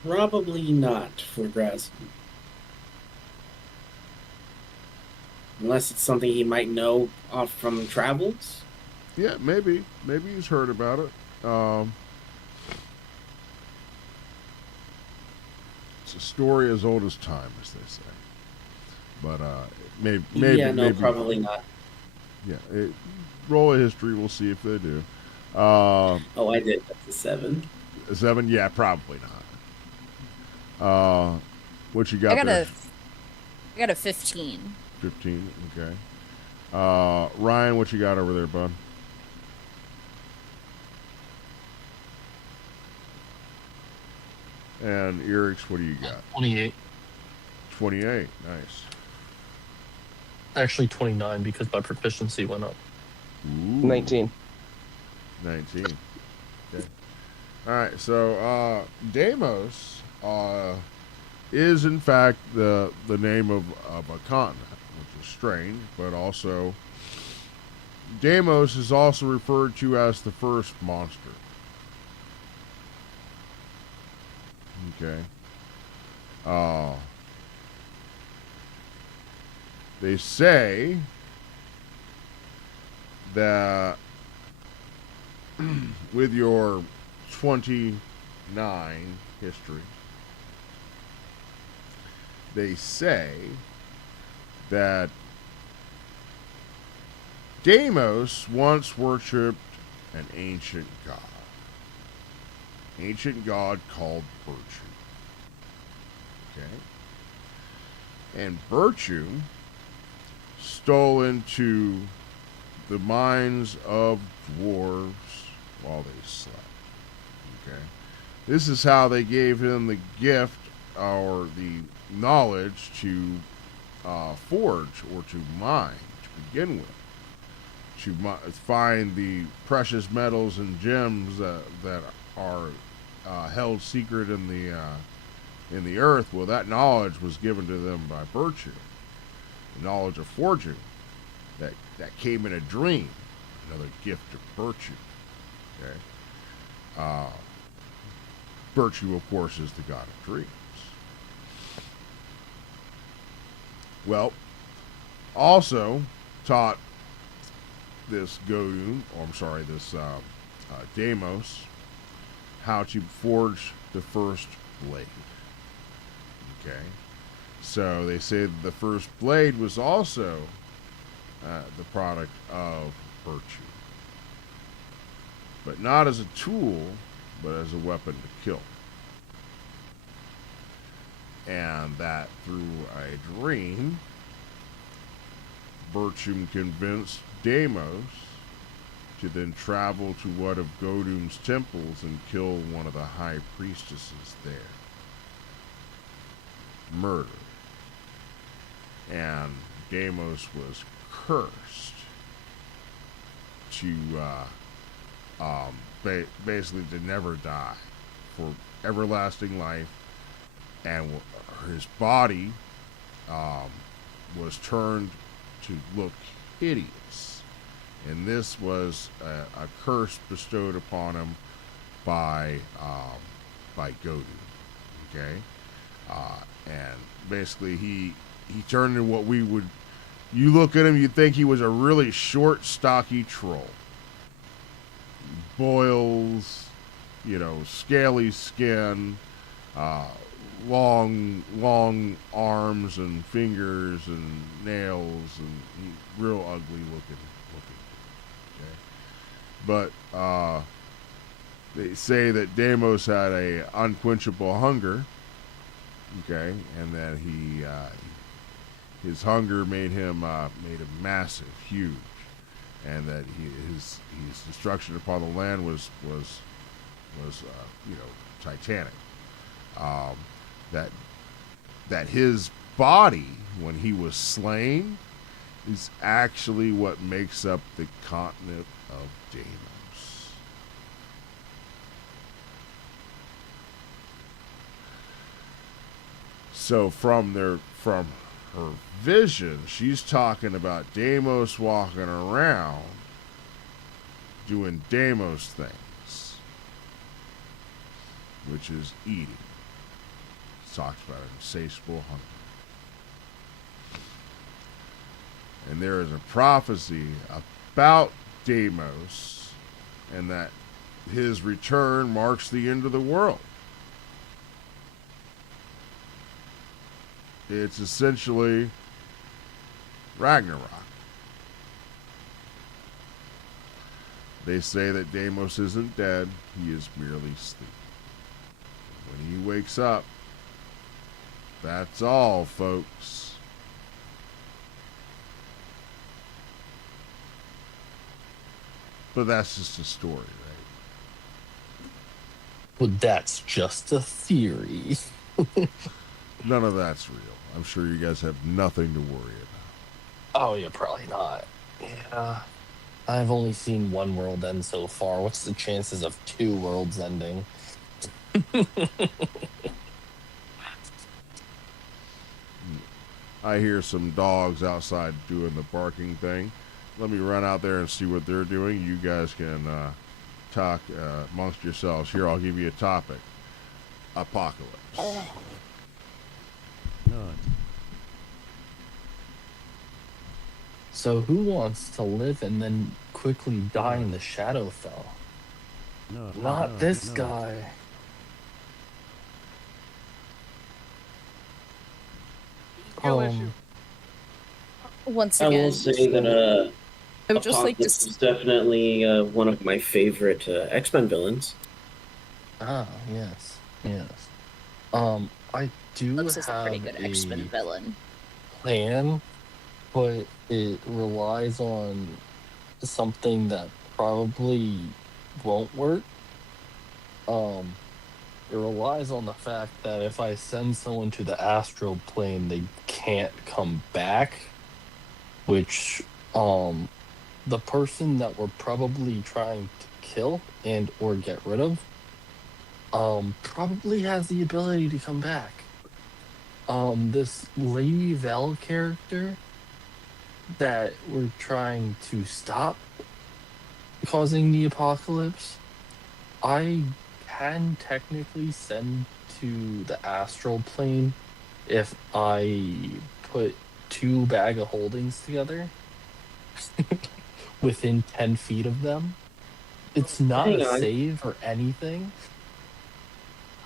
Probably not for Grasp. Unless it's something he might know off from travels. Yeah, maybe. Maybe he's heard about it. It's a story as old as time, as they say. But maybe. Yeah, no, maybe, probably not. Yeah, roll a history. We'll see if they do. Oh, I did. That's a 7. 7? Yeah, probably not. What you got there? I got a 15. 15. Okay. Ryan, what you got over there, bud? And Eric's, what do you got? 28. 28. Nice. Actually, 29 because my proficiency went up. Ooh. 19. 19. Okay. All right. So Deimos is in fact the name of a continent, which is strange, but also Deimos is also referred to as the first monster. Okay. They say that with your 29 history, they say that Deimos once worshipped an ancient god. Ancient god called Virtue. Okay? And Virtue stole into the minds of dwarves while they slept. Okay? This is how they gave him the gift or the knowledge to forge or to mine to begin with. To find the precious metals and gems that are held secret in the earth. Well, that knowledge was given to them by Virtue. The knowledge of forging that came in a dream. Another gift of Virtue. Okay. Virtue, of course, is the god of dreams. Well, also taught this Godun, this Deimos, how to forge the first blade. Okay, so they say that the first blade was also the product of Virtue, but not as a tool, but as a weapon to kill. And that through a dream, Virtue convinced Deimos to then travel to one of Godun's temples and kill one of the high priestesses there. Murder. And Deimos was cursed to basically to never die, for everlasting life, and his body was turned to look hideous. And this was a curse bestowed upon him by Godun. Okay, and basically he turned into what we would. You look at him, you'd think he was a really short, stocky troll. Boils, scaly skin, long arms and fingers and nails, and real ugly looking. Okay? But they say that Deimos had a unquenchable hunger. Okay, and that his hunger made him massive, huge, and that his destruction upon the land was was, Titanic. That his body, when he was slain, is actually what makes up the continent of Deimos. So from her vision, she's talking about Deimos walking around doing Deimos things, which is eating. It's talked about insatiable hunger. And there is a prophecy about Deimos, and that his return marks the end of the world. It's essentially Ragnarok. They say that Deimos isn't dead, he is merely sleeping. When he wakes up, that's all, folks. But that's just a story, right? But that's just a theory. None of that's real. I'm sure you guys have nothing to worry about. Oh, yeah, probably not. Yeah. I've only seen one world end so far. What's the chances of 2 worlds ending? I hear some dogs outside doing the barking thing. Let me run out there and see what they're doing. You guys can talk amongst yourselves. Here, I'll give you a topic. Apocalypse. So who wants to live and then quickly die in the Shadowfell? Not this guy. Once I again, will say that I would just like to Apocalypse is definitely one of my favorite X-Men villains. Ah, yes. I do Looks is a pretty have good X-Men villain. plan, but it relies on something that probably won't work. It relies on the fact that if I send someone to the astral plane, they can't come back, which the person that we're probably trying to kill and or get rid of probably has the ability to come back. This Lady Vel character that we're trying to stop causing the apocalypse, I can technically send to the astral plane if I put 2 bag of holdings together within 10 feet of them. It's not Hang a on. save or anything.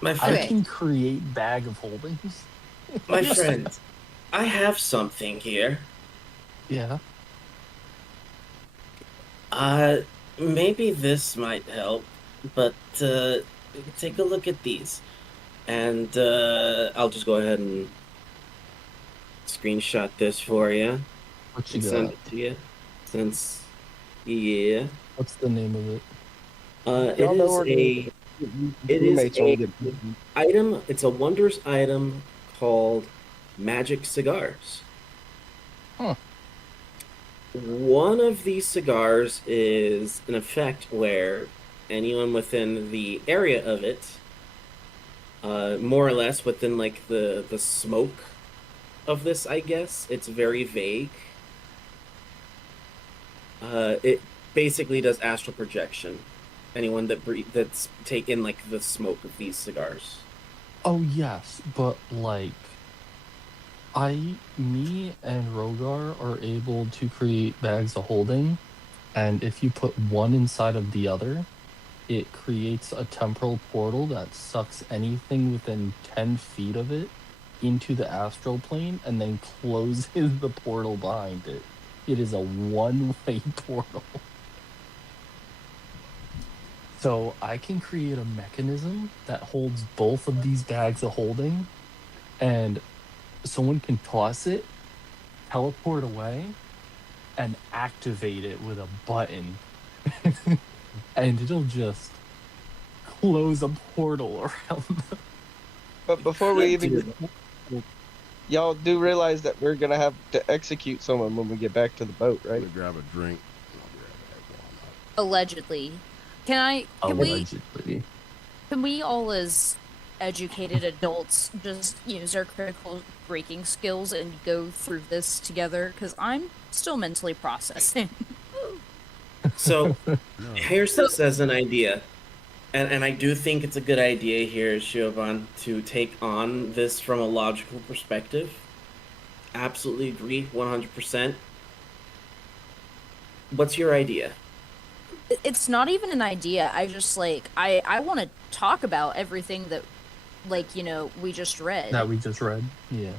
My I friend, can create bag of holdings. my friend, I have something here. Yeah. Maybe this might help, but take a look at these. And I'll just go ahead and screenshot this for you What you and send got? it to you. Since, yeah. What's the name of it? It is a item. It's a wondrous item called magic cigars. Huh. One of these cigars is an effect where anyone within the area of it, more or less within like the smoke of this, I guess, it's very vague. It basically does astral projection. Anyone that's taken like the smoke of these cigars. Oh yes, but like me and Rogar are able to create bags of holding, and if you put one inside of the other, it creates a temporal portal that sucks anything within 10 feet of it into the astral plane and then closes the portal behind it. It is a one-way portal. So I can create a mechanism that holds both of these bags of holding, and someone can toss it, teleport away, and activate it with a button. And it'll just close a portal around them. But before we even Dude, y'all do realize that we're gonna have to execute someone when we get back to the boat, I'm right? gonna grab a drink. Allegedly. Can Allegedly. we all as educated adults just use our critical breaking skills and go through this together? Because I'm still mentally processing. so No. here's this as an idea. And I do think it's a good idea here, Siobhan, to take on this from a logical perspective. Absolutely agree, 100%. What's your idea? It's not even an idea. I just I want to talk about everything that we just read. That we just read? Yeah.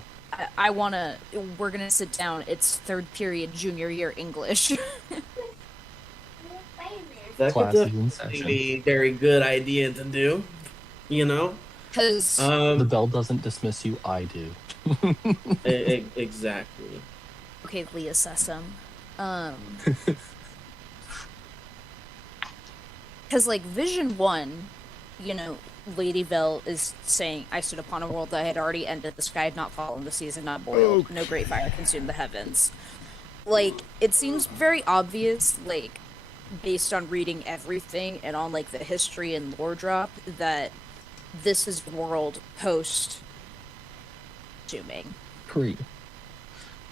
We're gonna sit down. It's third period junior year English. That could Classes in definitely session. be a very good idea to do, you know? Because The bell doesn't dismiss you, I do. Exactly. okay, Leah Sessom. Because Vision 1, Lady Vel is saying, I stood upon a world that had already ended, the sky had not fallen, the seas had not boiled, no great fire consumed the heavens. It seems very obvious, based on reading everything and on, the history and lore drop, that this is world post-dooming. Agreed.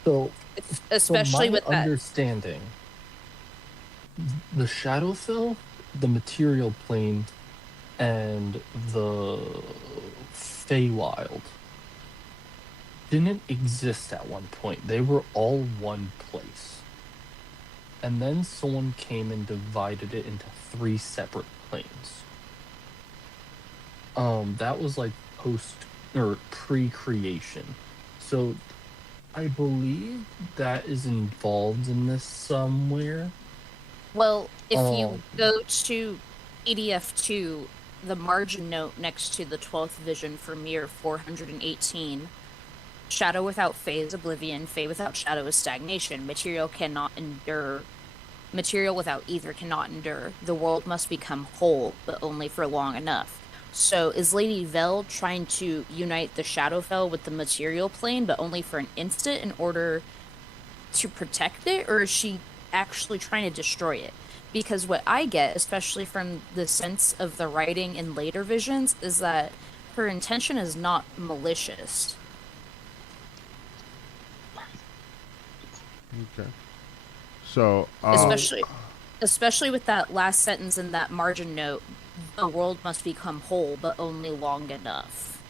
So, Especially from my with that. understanding, the Shadowfell, the material plane, and the Feywild didn't exist at one point. They were all one place. And then someone came and divided it into 3 separate planes. That was post or pre-creation. So I believe that is involved in this somewhere. Well, if you go to EDF2, the margin note next to the 12th vision for Mir 418, shadow without Fey is oblivion, Fey without shadow is stagnation, material without ether cannot endure, the world must become whole, but only for long enough. So is Lady Vel trying to unite the Shadowfell with the material plane, but only for an instant in order to protect it, or is she actually trying to destroy it? Because what I get, especially from the sense of the writing in later visions, is that her intention is not malicious. Okay. So, Especially with that last sentence in that margin note, the world must become whole, but only long enough.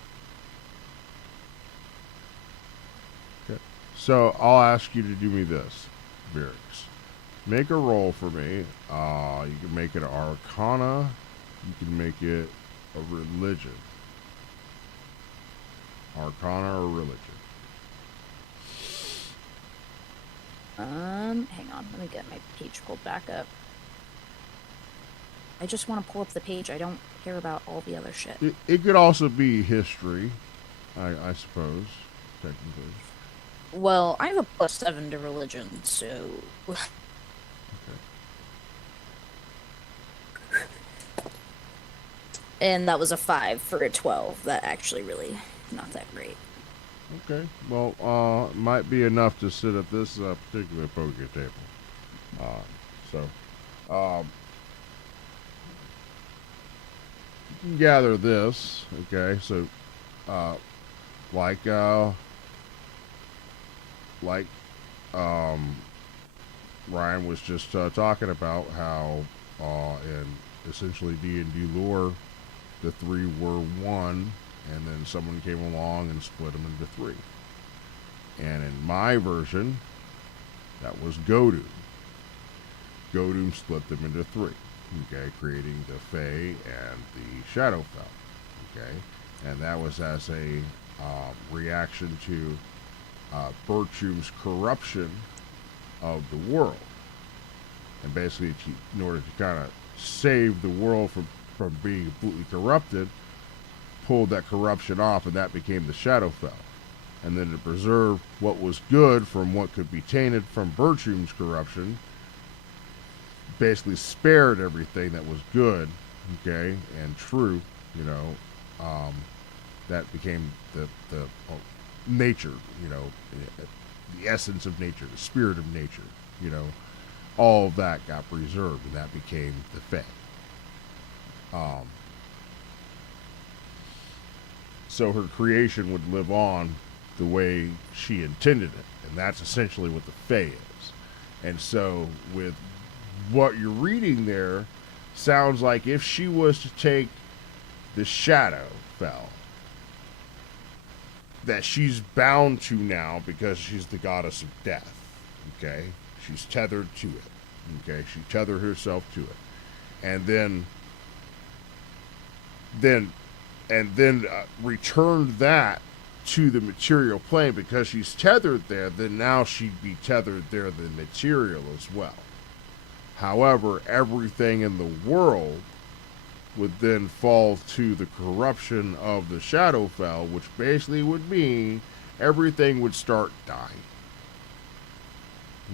okay. So I'll ask you to do me this, Virix. Make a roll for me. You can make it an Arcana. You can make it a religion. Arcana or religion. Hang on, let me get my page pulled back up. I just want to pull up the page. I don't care about all the other shit. It could also be history, I suppose, technically. Well, I have a +7 to religion, so... And that was a 5 for a 12. That actually really not that great. Okay. Well, might be enough to sit at this particular poker table. You can gather this. Okay. So, like Ryan was just talking about how in essentially D&D lore, the 3 were 1, and then someone came along and split them into 3. And in my version, that was Godum. Godum split them into 3, okay, creating the Fae and the Shadowfell, okay, and that was as a reaction to Bertrum's corruption of the world, and basically in order to kind of save the world from being completely corrupted, pulled that corruption off, and that became the Shadowfell. And then to preserve what was good from what could be tainted from Bertrum's corruption, basically spared everything that was good okay, and true, that became the nature, the essence of nature, the spirit of nature, all of that got preserved, and that became the Fae. So her creation would live on the way she intended it, and that's essentially what the Fae is. And so, with what you're reading there, sounds like if she was to take the shadow fell that she's bound to now because she's the goddess of death. Okay, she's tethered to it. Okay, she tethered herself to it, and then returned that to the material plane because she's tethered there. Then now she'd be tethered there to the material as well. However, everything in the world would then fall to the corruption of the Shadowfell, which basically would mean everything would start dying.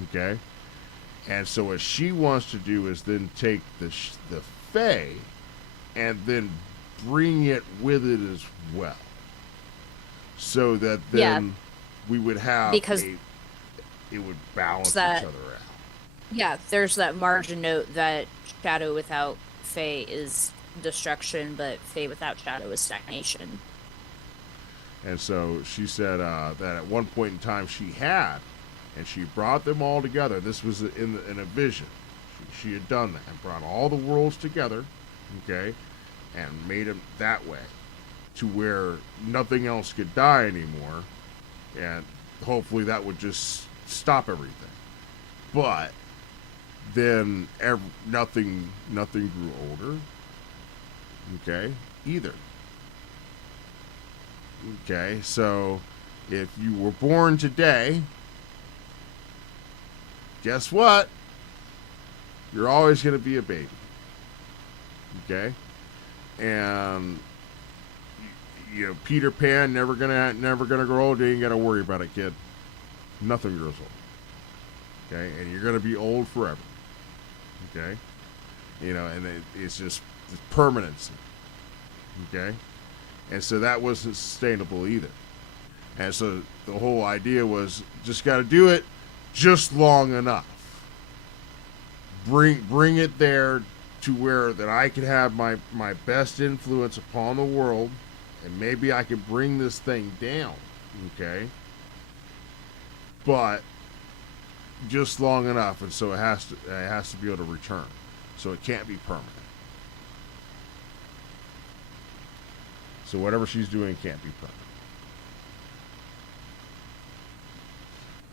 Okay? And so what she wants to do is then take the Fae and then bring it with it as well. So that then we would have because it would balance that, each other out. Yeah, there's that margin note that shadow without Fae is destruction, but Fae without shadow is stagnation. And so she said that at one point in time she had, and she brought them all together. This was in a vision. She had done that and brought all the worlds together, okay, and made them that way to where nothing else could die anymore, and hopefully that would just stop everything. But then nothing grew older, okay, either. Okay, so if you were born today, guess what? You're always going to be a baby. Okay? And Peter Pan never gonna grow old. You ain't gotta worry about it, kid. Nothing grows old. Okay? And you're gonna be old forever. Okay? And it's just permanency. Okay? And so that wasn't sustainable either. And so the whole idea was just got to do it just long enough. Bring it there to where that I could have my best influence upon the world, and maybe I could bring this thing down. Okay? But just long enough, and so it has to be able to return. So it can't be permanent. So whatever she's doing can't be permanent.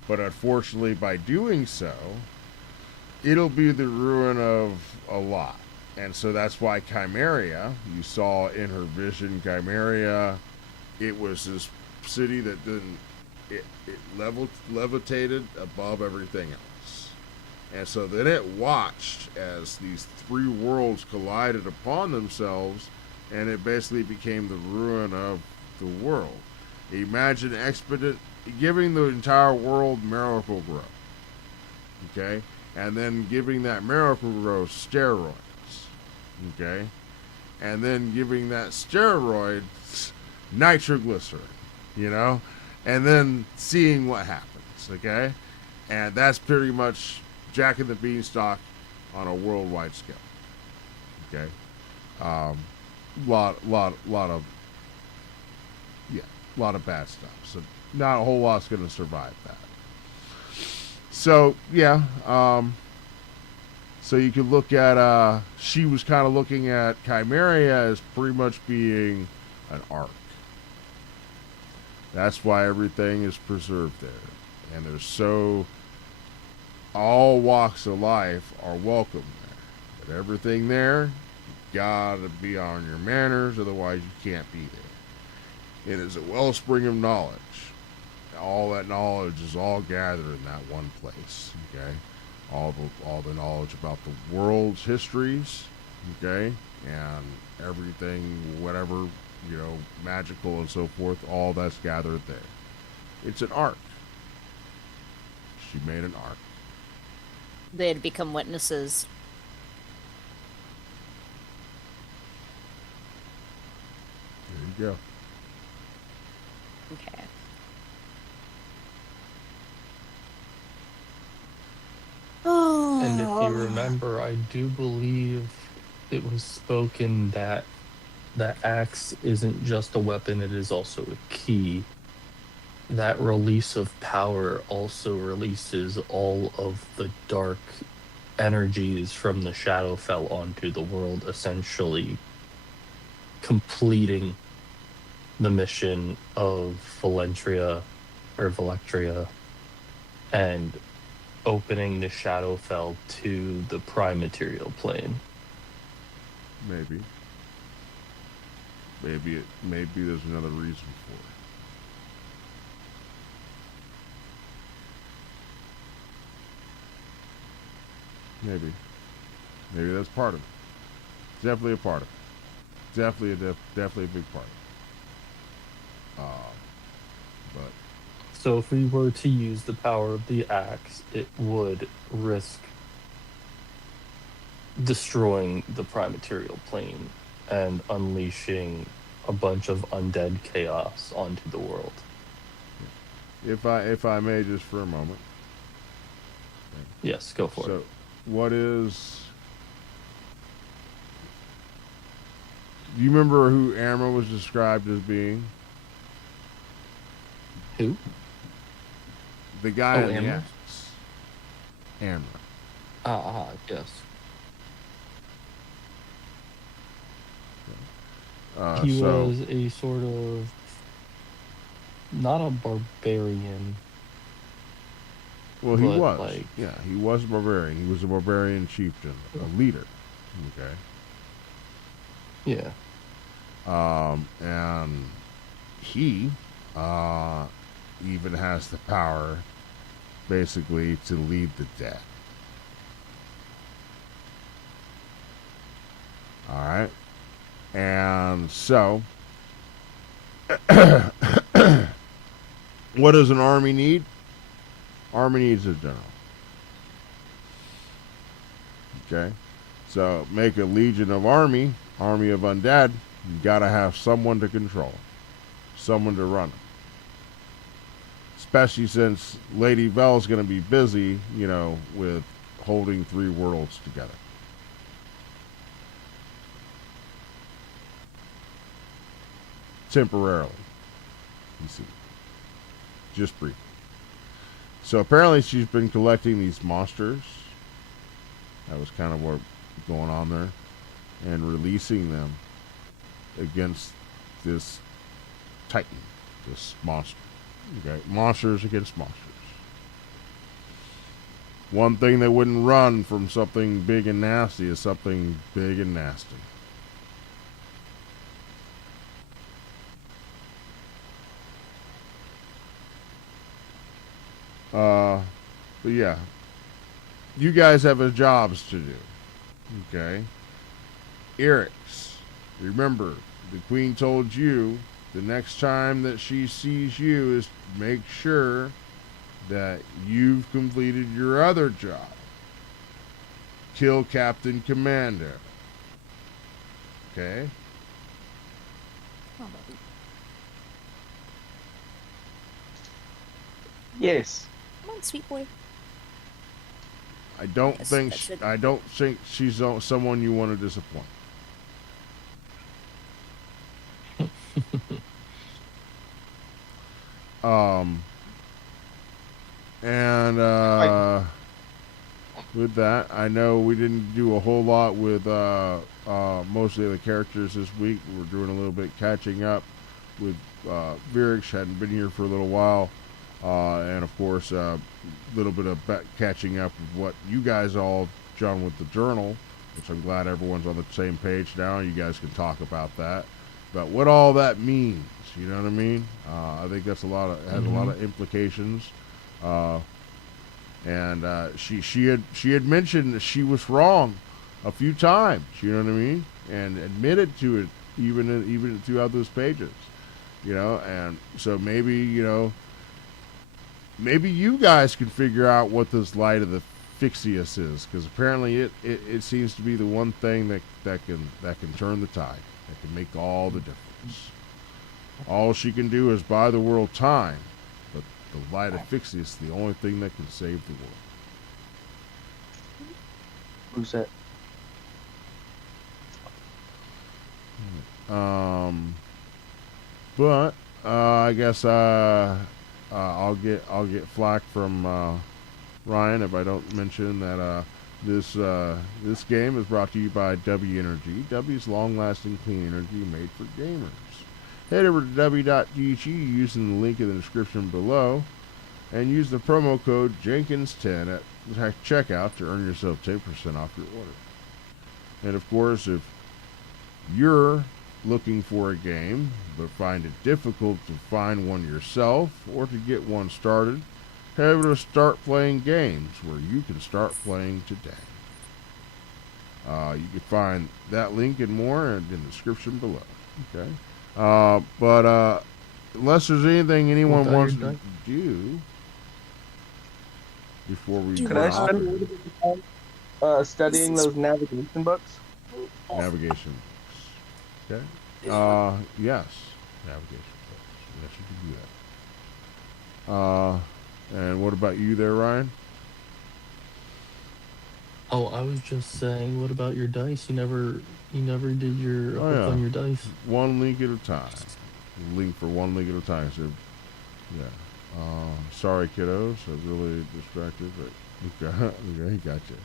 But unfortunately, by doing so, it'll be the ruin of a lot. And so that's why Chimeria, you saw in her vision, Chimeria, it was this city that it levitated above everything else. And so then it watched as these three worlds collided upon themselves, and it basically became the ruin of the world. Imagine giving the entire world miracle growth. Okay? And then giving that miracle growth steroids. Okay? And then giving that steroid nitroglycerin. And then seeing what happens. Okay? And that's pretty much Jack and the Beanstalk on a worldwide scale. Okay? Lot of bad stuff. So not a whole lot's going to survive that. So so you could look at she was kind of looking at Chimeria as pretty much being an ark. That's why everything is preserved there, and all walks of life are welcome there. But everything there, you gotta be on your manners, otherwise you can't be there. It is a wellspring of knowledge. All that knowledge is all gathered in that one place. Okay, all the knowledge about the world's histories. Okay, and everything, whatever magical and so forth, all that's gathered there. It's an ark. She made an ark. They had become witnesses. Yeah. Okay. And if you remember, I do believe it was spoken that the axe isn't just a weapon, it is also a key. That release of power also releases all of the dark energies from the Shadowfell onto the world, essentially completing the mission of Valectria, and opening the Shadowfell to the prime material plane. Maybe. Maybe there's another reason for it. Maybe that's part of it. Definitely a part of it. Definitely a big part of it. But So if we were to use the power of the axe, it would risk destroying the prime material plane and unleashing a bunch of undead chaos onto the world. if I may, just for a moment. Yes, go for it. So, what is? Do you remember who Amra was described as being? Who? The guy in the Amra? axe. Amra. Yes. He was a sort of, not a barbarian. Well, he was. Like, yeah, he was a barbarian. He was a barbarian chieftain, a leader. Okay. Yeah. And he even has the power, basically, to lead the dead. All right. And so, what does an army need? Army needs a general. Okay? So, make a legion of army of undead, you gotta have someone to control, someone to run it. Especially since Lady Vel's gonna be busy, with holding 3 worlds together. Temporarily. You see. Just briefly. So apparently she's been collecting these monsters. That was kind of what was going on there. And releasing them against this Titan, this monster. Okay, monsters against monsters. One thing that wouldn't run from something big and nasty is something big and nasty. But yeah, you guys have jobs to do. Okay. Eric's, remember, the queen told you the next time that she sees you is make sure that you've completed your other job. Kill Captain Commander. Okay? Oh, buddy. Yes. Come on, sweet boy. I don't Yes, think that's it. I don't think she's someone you want to disappoint. And with that, I know we didn't do a whole lot with mostly the characters this week. We're doing a little bit catching up with Virix, hadn't been here for a little while. And of course, a little bit of catching up with what you guys all done with the journal, which I'm glad everyone's on the same page now. You guys can talk about that, but what all that means, you know what I mean? I think that's has a lot of implications. And she had mentioned that she was wrong a few times, you know what I mean, and admitted to it even throughout those pages, and so maybe maybe you guys can figure out what this light of the Fixius is, because apparently it seems to be the one thing that can turn the tide, that can make all the difference. All she can do is buy the world time, but the light of fixity is the only thing that can save the world. Who's that? But I guess I'll get flack from Ryan if I don't mention that this game is brought to you by W Energy. W's long-lasting clean energy made for gamers. Head over to w.gg using the link in the description below, and use the promo code Jenkins10 at checkout to earn yourself 10% off your order. And of course, if you're looking for a game but find it difficult to find one yourself or to get one started, head over to Start Playing Games, where you can start playing today. You can find that link and more in the description below. Okay. But unless there's anything anyone wants to do before we Could I drop spend a little bit of time studying those navigation books? navigation. Okay. Yes. Navigation. Yes, you can do that. And what about you there, Ryan? Oh, I was just saying, what about your dice? You never did your hook on your dice. One link at a time. Link for one link at a time. So, yeah. Sorry, kiddos. I was really distracted, but okay, gotcha.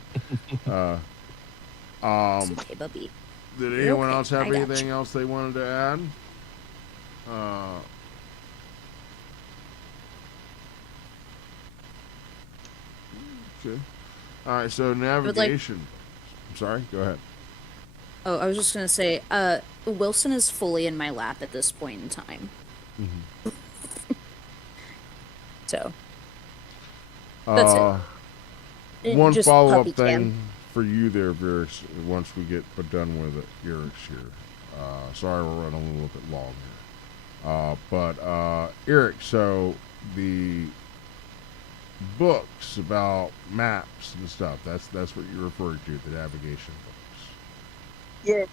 Okay, Bubby. Did You're anyone okay. else have I got anything else they wanted to add? Okay. All right, so navigation. I'm sorry, go ahead. Oh, I was just gonna say, Wilson is fully in my lap at this point in time. Mm-hmm. So that's it. One Just follow-up puppy thing cam. for you there, Virix, once we get done with it, Eric's here. Sorry we're running a little bit long here. But Eric, so the books about maps and stuff, that's what you referred to, the navigation books. Yeah.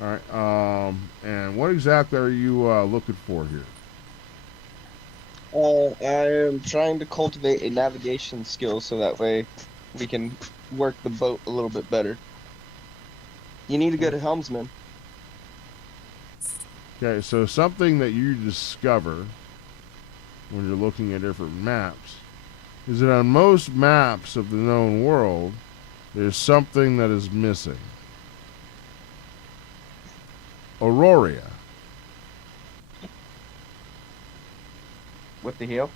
All right. And what exactly are you looking for here? I am trying to cultivate a navigation skill so that way we can work the boat a little bit better. You need a good helmsman. Okay, so something that you discover when you're looking at different maps is that on most maps of the known world, there's something that is missing. Auroria. What the hell?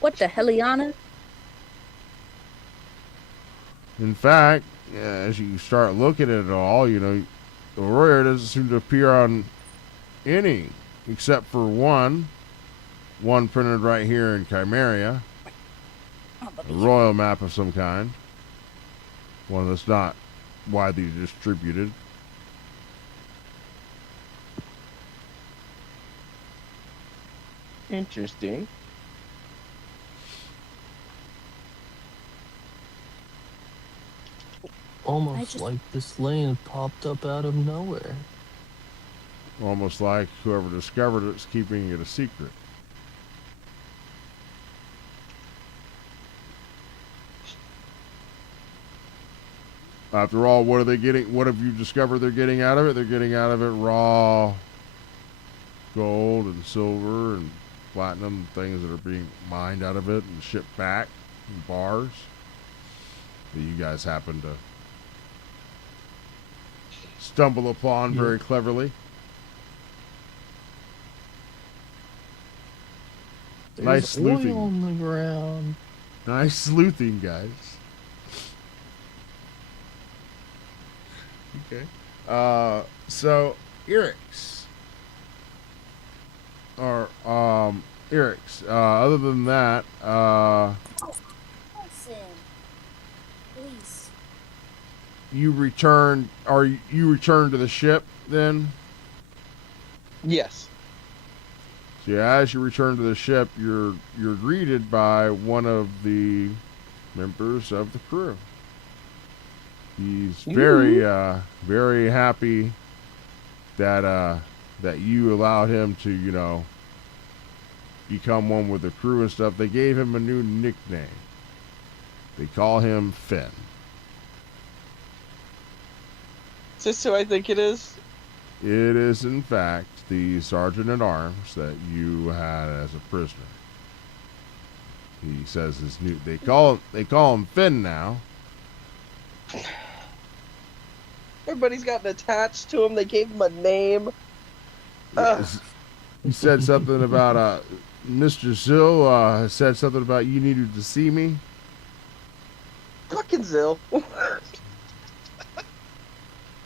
What the helliana? In fact, as you start looking at it all, you know, Auroria doesn't seem to appear on any, except for one printed right here in Chimeria, a royal map of some kind, one that's not widely distributed. Interesting. Almost like this land popped up out of nowhere. Almost like whoever discovered it's keeping it a secret. After all, what are they getting? What have you discovered they're getting out of it? They're getting out of it raw gold and silver and platinum, things that are being mined out of it and shipped back in bars that you guys happen to stumble upon very cleverly. There's Nice sleuthing. oil on the ground. Nice sleuthing, guys. Okay. So Eric's or Eric's. Other than that, Listen, please. you return to the ship then? Yes. So yeah, as you return to the ship, you're greeted by one of the members of the crew. He's very happy that you allowed him to, you know, become one with the crew and stuff, they gave him a new nickname. They call him Finn. Is this who I think it is? It is, in fact, the sergeant at arms that you had as a prisoner. He says his new. They call him Finn now. Everybody's gotten attached to him. They gave him a name. He said something about Mr. Zill said something about you needed to see me. Fucking Zill.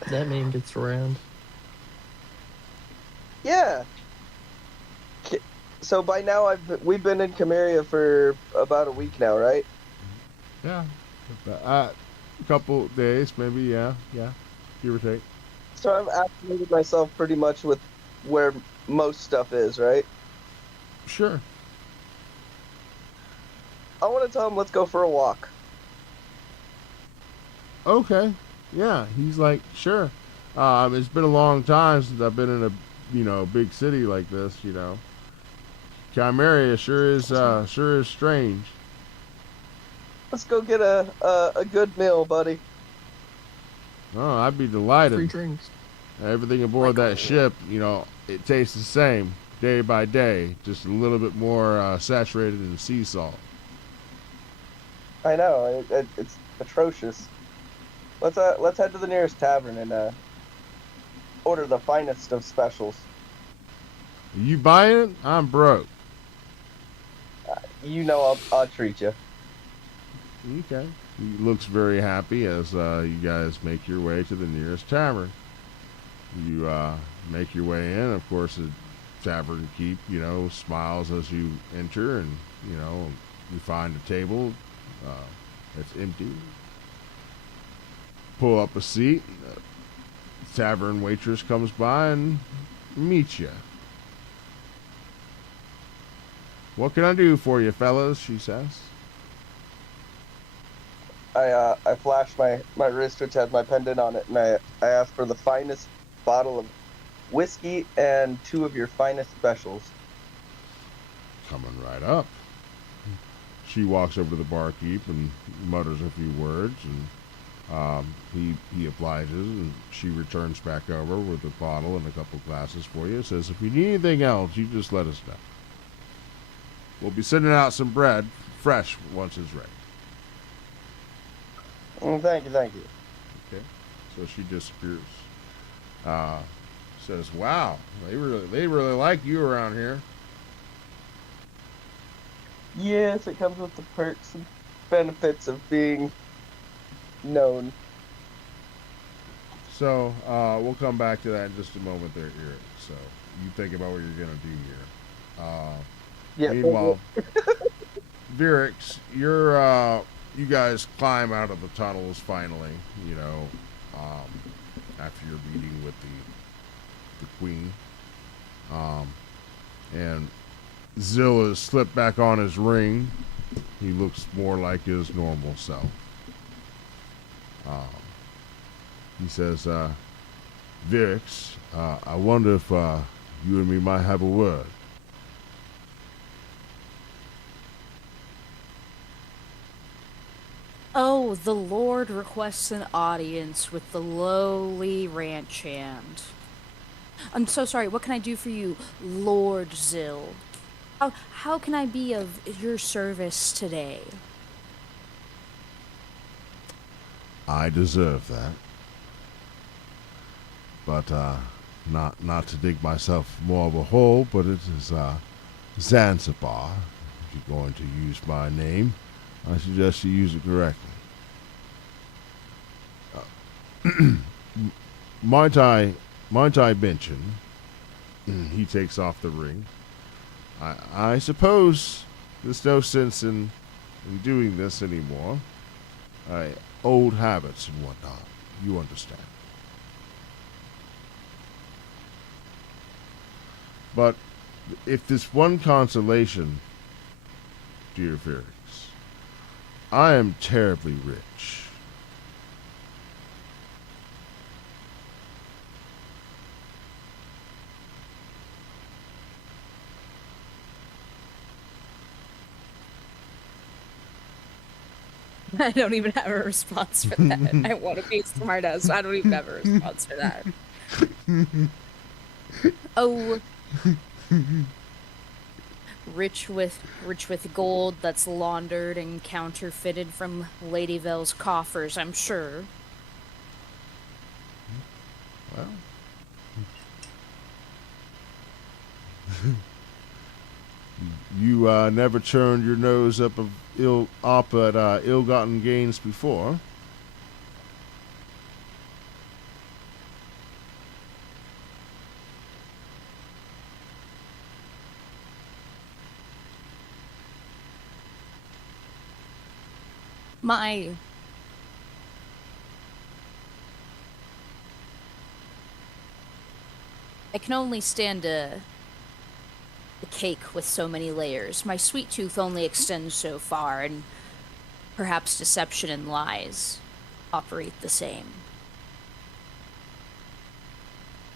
That name gets around. Yeah. So by now we've been in Chimeria for about a week now, right? Yeah. A couple days, maybe. Yeah. Give or take. So I've acclimated myself pretty much with where most stuff is, right? Sure. I want to tell him let's go for a walk. Okay. Yeah. He's like, sure. It's been a long time since I've been in a, you know, big city like this. You know, Chimeria sure is strange. Let's go get a good meal, buddy. Oh, I'd be delighted. Free drinks. Everything aboard that ship, you know, it tastes the same day by day, just a little bit more saturated in sea salt. I know it's atrocious. Let's head to the nearest tavern and order the finest of specials. Are you buying it? I'm broke. You know I'll treat you. Okay. He looks very happy as you guys make your way to the nearest tavern. You make your way in. Of course, the tavern keep, you know, smiles as you enter, and, you know, you find a table that's empty. Pull up a seat. The tavern waitress comes by and meets you. What can I do for you, fellas? She says. I flash my wrist, which has my pendant on it, and I ask for the finest bottle of whiskey and 2 of your finest specials. Coming right up. She walks over to the barkeep and mutters a few words, and he obliges, and she returns back over with a bottle and a couple glasses for you. Says, if you need anything else, you just let us know. We'll be sending out some bread, fresh, once it's ready. Thank you. Okay. So she disappears. Says, wow, they really like you around here. Yes, it comes with the perks and benefits of being known. So we'll come back to that in just a moment there, Eric. So you think about what you're going to do here. Yeah. Meanwhile, Virix, you guys climb out of the tunnels finally, you know, after your meeting with the queen. And Zill has slipped back on his ring. He looks more like his normal self. He says, Virix, I wonder if you and me might have a word. Oh, the Lord requests an audience with the lowly ranch hand. I'm so sorry, what can I do for you, Lord Zill? How can I be of your service today? I deserve that. But, not to dig myself more of a hole, but it is, Zanzibar. If you're going to use my name, I suggest you use it correctly. Might I mention, he takes off the ring. I suppose there's no sense in doing this anymore. Old habits and whatnot. You understand. But if this one consolation, dear Virix, I am terribly rich. I don't even have a response for that. I want to be a smartass, so I don't even have a response for that. Oh, rich with gold that's laundered and counterfeited from Lady Vale's coffers, I'm sure. Well. You never turned your nose up at ill-gotten gains before. I can only stand a cake with so many layers. My sweet tooth only extends so far, and perhaps deception and lies operate the same.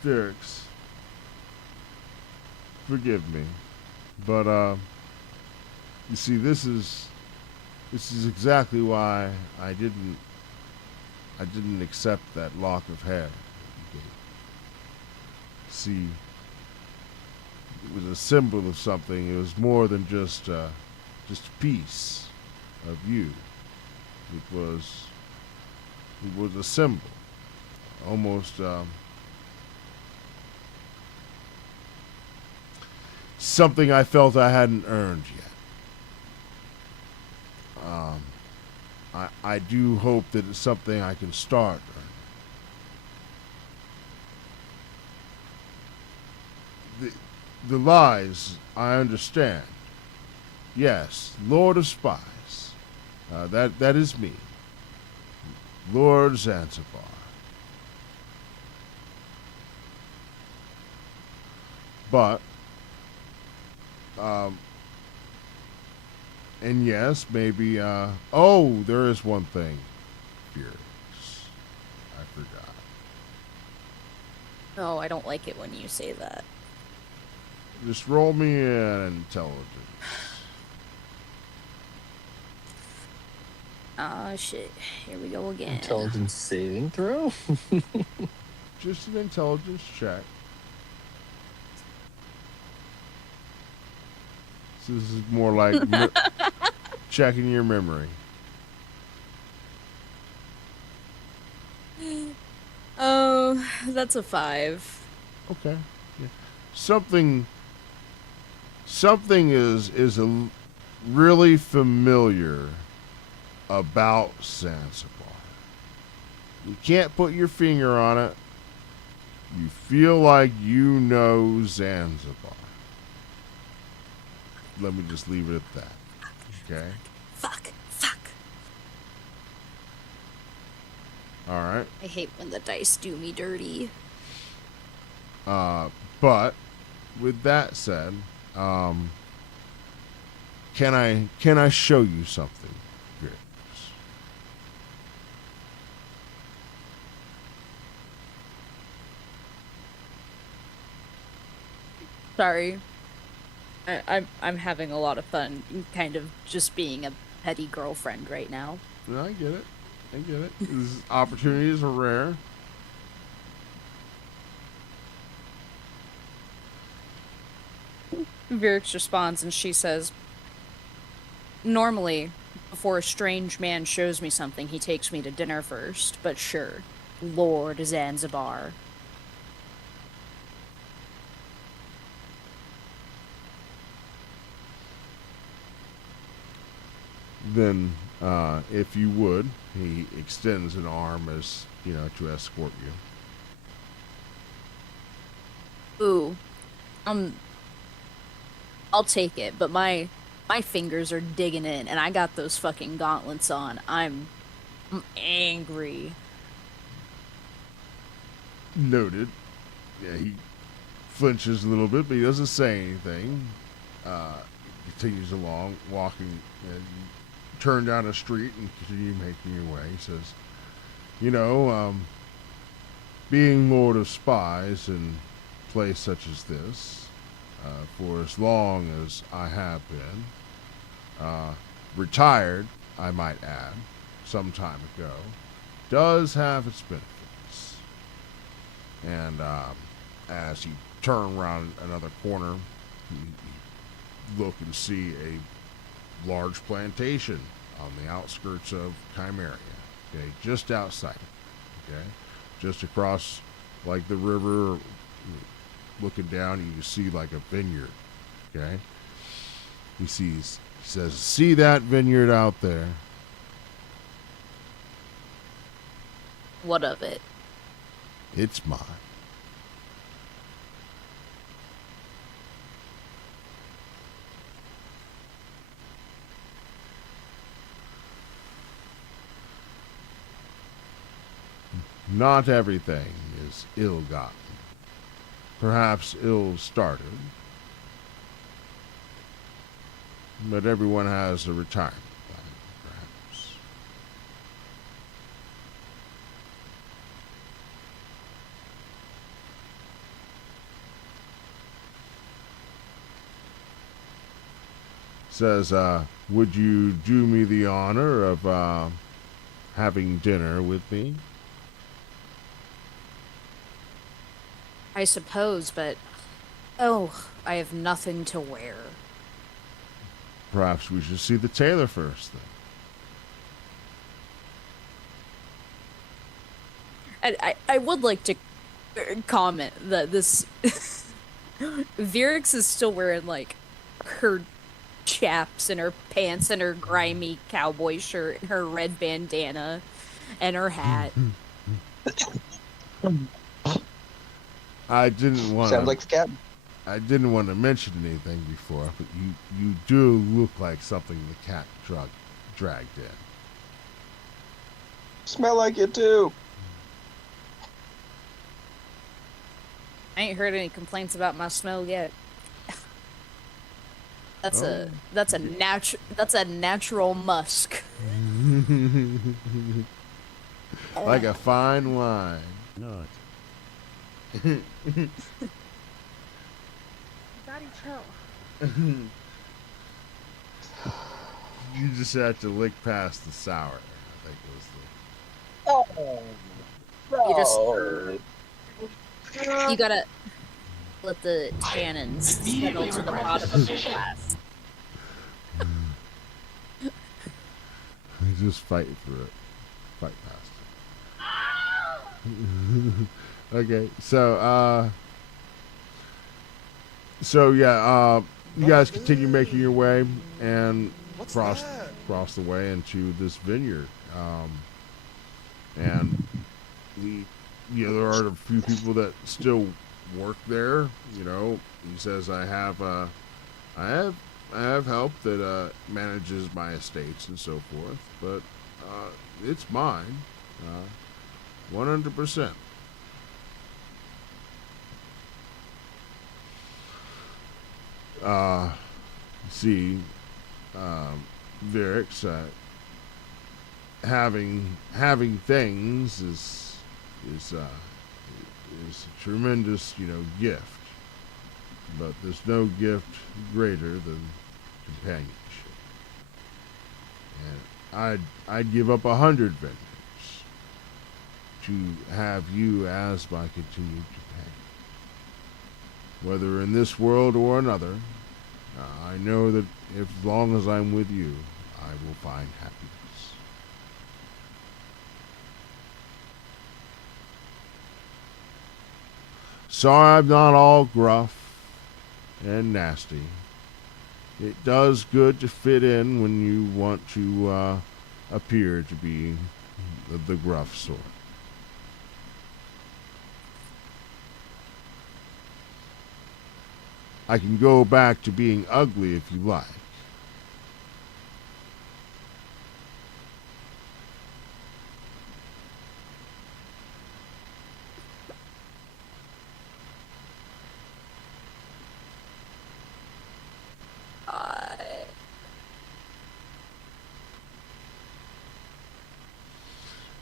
Dirks, forgive me, but you see, this is exactly why I didn't accept that lock of hair. See, it was a symbol of something. It was more than just a piece of you. It was a symbol, almost something I felt I hadn't earned yet. I do hope that it's something I can start earning. The lies, I understand. Yes, Lord of Spies. That is me. Lord Zanzibar. But, and yes, maybe, oh, there is one thing, Furious. I forgot. Oh, I don't like it when you say that. Just roll me an intelligence. Ah, shit. Here we go again. Intelligence saving throw? Just an intelligence check. So this is more like checking your memory. Oh, that's a 5. Okay. Yeah. Something is a really familiar about Zanzibar. You can't put your finger on it. You feel like you know Zanzibar. Let me just leave it at that. Okay? Fuck. All right. I hate when the dice do me dirty. But with that said, can I show you something? Good. Sorry. I'm having a lot of fun kind of just being a petty girlfriend right now. No, I get it. These opportunities are rare. Virix responds and she says, normally, before a strange man shows me something, he takes me to dinner first, but sure, Lord Zanzibar. Then, if you would, he extends an arm as, to escort you. Ooh. I'll take it, but my fingers are digging in, and I got those fucking gauntlets on. I'm angry. Noted. Yeah, he flinches a little bit, but he doesn't say anything. Continues along, walking, and turn down a street and continue making your way. He says, being Lord of Spies in a place such as this, for as long as I have been, retired, I might add, some time ago does have its benefits. And as you turn around another corner, you look and see a large plantation on the outskirts of Chimeria. Okay, just outside. Okay, just across like the river, looking down, you can see like a vineyard. Okay, he says, "See that vineyard out there? What of it? It's mine." Not everything is ill-gotten. Perhaps ill-started. But everyone has a retirement plan, perhaps. Says, would you do me the honor of having dinner with me? I suppose, but oh, I have nothing to wear. Perhaps we should see the tailor first, then. And I would like to comment that this Virix is still wearing like her chaps and her pants and her grimy cowboy shirt and her red bandana and her hat. I didn't want Sounds like the captain. I didn't want to mention anything before, but you do look like something the cat dragged in. Smell like it too. I ain't heard any complaints about my smell yet. That's Oh. that's a natural musk. Like a fine wine. Not. Daddy, chill. You just had to lick past the sour. I think was Oh, You gotta let the tannins settle to the bottom of the glass. the. Just fight for it. Fight past it. Okay, so yeah, you guys continue making your way and cross the way into this vineyard, and there are a few people that still work there. You know, he says, I have help that manages my estates and so forth, but it's mine, 100%. See, Virix, having things is a tremendous, gift. But there's no gift greater than companionship. And I'd give up 100 vineyards to have you as my continued companion. Whether in this world or another, I know that as long as I'm with you, I will find happiness. Sorry I'm not all gruff and nasty. It does good to fit in when you want to appear to be the gruff sort. I can go back to being ugly if you like.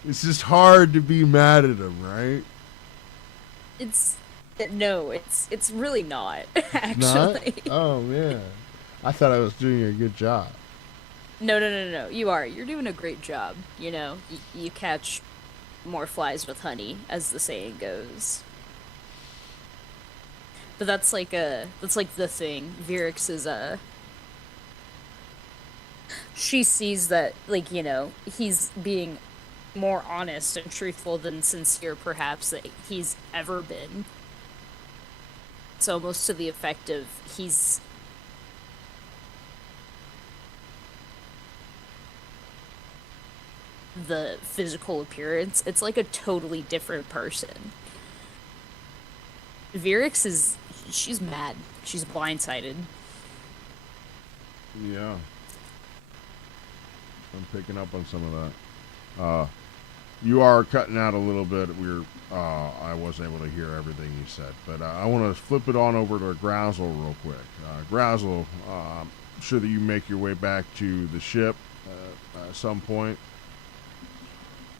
It's just hard to be mad at him, right? It's really not, Not? actually. Oh, man. I thought I was doing a good job. No. You are. You're doing a great job. You know, you catch more flies with honey, as the saying goes. But that's like the thing. Virix is she sees that, like, you know, he's being more honest and truthful than sincere perhaps that he's ever been. It's almost to the effect of he's the physical appearance. It's like a totally different person. Virix is she's mad. She's blindsided. Yeah. I'm picking up on some of that. You are cutting out a little bit. I wasn't able to hear everything you said, but I want to flip it on over to Grazzle real quick. Grazzle, I'm sure that you make your way back to the ship at some point,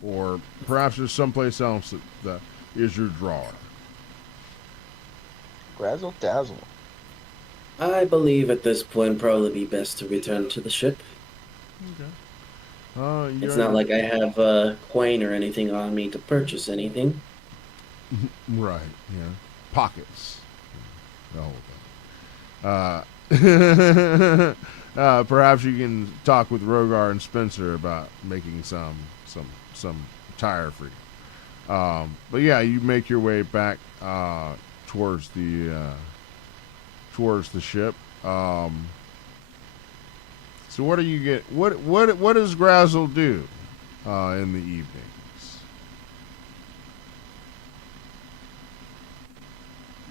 or perhaps there's someplace else that is your drawer. Grazzle dazzle. I believe at this point probably be best to return to the ship. Okay. It's not like I have a coin or anything on me to purchase anything. Right, yeah. Pockets. The whole thing. Perhaps you can talk with Rogar and Spencer about making some tire for you. But yeah, you make your way back towards the ship. So what do you get? What does Grazzle do in the evenings?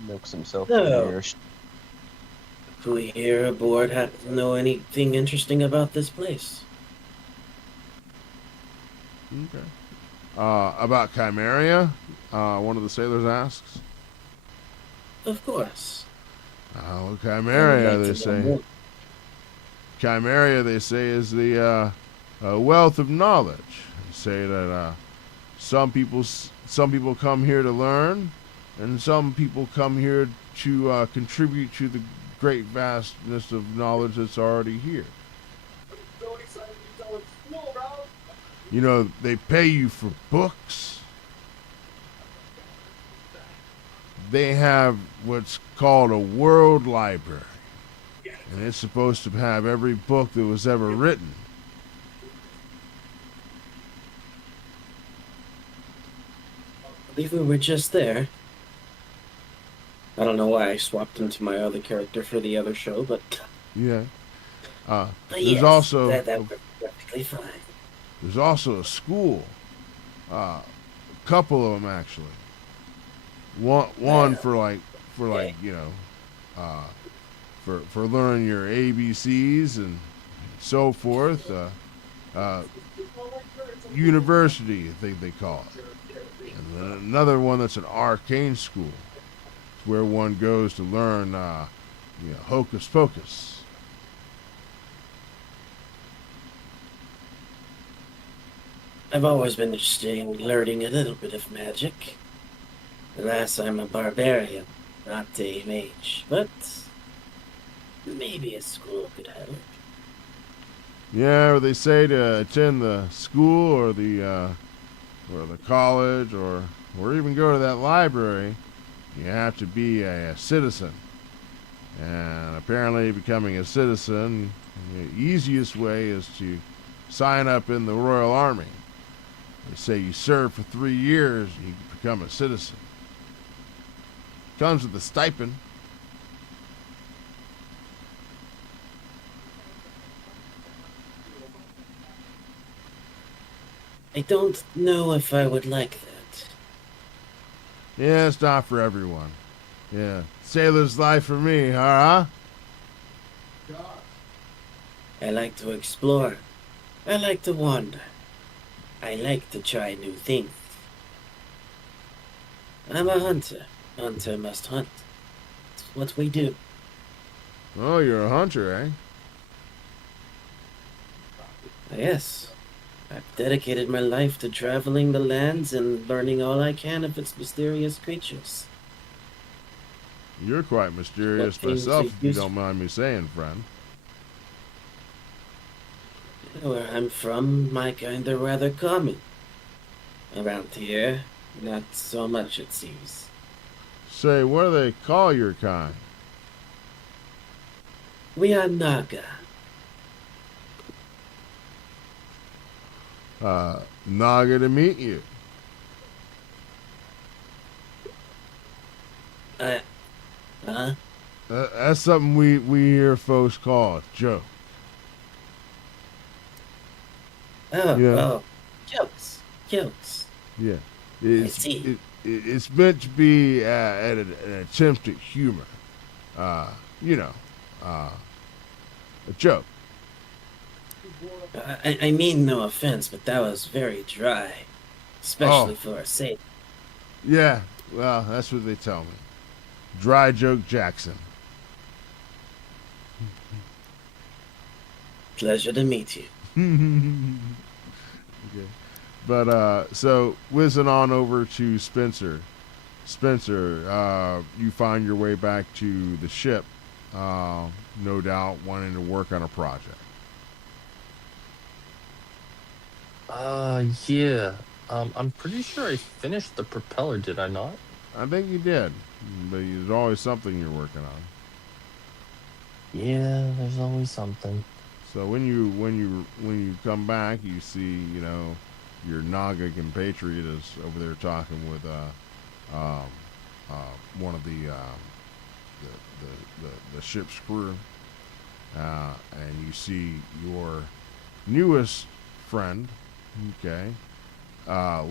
Milks himself No. in here. Do we here aboard happen to know anything interesting about this place? Okay. About Chimeria? One of the sailors asks. Of course. Well, I would Chimeria, like they to know say. more. Chimeria, they say, is the wealth of knowledge. They say that some people come here to learn, and some people come here to contribute to the great vastness of knowledge that's already here. You know, they pay you for books. They have what's called a world library. And it's supposed to have every book that was ever written. I believe we were just there. I don't know why I swapped into my other character for the other show, but Yeah. but There's yes, also that worked perfectly fine. there's also a school. A couple of them actually. One for you know, for learning your ABCs and so forth. University, I think they call it. And then another one that's an arcane school. It's where one goes to learn, hocus pocus. I've always been interested in learning a little bit of magic. Alas, I'm a barbarian, not a mage, but maybe a school could help. Yeah, or they say to attend the school or the college or even go to that library, you have to be a citizen. And apparently becoming a citizen, the easiest way is to sign up in the Royal Army. They say you serve for 3 years and you become a citizen. Comes with a stipend. I don't know if I would like that. Yeah, it's not for everyone. Yeah, sailor's life for me, huh? I like to explore. I like to wander. I like to try new things. I'm a hunter. Hunter must hunt. It's what we do. Oh, you're a hunter, eh? Yes. I've dedicated my life to traveling the lands and learning all I can of its mysterious creatures. You're quite mysterious What seems myself, to if you use- don't mind me saying, friend. Where I'm from, my kind are rather common. Around here, not so much, it seems. Say, what do they call your kind? We are Naga. Naga to meet you. Uh, huh? That's something we hear folks call a joke. Oh, Yeah. oh. Jokes. Yeah. I see. It's meant to be an attempt at humor. You know, a joke. I mean no offense, but that was very dry. Especially for a saint. Yeah, well, that's what they tell me. Dry joke Jackson. Pleasure to meet you. Okay. But so whizzing on over to Spencer. Spencer, you find your way back to the ship, no doubt wanting to work on a project. Yeah. I'm pretty sure I finished the propeller, did I not? I think you did, but there's always something you're working on. Yeah, there's always something. So when you come back, you see your Naga compatriot is over there talking with one of the ship's crew, and you see your newest friend, okay,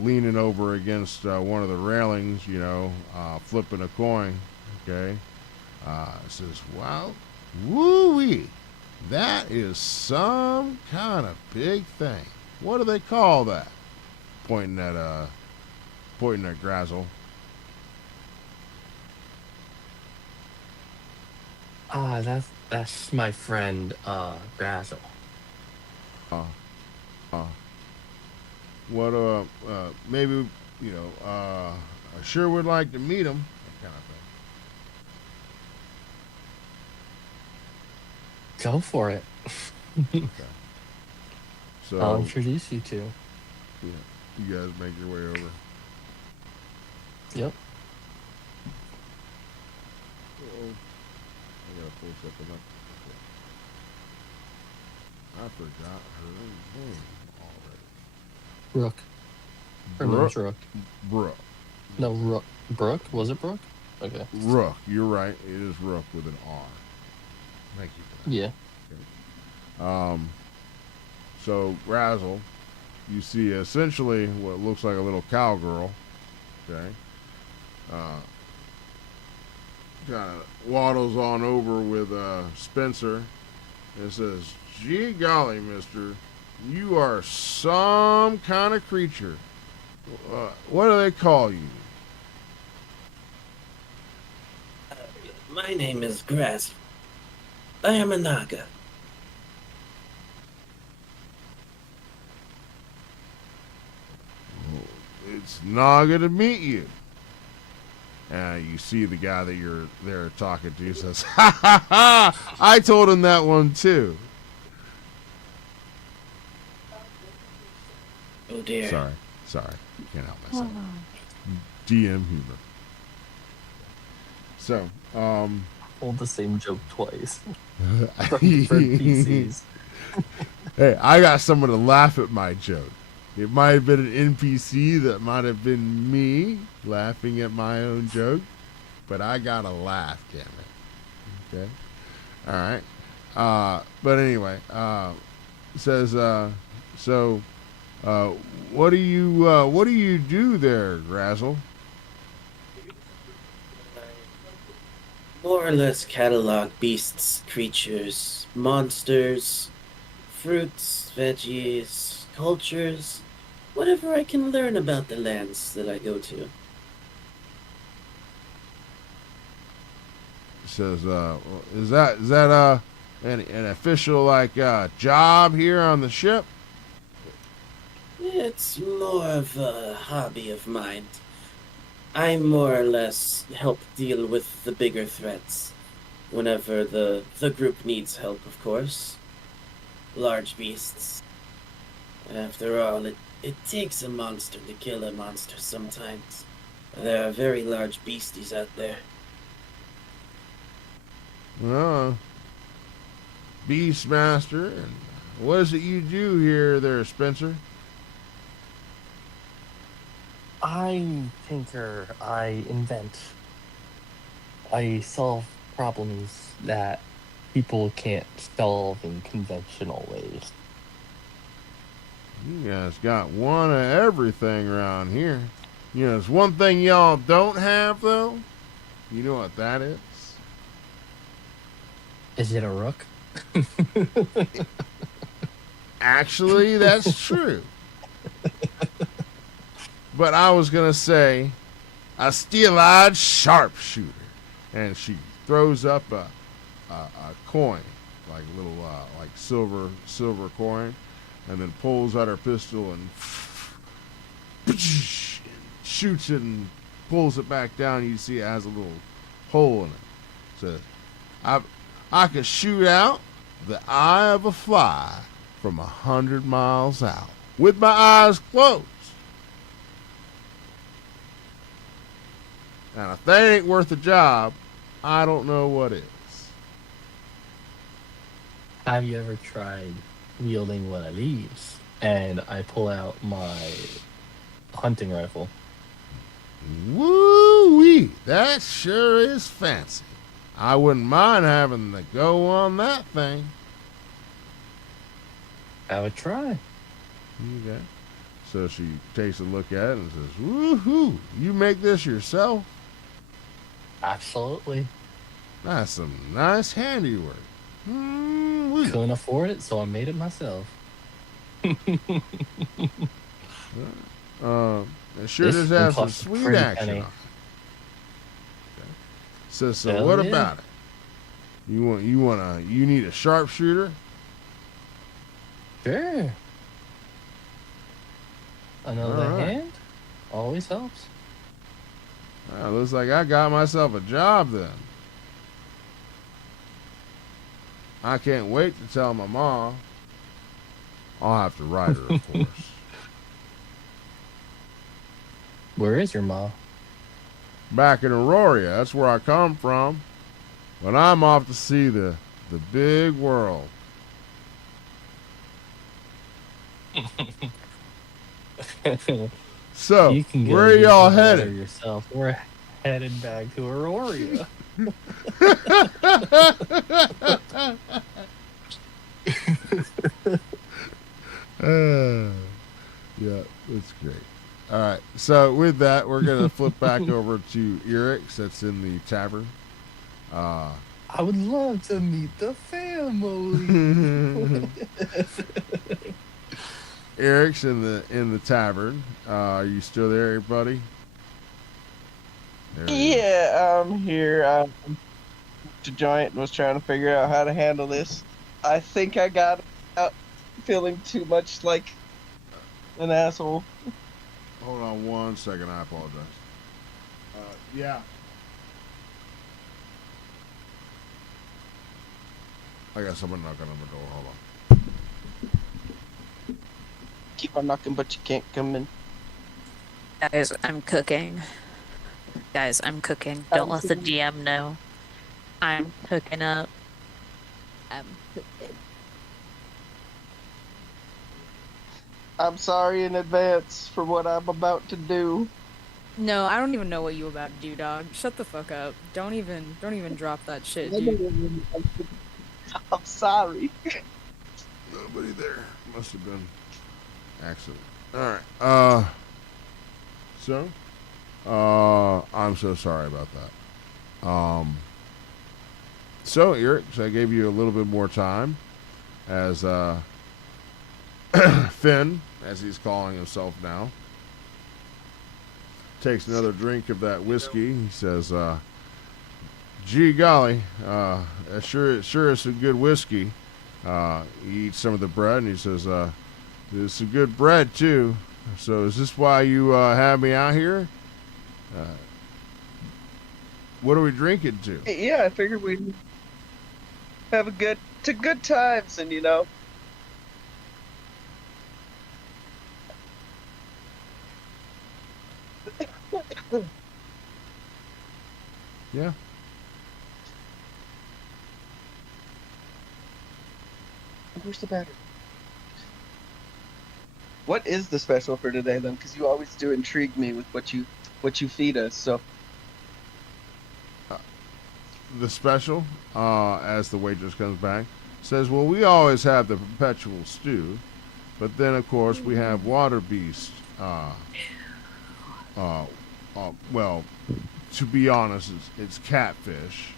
leaning over against one of the railings, flipping a coin, okay. Says, "Wow, woo-wee, that is some kind of big thing. What do they call that?" Pointing at Grazzle. That's my friend, Grazzle. What maybe I sure would like to meet him. That kind of Go for it. thing. Okay. So I'll introduce you to. yeah, you guys make your way over. Yep. Uh-oh. I gotta pull something up. I forgot her name already. Rook. Her name's Rook. Brooke. No, Rook. Brooke? Was it Brooke? Okay. Rook. You're right. It is Rook with an R. Thank you for that. Yeah. So Razzle, you see essentially what looks like a little cowgirl. Okay. Kind of waddles on over with Spencer and says, "Gee golly, mister, you are some kind of creature. What do they call you?" My name is Grass. I am a Naga. "It's Naga to meet you." You see the guy that you're there talking to says, "Ha ha ha! I told him that one too." Oh dear. Sorry, can't help myself. DM humor. So, Hold the same joke twice. for NPCs. Hey, I got someone to laugh at my joke. It might have been an NPC that might have been me laughing at my own joke, but I got to laugh, damn it. Okay? All right. But anyway, says, so, what do you do there, Grazzle? More or less catalog beasts, creatures, monsters, fruits, veggies, cultures, whatever I can learn about the lands that I go to. Says, is that an official job here on the ship? It's more of a hobby of mine. I more or less help deal with the bigger threats. Whenever the group needs help, of course. Large beasts, After all, it takes a monster to kill a monster sometimes. There are very large beasties out there. Beastmaster, and what is it you do here there, Spencer? I tinker, I invent, I solve problems that people can't solve in conventional ways. You guys got one of everything around here. You know, there's one thing y'all don't have, though. You know what that is? Is it a rook? Actually, that's true. But I was going to say a steel-eyed sharpshooter. And she throws up a coin, like a little, like silver coin, and then pulls out her pistol and shoots it and pulls it back down. You see it has a little hole in it. So I could shoot out the eye of a fly from 100 miles out with my eyes closed. And if that ain't worth a job, I don't know what is. Have you ever tried wielding one of these? And I pull out my hunting rifle. Woo-wee, that sure is fancy. I wouldn't mind having the go on that thing. Have a try. Okay. So she takes a look at it and says, woohoo, you make this yourself? Absolutely. That's some nice handiwork. Couldn't afford it, so I made it myself. It sure does have some sweet action on it. Okay. So what about it? You need a sharpshooter? Sure. Another All right. hand always helps. Well, looks like I got myself a job then. I can't wait to tell my mom. I'll have to write her, of course. Where is your ma? Back in Auroria, that's where I come from. But I'm off to see the big world. So, You can go where are get y'all the water headed? yourself. We're headed back to Auroria. Yeah, that's great. All right, so with that, we're going to flip back over to Eric's that's in the tavern. I would love to meet the family. Eric's in the tavern. Are you still there, everybody? There he is. Yeah, I'm here. The giant was trying to figure out how to handle this. I think I got out feeling too much like an asshole. Hold on 1 second. I apologize. Yeah. I got someone knocking on the door. Hold on. Keep on knocking, but you can't come in. Guys, I'm cooking. Don't let the DM know. I'm cooking up. I'm cooking. I'm sorry in advance for what I'm about to do. No, I don't even know what you about to do, dog. Shut the fuck up. Don't even drop that shit, dude. I'm sorry. Nobody there. Must have been accident. All right. So, I'm so sorry about that. So Eric, I gave you a little bit more time as Finn, as he's calling himself now, takes another drink of that whiskey. He says, gee golly, sure is some good whiskey. He eats some of the bread and he says, there's some good bread too. So is this why you have me out here? What are we drinking to? Yeah, I figured we'd have good times, and Yeah. Where's the battery? What is the special for today, then? Because you always do intrigue me with what you feed us. So The special, as the waitress comes back, says, "Well, we always have the perpetual stew, but then of course we have water beast. Well, to be honest, it's catfish,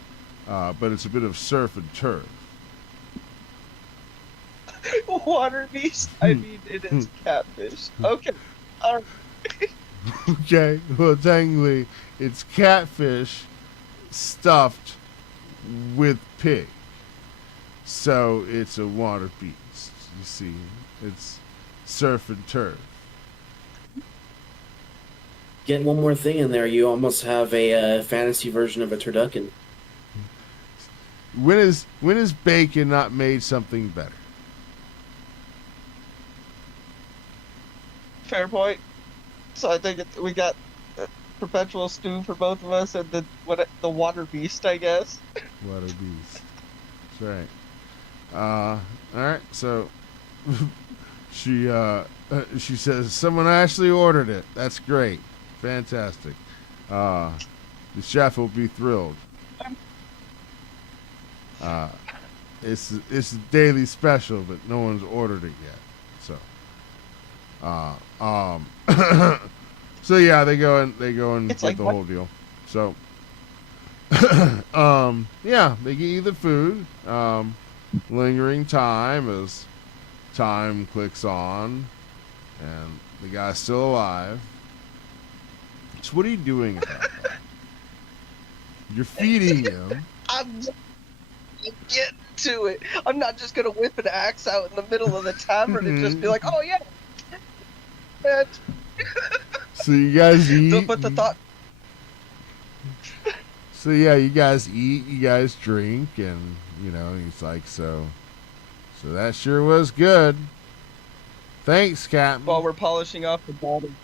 but it's a bit of surf and turf." water beast. I mean, it is catfish. Okay. All right. Okay, well, technically, it's catfish stuffed with pig. So it's a water beast. You see, it's surf and turf. Get one more thing in there, you almost have a fantasy version of a turducken. When is bacon not made something better? Fair point. So I think we got perpetual stew for both of us, and the water beast, I guess. Water beast. That's right. All right. So she says someone actually ordered it. That's great. Fantastic. The chef will be thrilled. It's a daily special, but no one's ordered it yet. So, so yeah, they go and It's get like the what? whole deal. So, yeah, they get you the food. Lingering time as time clicks on, and the guy's still alive. So what are you doing about that? You're feeding him. I'm getting to it. I'm not just gonna whip an axe out in the middle of the tavern and just be like, "Oh yeah." And So you guys eat. but the thought. So yeah, you guys eat, you guys drink, and he's like, so that sure was good. Thanks, Captain. While we're polishing off the bottom,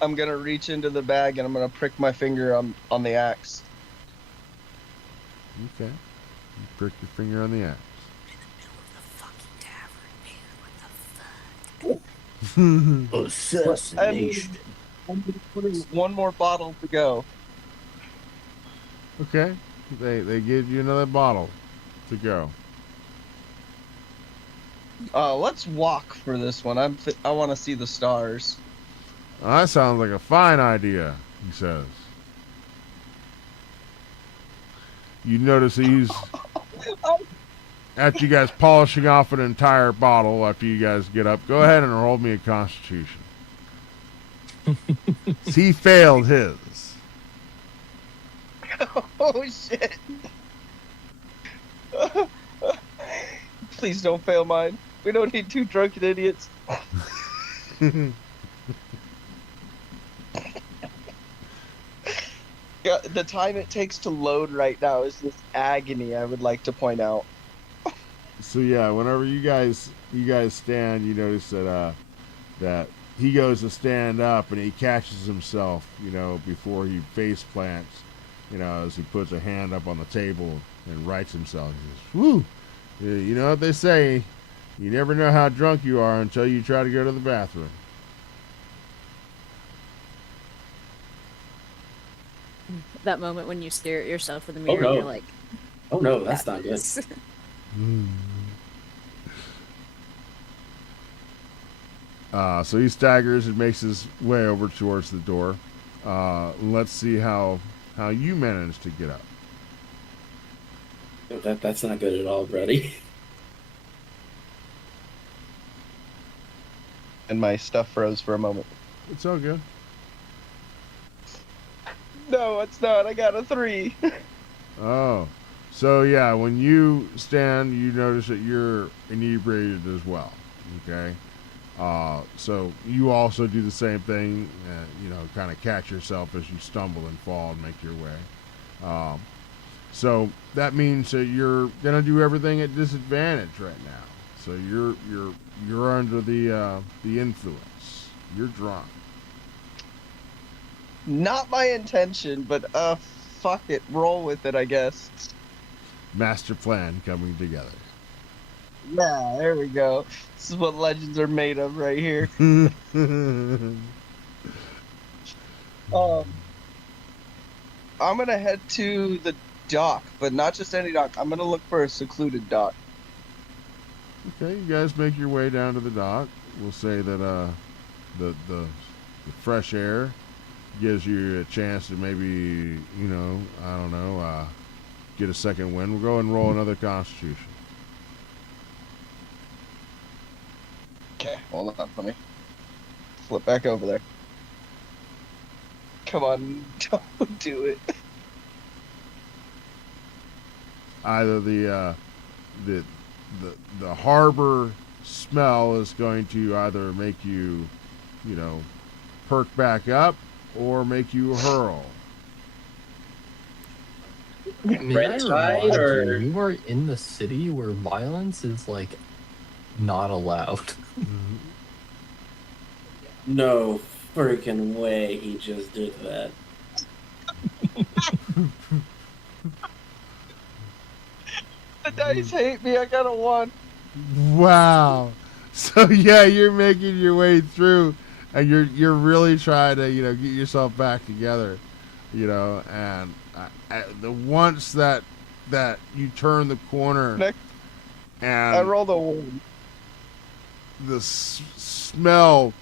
I'm gonna reach into the bag and I'm gonna prick my finger on the axe. Okay. You prick your finger on the axe. Assassination. I'm putting one more bottle to go. Okay. They give you another bottle to go. Let's walk for this one. I want to see the stars. Oh, that sounds like a fine idea, he says. You notice he's, after you guys polishing off an entire bottle, after you guys get up, go ahead and roll me a constitution. He failed his. Oh shit. Please don't fail mine. We don't need two drunken idiots. Yeah, the time it takes to load right now is just agony, I would like to point out. So yeah, whenever you guys stand, you notice that he goes to stand up and he catches himself, before he face plants, as he puts a hand up on the table and rights himself. He says, "Whew, you know what they say, you never know how drunk you are until you try to go to the bathroom." That moment when you stare at yourself in the mirror no. and you're like, Oh no, that's not good. So he staggers and makes his way over towards the door. Let's see how you manage to get up. That's not good at all, Brody. And my stuff froze for a moment. It's all good. No, it's not. I got a 3. Oh, so yeah, when you stand, you notice that you're inebriated as well. Okay, so you also do the same thing. Kind of catch yourself as you stumble and fall and make your way. So that means that you're gonna do everything at disadvantage right now. So you're under the influence. You're drunk. Not my intention, but fuck it, roll with it, I guess. Master plan coming together. Yeah, there we go. This is what legends are made of right here. Um, I'm gonna head to the dock, but not just any dock. I'm gonna look for a secluded dock. Okay, you guys make your way down to the dock. We'll say that the fresh air gives you a chance to maybe, I don't know, get a second wind. We'll go and roll another Constitution. Okay, hold on, let me flip back over there. Come on, don't do it. Either the harbor smell is going to either make you, perk back up or make you hurl. May I Red tide remind or- you, you are in the city where violence is like not allowed. No freaking way he just did that. The dice hate me. I got a 1. Wow. So yeah, you're making your way through, and you're really trying to get yourself back together, and the once that you turn the corner, Next, and I rolled a 1. the smell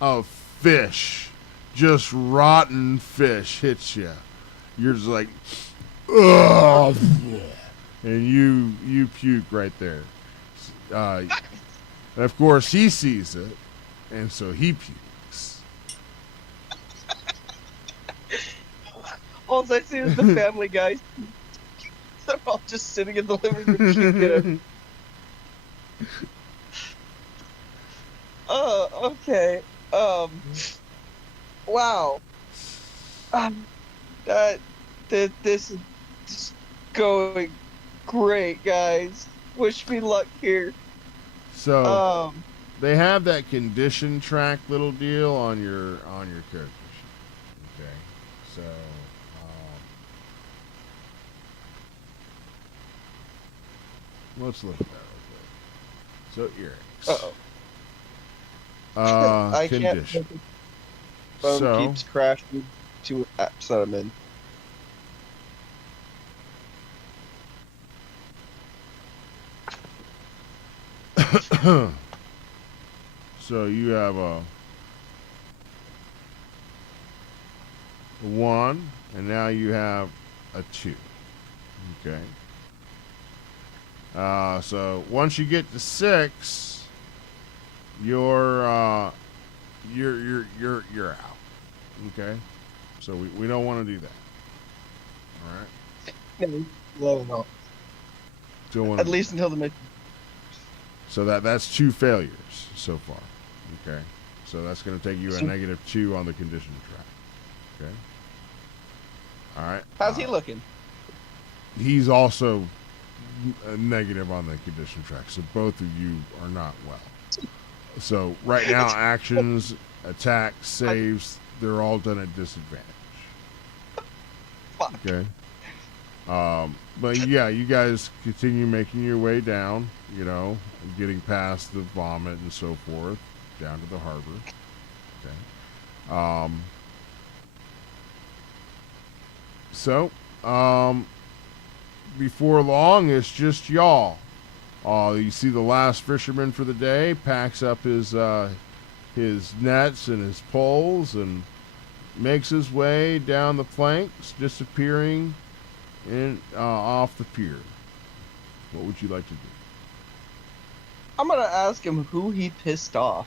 of fish, just rotten fish, hits you. You're just like, ugh, and you puke right there. And of course, he sees it, and so he pukes. All I see is the Family Guy. They're all just sitting in the living room puking. Okay. Wow. This is just going great, guys. Wish me luck here. So they have that condition track little deal on your character sheet. Okay, so let's look at that real quick. So earrings. I Condition. can't. Phone So keeps crashing to apps that I'm in. so you have a 1, and now you have a 2. Okay. So once you get to 6, you're out. Okay. So we don't want to do that. All right. No. Don't want At least until the mission. So that's 2 failures so far. Okay. So that's going to take you a -2 on the condition track. Okay. All right. How's he looking? He's also negative on the condition track. So both of you are not well. So right now, actions, attacks, saves, they're all done at disadvantage. Fuck. Okay. But yeah, you guys continue making your way down, getting past the vomit and so forth, down to the harbor. Okay. So, before long, it's just y'all. You see the last fisherman for the day packs up his nets and his poles and makes his way down the planks, disappearing off the pier. What would you like to do? I'm gonna ask him who he pissed off.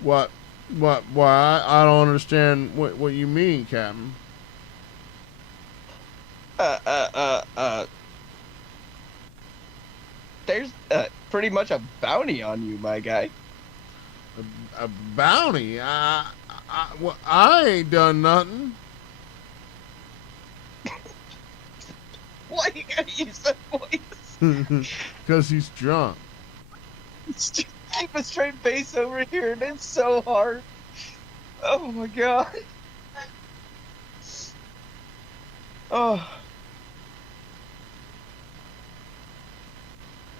What? Why? I don't understand what you mean, Captain. There's pretty much a bounty on you, my guy. A bounty? I ain't done nothing. Why you gotta use that voice? Because he's drunk. Just keep a straight face over here, and it's so hard. Oh my god. Oh.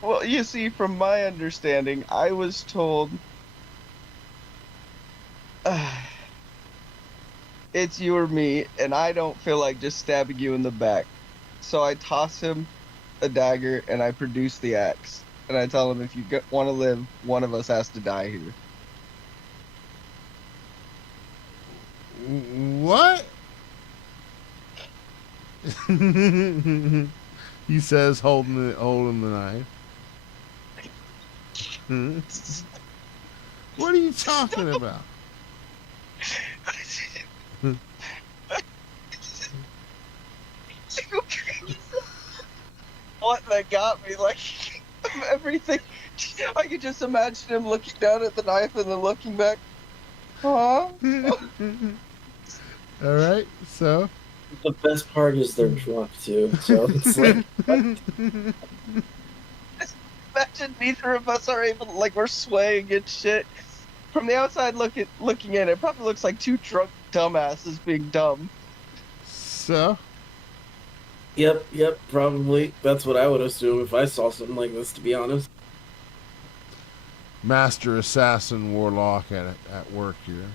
Well, you see, from my understanding, I was told it's you or me, and I don't feel like just stabbing you in the back. So I toss him a dagger and I produce the axe. And I tell him, if you want to live, one of us has to die here. What? He says, holding the knife. Hmm? What are you talking about? What that got me, like, everything. I could just imagine him looking down at the knife and then looking back. Huh? All right, so. The best part is they're drunk too, so it's like Imagine neither of us are able, like, we're swaying and shit. From the outside looking in, it probably looks like two drunk dumbasses being dumb. So. Yep, probably. That's what I would assume if I saw something like this, to be honest. Master Assassin Warlock at work here.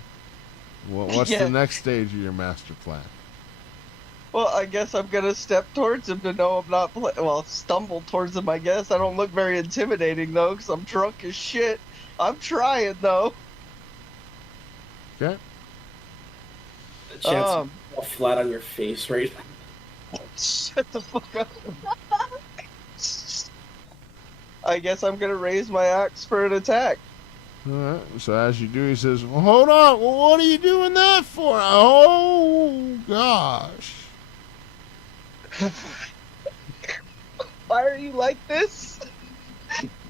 What's Yeah. the next stage of your master plan? Well, I guess I'm gonna step towards him to know I'm not stumble towards him, I guess. I don't look very intimidating, though, because I'm drunk as shit. I'm trying, though. Okay. Chance to fall flat on your face right now. Shut the fuck up. I guess I'm gonna raise my axe for an attack. All right. So as you do, he says, well, hold on. Well, what are you doing that for? Oh, gosh. Why are you like this?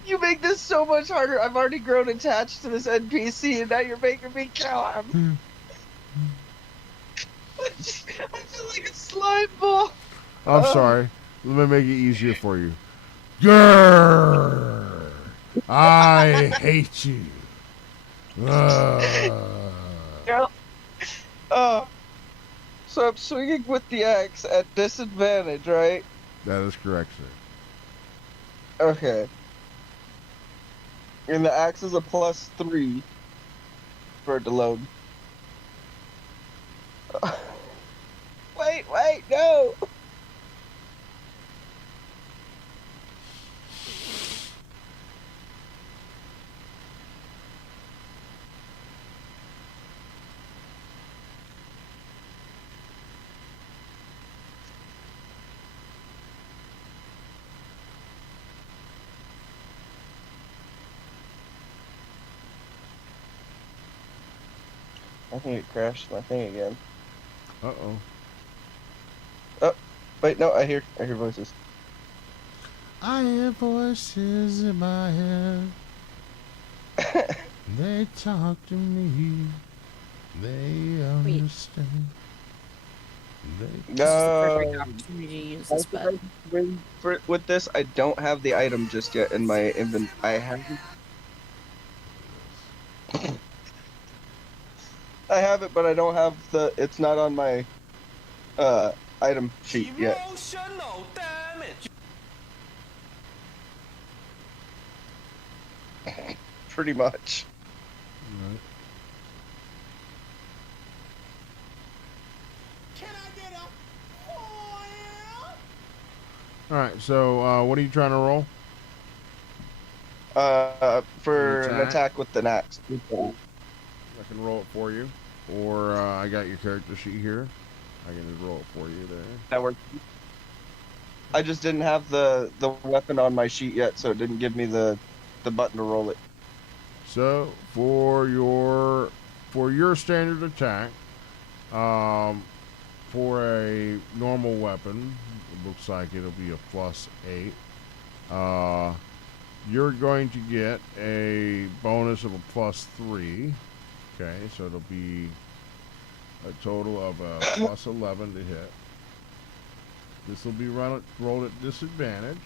You make this so much harder. I've already grown attached to this NPC, and now you're making me kill him. I feel like a slime ball. I'm sorry. Let me make it easier for you. Grrr! I hate you. So I'm swinging with the axe at disadvantage, right? That is correct, sir. Okay. And the axe is a +3 for it to load. Wait, no! I think it crashed my thing again. Uh-oh. Oh, wait, no, I hear voices. I hear voices in my head. They talk to me. They understand. This is the perfect opportunity to use this bed. With this, I don't have the item just yet in my inventory. I have it, but I don't have it's not on my item sheet yet. Emotional damage. Pretty much. Right. Can I get a All right, so what are you trying to roll? For An an attack with the axe. I can roll it for you. Or I got your character sheet here. I can just roll it for you there. That works. I just didn't have the weapon on my sheet yet, so it didn't give me the button to roll it. So for your standard attack, for a normal weapon, it looks like it'll be a +8. You're going to get a bonus of a +3. Okay, so it'll be a total of a +11 to hit. This will be rolled at disadvantage.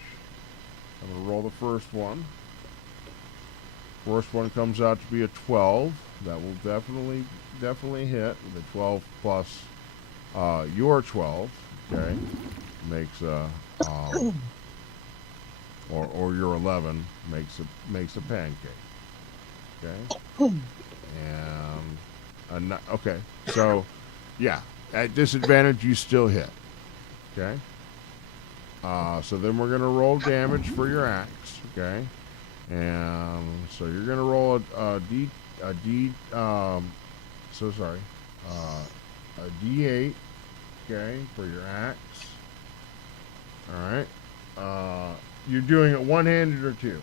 I'm going to roll the first one. First one comes out to be a 12. That will definitely hit. The 12 plus your 12, okay, makes or your 11 makes a pancake, okay, and okay, so yeah, at disadvantage you still hit, okay. So then we're gonna roll damage for your axe, okay, and so you're gonna roll a d so sorry, a d8, okay, for your axe. All right. You're doing it one-handed or two?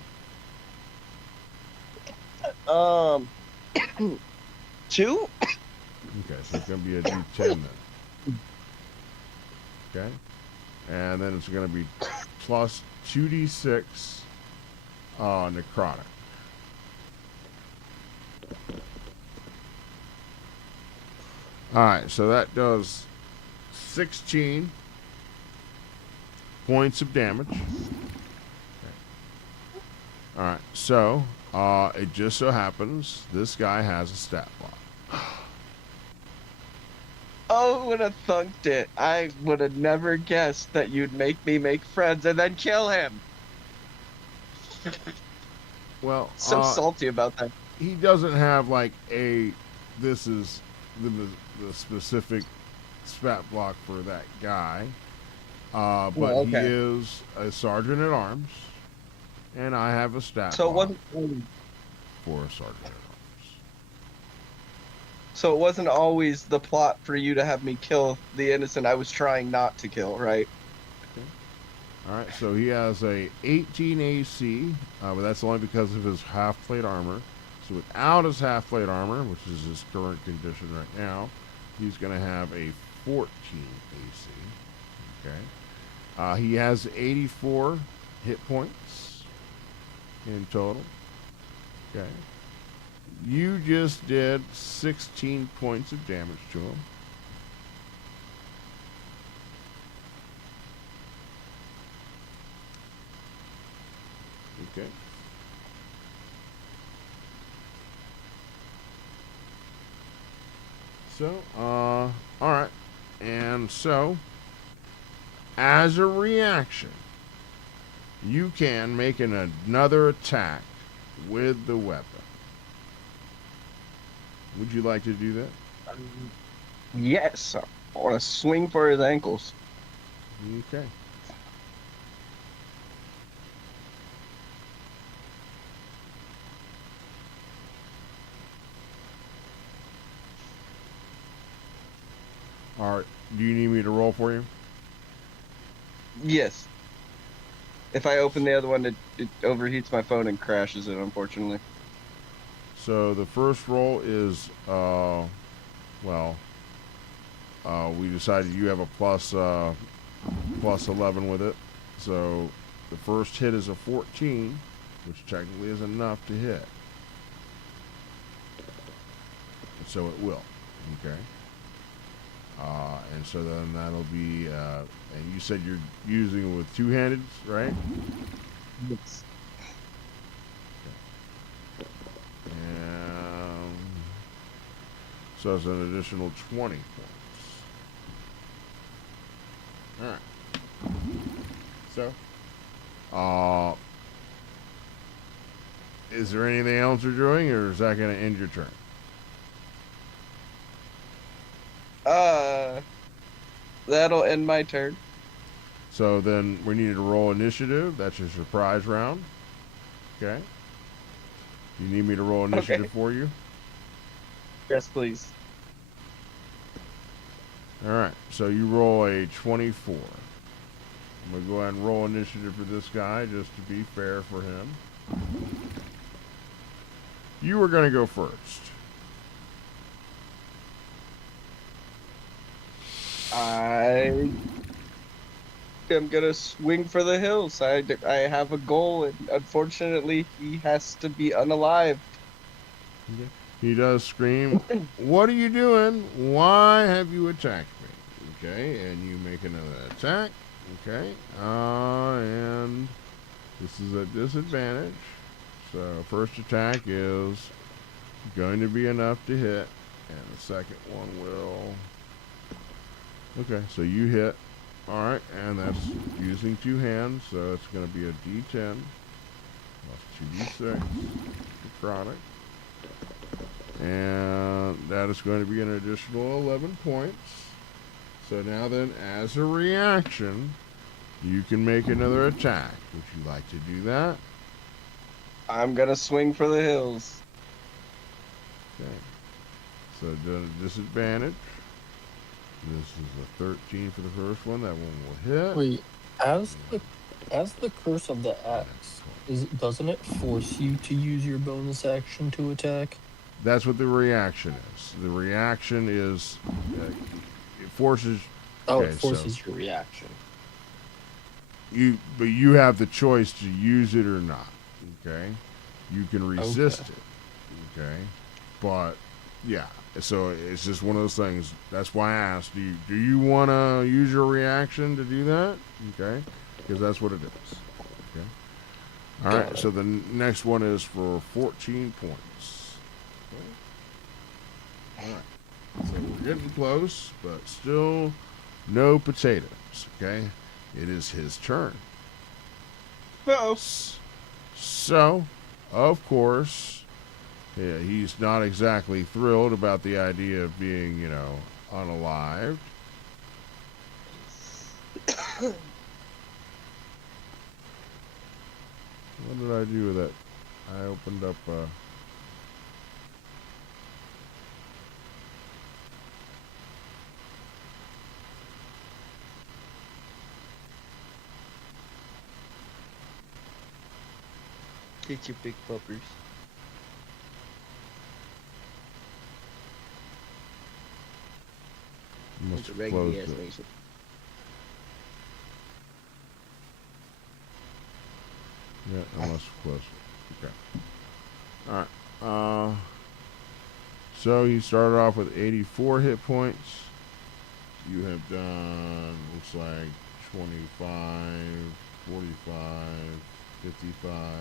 Two? Okay, so it's gonna be a d10 then. Okay, and then it's gonna be plus 2d6 necrotic. All right, so that does 16 points of damage. Okay. All right, so it just so happens this guy has a stat block. Oh, would have thunked it. I would have never guessed that you'd make me make friends and then kill him. Well, So salty about that. he doesn't have like this is the specific stat block for that guy. But Well, okay. he is a sergeant at arms, and I have a stat So it block wasn't. for a sergeant at arms. So it wasn't always the plot for you to have me kill the innocent I was trying not to kill, right? Okay. All right, so he has a 18 AC, but that's only because of his half plate armor. So without his half plate armor, which is his current condition right now, he's going to have a 14 AC. Okay. He has 84 hit points in total. Okay. You just did 16 points of damage to him. Okay. So, all right. And so, as a reaction, you can make another attack with the weapon. Would you like to do that? Yes. I want to swing for his ankles. Okay. All right. Do you need me to roll for you? Yes. If I open the other one, it overheats my phone and crashes it, unfortunately. So the first roll is, we decided you have a plus 11 with it. So the first hit is a 14, which technically is enough to hit. So it will. Okay. And so then that'll be, and you said you're using it with two-handed, right? Yes. And so it's an additional 20 points. All right. So, is there anything else you're doing, or is that going to end your turn? That'll end my turn. So then we need to roll initiative. That's your surprise round. Okay. You need me to roll initiative for you? Yes, please. All right. So you roll a 24. I'm going to go ahead and roll initiative for this guy just to be fair for him. You were going to go first. I am gonna swing for the hills. I have a goal, and unfortunately, he has to be unalive. Okay. He does scream, "What are you doing? Why have you attacked me?" Okay, and you make another attack. Okay, and this is a disadvantage. So first attack is going to be enough to hit, and the second one will. Okay, so you hit. All right, and that's using two hands, so it's going to be a D10 plus 2d6 for chronic. And that is going to be an additional 11 points. So now then, as a reaction, you can make another attack. Would you like to do that? I'm gonna swing for the hills. Okay. So done a disadvantage. This is a 13 for the first one. That one will hit. Wait, as the curse of the axe, doesn't it force you to use your bonus action to attack? That's what the reaction is. The reaction is it forces. Oh, Okay, it forces your reaction. But you have the choice to use it or not. Okay, you can resist it. Okay, but yeah. So it's just one of those things. That's why I asked. Do you want to use your reaction to do that? Okay, because that's what it is. Okay. All right. So the next one is for 14 points. Okay. All right. So we're getting close, but still no potatoes. Okay. It is his turn. Uh-oh. So, of course. Yeah, he's not exactly thrilled about the idea of being, unalived. What did I do with it? I opened up, Get your big puppers. must It's a have regular closed ass it. nation. Yeah, I must have closed it. Okay. Alright. So he started off with 84 hit points. You have done, looks like 25, 45, 55,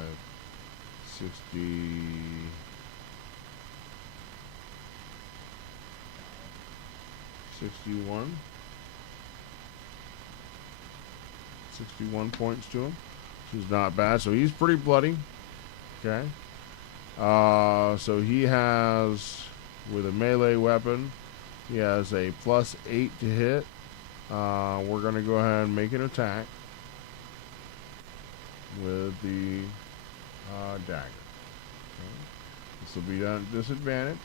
60, 61. 61 points to him. Which is not bad. So he's pretty bloody. Okay. So he has, with a melee weapon, he has a +8 to hit. We're going to go ahead and make an attack with the dagger. Okay. This will be done at disadvantage.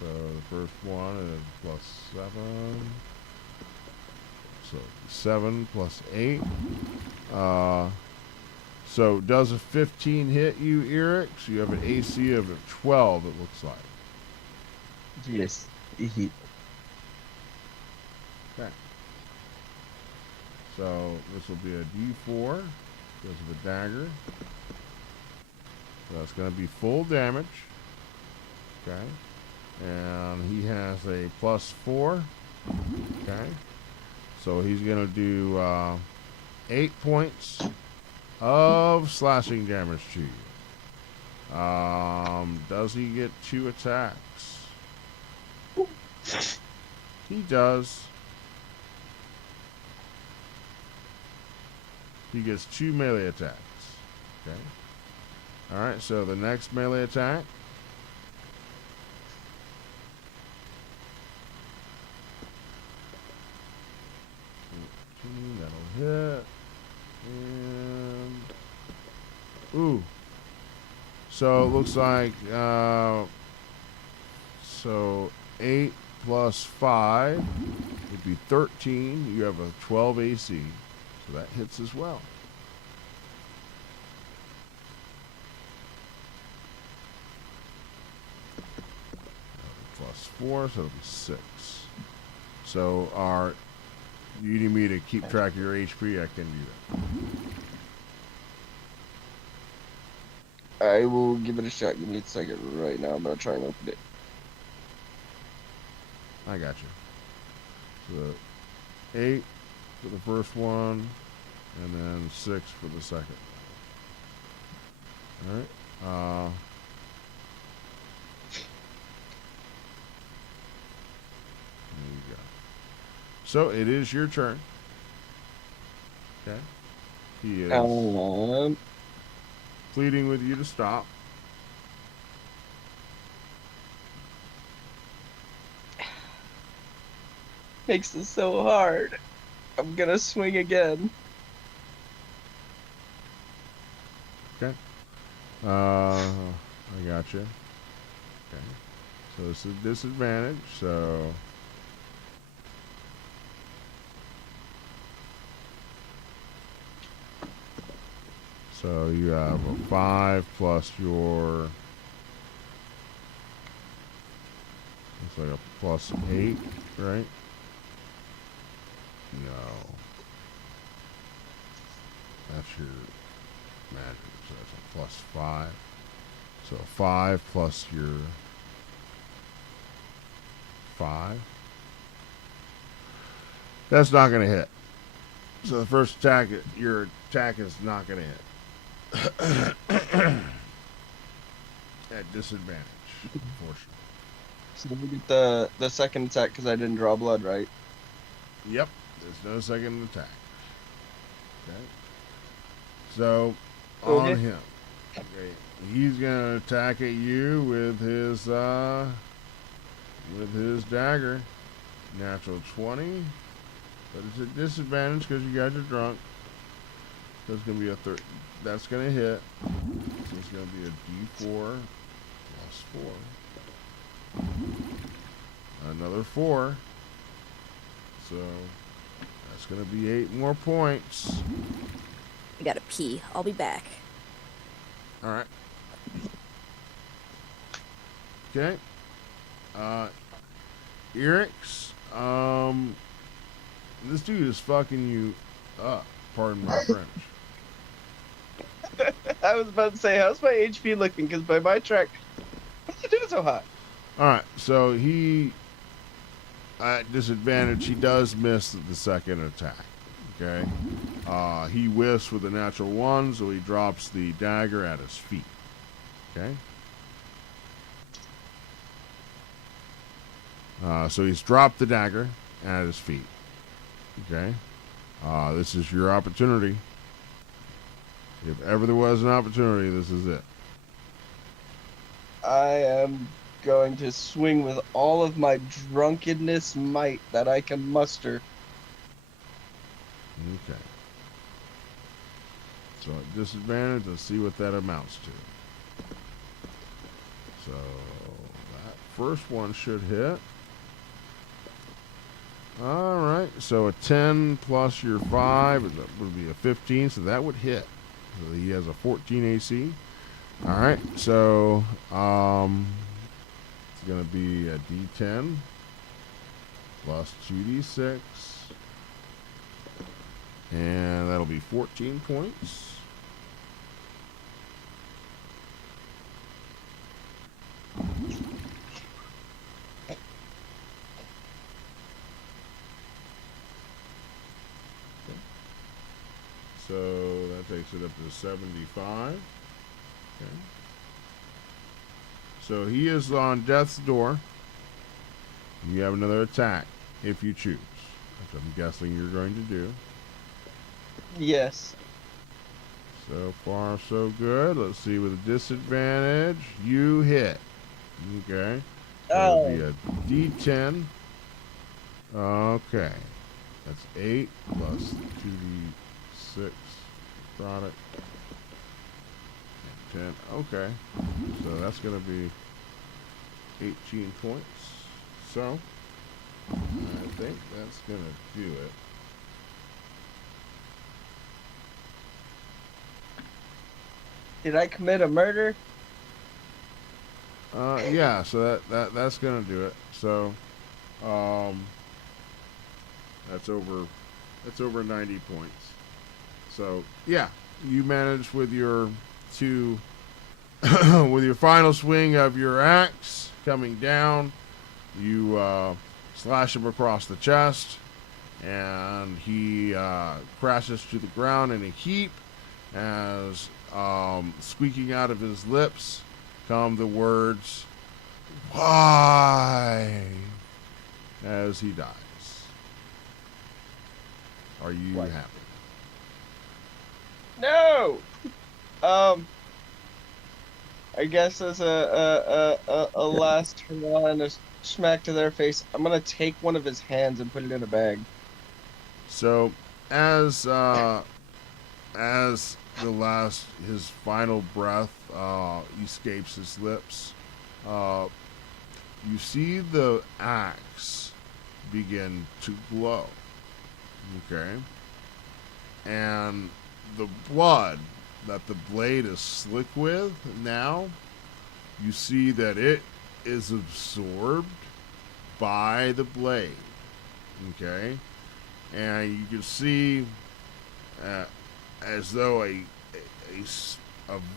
So the first one is +7. So 7 plus 8. So does a 15 hit you, Eric? So you have an AC of 12, it looks like. Yes. Hee. Okay. So this will be a D4 because of the dagger. So that's going to be full damage. Okay. And he has a +4. Okay. So he's going to do 8 points of slashing damage to you. Does he get 2 attacks? He does. He gets 2 melee attacks. Okay. Alright, so the next melee attack. That'll hit. And ooh. So it looks like so 8 plus 5 would be 13. You have a 12 AC. So that hits as well. +4, so it'll be 6. So you need me to keep track of your HP? I can do that. I will give it a shot. Give me a second right now. I'm gonna try and open it. I got you. So 8 for the first one, and then 6 for the second. All right. So it is your turn. Okay. He is pleading with you to stop. Makes this so hard. I'm gonna swing again. Okay. I got you. Okay. So it's a disadvantage. So you have a 5 plus your. It's like a plus 8, right? No. That's your magic. So that's a plus 5. So 5 plus your 5. That's not going to hit. So the first attack, your attack is not going to hit. At disadvantage, unfortunately. So we get the second attack because I didn't draw blood, right? Yep, there's no second attack. Okay. So, on Okay. him. Okay. He's gonna attack at you with his dagger. Natural 20. But it's a disadvantage because you guys are drunk. So it's gonna be a third. That's gonna hit. So it's gonna be a D4 plus 4. Another 4. So that's gonna be 8 more points. I gotta pee. I'll be back. All right. Okay. Eric's. This dude is fucking you up. Pardon my French. I was about to say, how's my HP looking? Because by my track, what's he doing so hot? All right. So he, at disadvantage, he does miss the second attack. Okay. He whiffs with a natural 1, so he drops the dagger at his feet. Okay. So he's dropped the dagger at his feet. Okay. This is your opportunity. If ever there was an opportunity, this is it. I am going to swing with all of my drunkenness might that I can muster. Okay. So at disadvantage, let's see what that amounts to. So that first one should hit. All right. So a 10 plus your 5 would be a 15, so that would hit. So he has a 14 AC. All right. So it's going to be a D10 plus 2D6. And that'll be 14 points. So that takes it up to 75. Okay. So he is on death's door. You have another attack if you choose, which I'm guessing you're going to do. Yes. So far, so good. Let's see, with a disadvantage, you hit. Okay. That'll be a D10. Okay. That's 8 plus 2D6 product. 10. Okay. So that's going to be 18 points. So, I think that's going to do it. Did I commit a murder? Yeah, so that's gonna do it. So, that's over 90 points. So yeah, you managed with your two, with your final swing of your axe coming down, you slash him across the chest, and he crashes to the ground in a heap as squeaking out of his lips come the words, "Why?" as he dies. are you What? happy? No. I guess as a last hurrah and a smack to their face, I'm gonna take one of his hands and put it in a bag. So, as his final breath escapes his lips, you see the axe begin to glow. Okay, and the blood that the blade is slick with now, you see that it is absorbed by the blade. Okay, and you can see as though a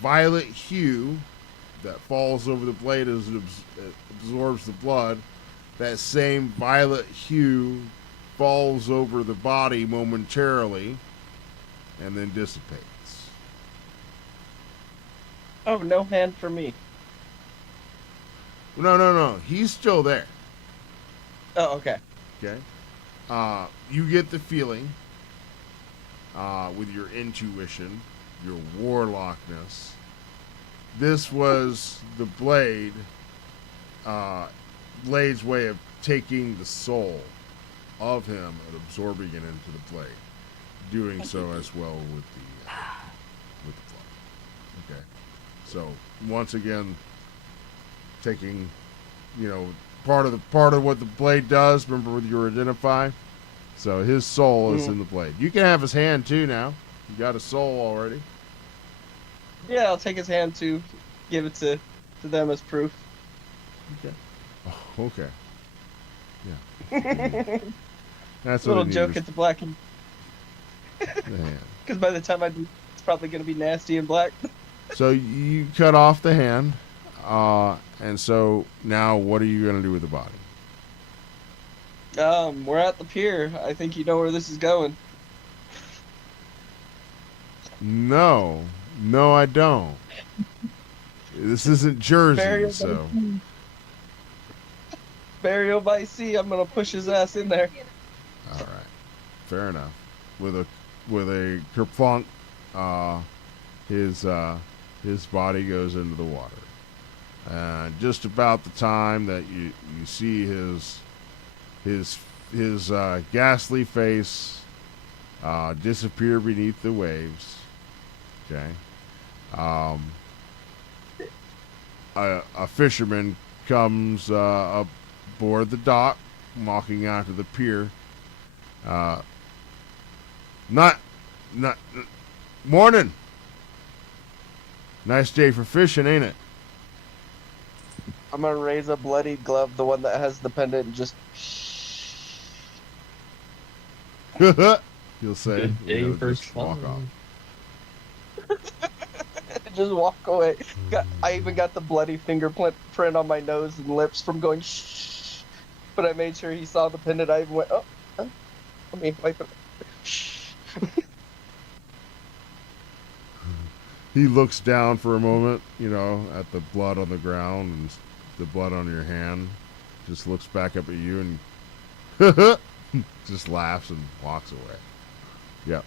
violet hue that falls over the blade as it absorbs the blood. That same violet hue falls over the body momentarily and then dissipates. Oh, no hand for me. No. He's still there. Oh, okay. Okay. You get the feeling with your intuition, your warlockness. This was the blade's way of taking the soul of him and absorbing it into the blade. Doing so as well with the blood. Okay. So once again, taking, part of what the blade does. Remember with your identify. So his soul is in the blade. You can have his hand too now. You got a soul already. Yeah, I'll take his hand too. Give it to them as proof. Okay. Oh, okay. Yeah. That's Little what joke at the black and hand. because by the time I do, it's probably gonna be nasty and black. So you cut off the hand, and so now what are you gonna do with the body? We're at the pier. I think you know where this is going. No, I don't. This isn't Jersey, so. Burial by sea. I'm gonna push his ass in there. All right, fair enough. With a kerplunk, his body goes into the water. And just about the time that you see his ghastly face disappear beneath the waves. Okay. A fisherman comes aboard the dock, walking out to the pier. Not morning. Nice day for fishing, ain't it? I'm gonna raise a bloodied glove, the one that has the pendant, and just You'll say. Good day You'll for just walk off. just walk away. I even got the bloody fingerprint on my nose and lips from going shh. But I made sure he saw the pendant. I even went, let me wipe it. Shh. He looks down for a moment, at the blood on the ground and the blood on your hand. Just looks back up at you and just laughs and walks away. Yep.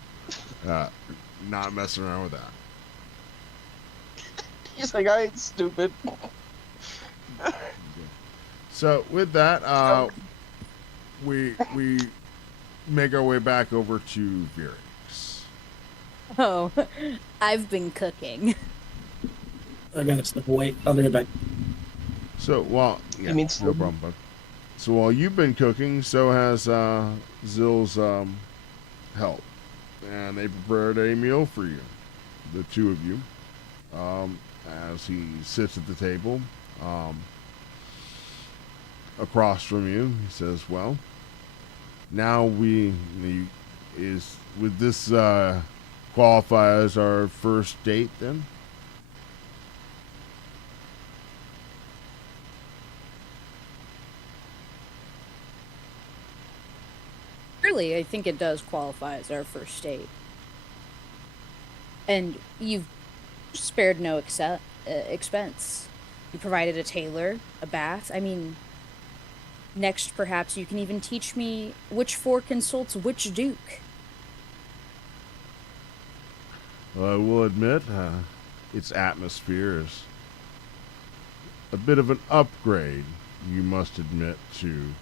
Not messing around with that. He's like, I ain't stupid. So with that, we make our way back over to Virix. Oh, I've been cooking. I gotta step away. I'll be right back. So You mean no problem, bud. So while you've been cooking, so has Zill's help, and they prepared a meal for you, the two of you. As he sits at the table, across from you, he says, "Well, now would this qualify as our first date then?" Really, I think it does qualify as our first date. And you've spared no expense. You provided a tailor, a bath. I mean, next perhaps you can even teach me which four consults which duke. I will admit, its atmosphere is a bit of an upgrade, you must admit, to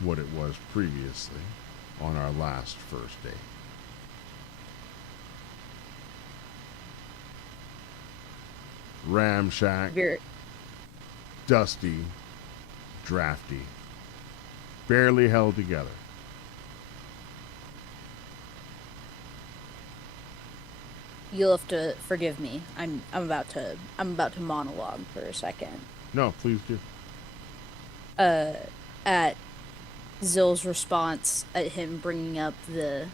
what it was previously on our last first date. Ramshack, Vir- dusty, drafty, barely held together. You'll have to forgive me. I'm about to monologue for a second. No, please do. At Zill's response at him bringing up the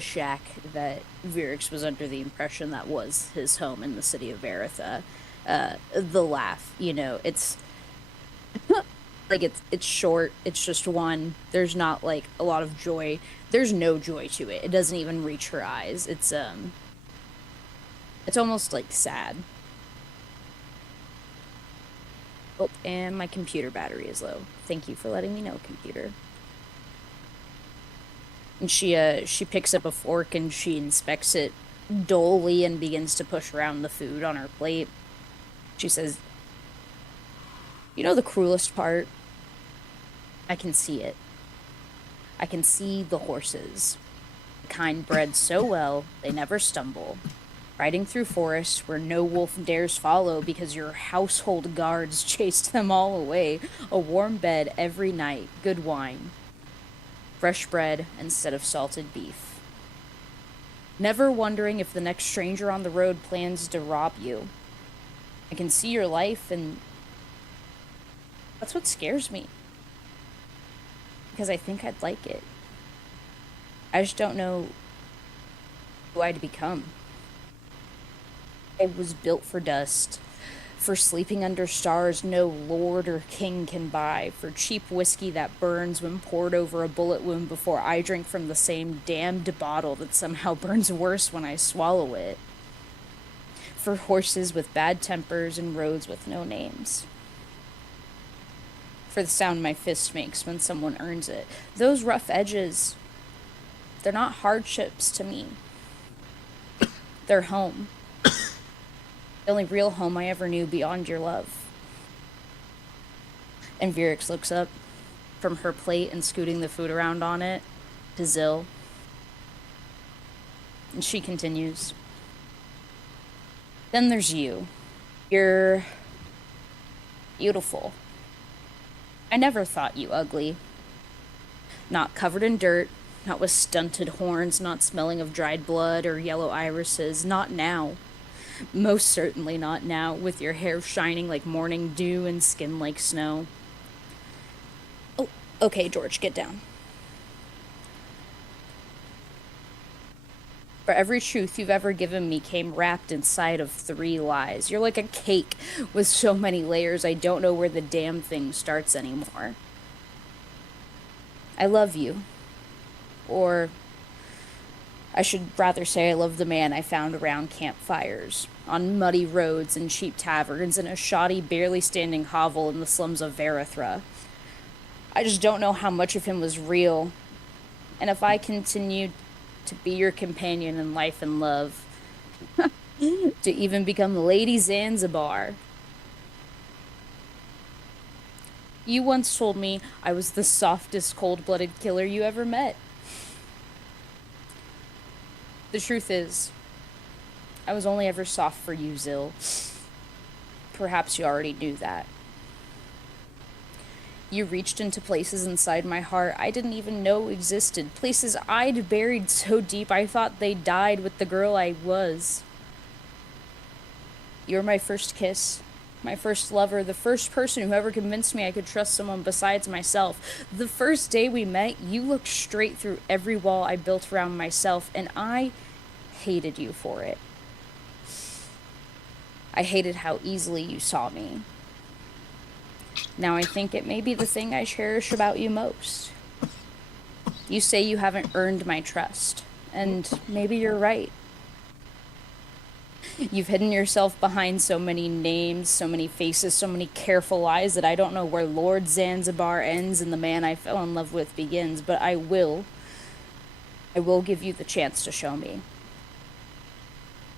shack that Virix was under the impression that was his home in the city of Veritha. The laugh, it's like it's short. It's just one. There's not like a lot of joy. There's no joy to it. It doesn't even reach her eyes. It's almost like sad. Oh, and my computer battery is low. Thank you for letting me know, computer. And she picks up a fork and she inspects it dully and begins to push around the food on her plate. She says, "You know the cruelest part? I can see it. I can see the horses. The kind bred so well, they never stumble. Riding through forests where no wolf dares follow because your household guards chased them all away. A warm bed every night, good wine. Fresh bread instead of salted beef. Never wondering if the next stranger on the road plans to rob you. I can see your life, and that's what scares me. Because I think I'd like it. I just don't know who I'd become. I was built for dust, for sleeping under stars no lord or king can buy, for cheap whiskey that burns when poured over a bullet wound before I drink from the same damned bottle that somehow burns worse when I swallow it, for horses with bad tempers and roads with no names, for the sound my fist makes when someone earns it. Those rough edges, they're not hardships to me. They're home. The only real home I ever knew beyond your love." And Virix looks up from her plate and scooting the food around on it to Zill. And she continues, "Then there's you. You're beautiful. I never thought you ugly. Not covered in dirt, not with stunted horns, not smelling of dried blood or yellow irises. Not now. Most certainly not now, with your hair shining like morning dew and skin like snow." Oh, okay, George, get down. "For every truth you've ever given me came wrapped inside of 3 lies. You're like a cake with so many layers I don't know where the damn thing starts anymore. I love you. Or I should rather say I love the man I found around campfires, on muddy roads and cheap taverns, in a shoddy, barely standing hovel in the slums of Verithra. I just don't know how much of him was real, and if I continued to be your companion in life and love, to even become Lady Zanzibar. You once told me I was the softest cold-blooded killer you ever met. The truth is, I was only ever soft for you, Zill. Perhaps you already knew that. You reached into places inside my heart I didn't even know existed, places I'd buried so deep I thought they died with the girl I was. You were my first kiss, my first lover, the first person who ever convinced me I could trust someone besides myself. The first day we met, you looked straight through every wall I built around myself, and I hated you for it. I hated how easily you saw me. Now I think it may be the thing I cherish about you most. You say you haven't earned my trust, and maybe you're right. You've hidden yourself behind so many names, so many faces, so many careful lies that I don't know where Lord Zanzibar ends and the man I fell in love with begins, but I will give you the chance to show me.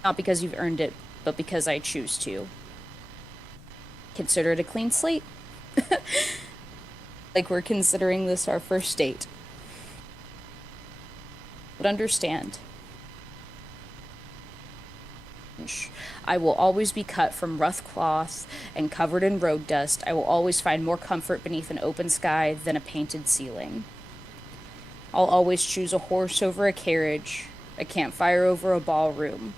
Not because you've earned it, but because I choose to. Consider it a clean slate. Like we're considering this our first date. But understand, I will always be cut from rough cloth and covered in road dust. I will always find more comfort beneath an open sky than a painted ceiling. I'll always choose a horse over a carriage, a campfire over a ballroom,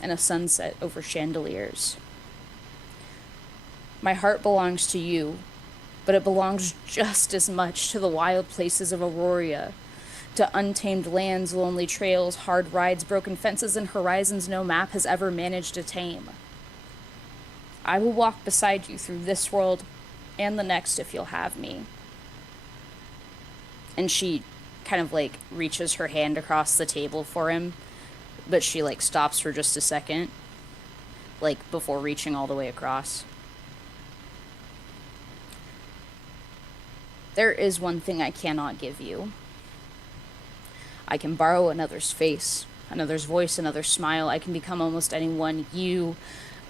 and a sunset over chandeliers. My heart belongs to you, but it belongs just as much to the wild places of Auroria, to untamed lands, lonely trails, hard rides, broken fences, and horizons no map has ever managed to tame. I will walk beside you through this world and the next if you'll have me. And she kind of like reaches her hand across the table for him, but she like stops for just a second, like before reaching all the way across. There is one thing I cannot give you. I can borrow another's face, another's voice, another's smile. I can become almost anyone you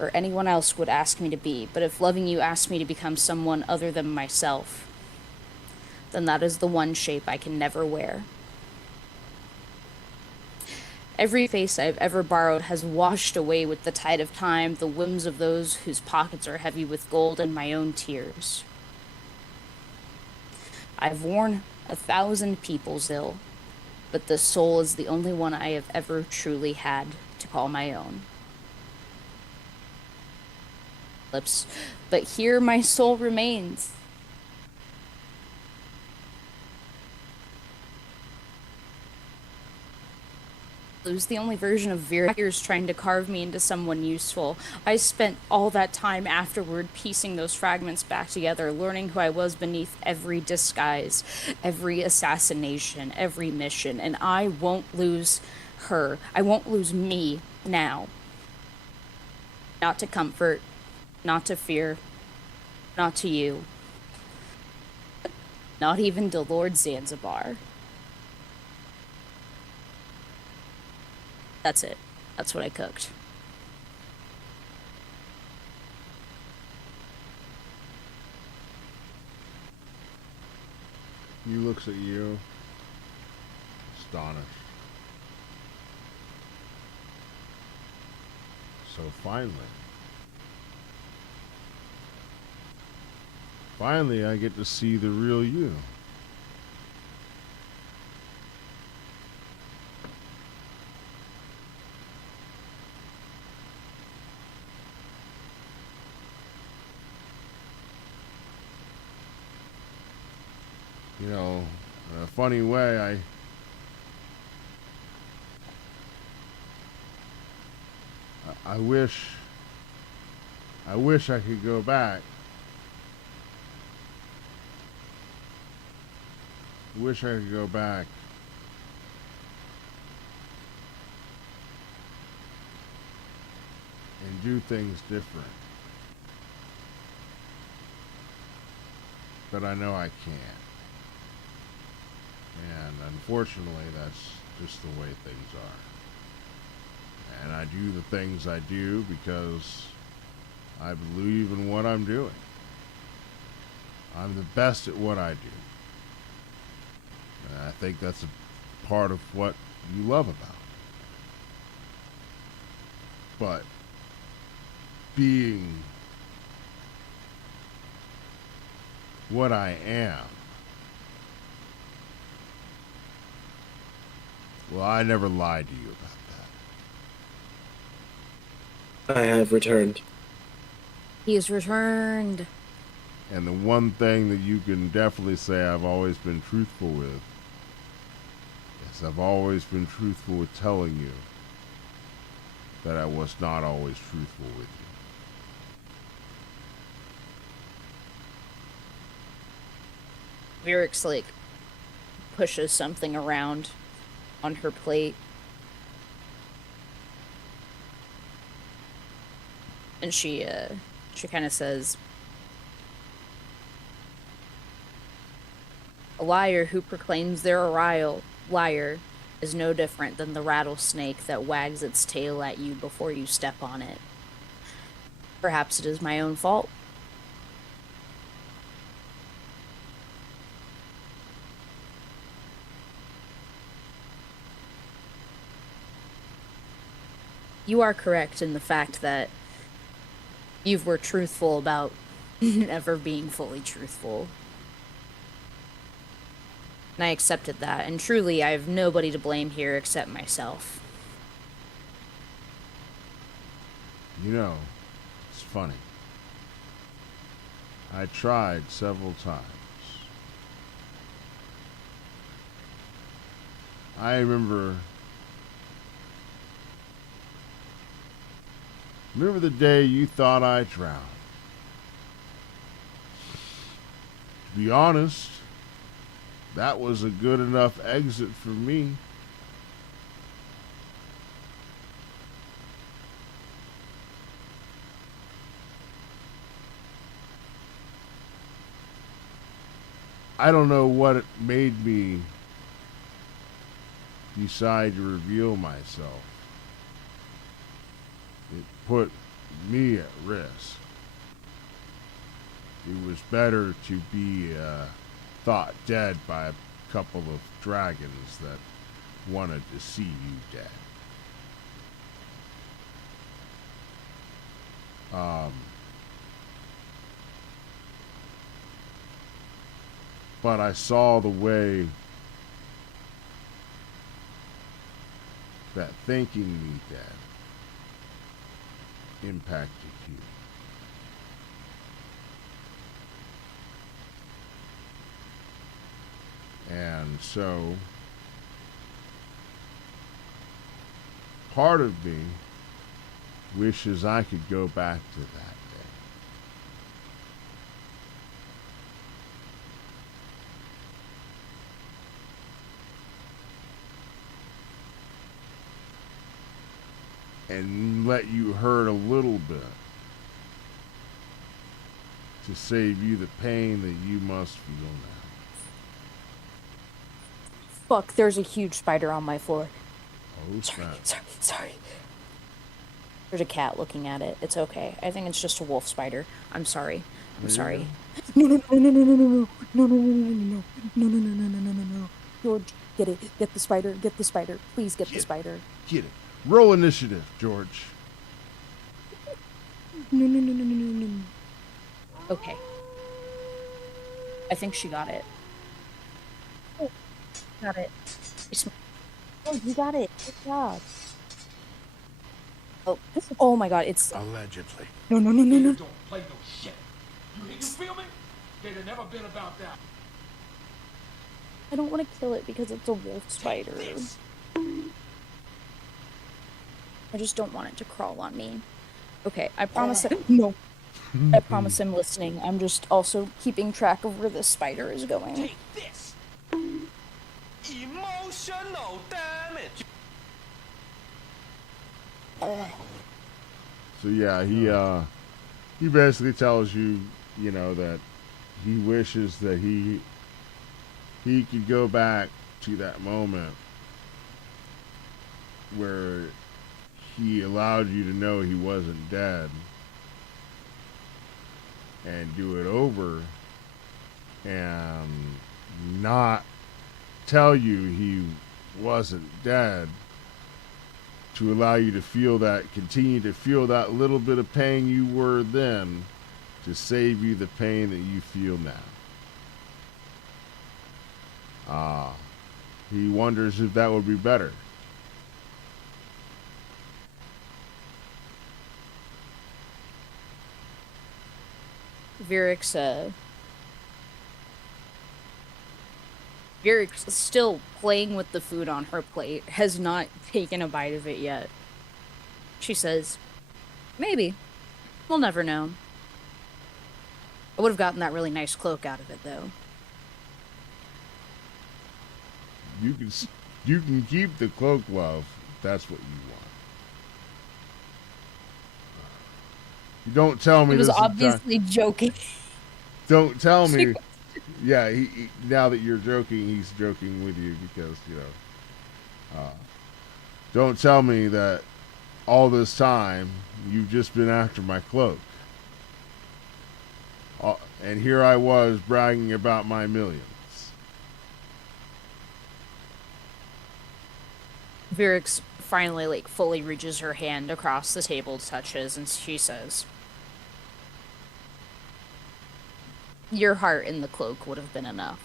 or anyone else would ask me to be. But if loving you asks me to become someone other than myself, then that is the one shape I can never wear. Every face I've ever borrowed has washed away with the tide of time, the whims of those whose pockets are heavy with gold, and my own tears. I've worn 1,000 people's ill, but the soul is the only one I have ever truly had to call my own. Lips, but here my soul remains. Lose the only version of Vera years trying to carve me into someone useful. I spent all that time afterward piecing those fragments back together, learning who I was beneath every disguise, every assassination, every mission, and I won't lose her. I won't lose me now. Not to comfort, not to fear, not to you. Not even to Lord Zanzibar. That's it. That's what I cooked. He looks at you, astonished. So finally I get to see the real you. You know, in a funny way, I wish I could go back. I wish I could go back and do things different. But I know I can't. And unfortunately, that's just the way things are. And I do the things I do because I believe in what I'm doing. I'm the best at what I do. And I think that's a part of what you love about it. But being what I am, well, I never lied to you about that. I have returned. He has returned. And the one thing that you can definitely say I've always been truthful with is I've always been truthful with telling you that I was not always truthful with you. Vyrix, like, pushes something around on her plate. And she kind of says, "A liar who proclaims they're a liar is no different than the rattlesnake that wags its tail at you before you step on it. Perhaps it is my own fault. You are correct in the fact that you were truthful about never being fully truthful. And I accepted that, and truly I have nobody to blame here except myself. You know, it's funny. I tried several times. I remember the day you thought I drowned. To be honest, that was a good enough exit for me. I don't know what it made me decide to reveal myself. It put me at risk. It was better to be thought dead by a couple of dragons that wanted to see you dead. But I saw the way that thinking me dead impacted you. And so, part of me wishes I could go back to that day. And let you hurt a little bit to save you the pain that you must feel now. Fuck, there's a huge spider on my floor. Oh, snap. Sorry. There's a cat looking at it. It's okay. I think it's just a wolf spider. I'm sorry. I'm sorry. No. George, get it. Get the spider. Get the spider. Please get the spider. Get it. Roll initiative, George. No. Okay. I think she got it. Oh, got it. Oh, you got it. Good job. Oh my god, it's... Allegedly. No. Don't play no shit. You feel me? They'd have never been about that. I don't want to kill it because it's a wolf spider. I just don't want it to crawl on me. Okay, I promise No. I promise I'm listening. I'm just also keeping track of where this spider is going. Take this. Emotional damage. So yeah, he basically tells you, that he wishes that he could go back to that moment where he allowed you to know he wasn't dead and do it over and not tell you he wasn't dead, to allow you to feel that, continue to feel that little bit of pain you were then, to save you the pain that you feel now. He wonders if that would be better. Virix still playing with the food on her plate, has not taken a bite of it yet. She says, maybe. We'll never know. I would have gotten that really nice cloak out of it, though. You can keep the cloak, love. If that's what you want. You don't tell me He was this obviously joking. Don't tell me. Yeah, he now that you're joking, he's joking with you because, Don't tell me that all this time you've just been after my cloak. And here I was bragging about my millions. Virix finally, like, fully reaches her hand across the table, touches, and she says, "Your heart in the cloak would have been enough."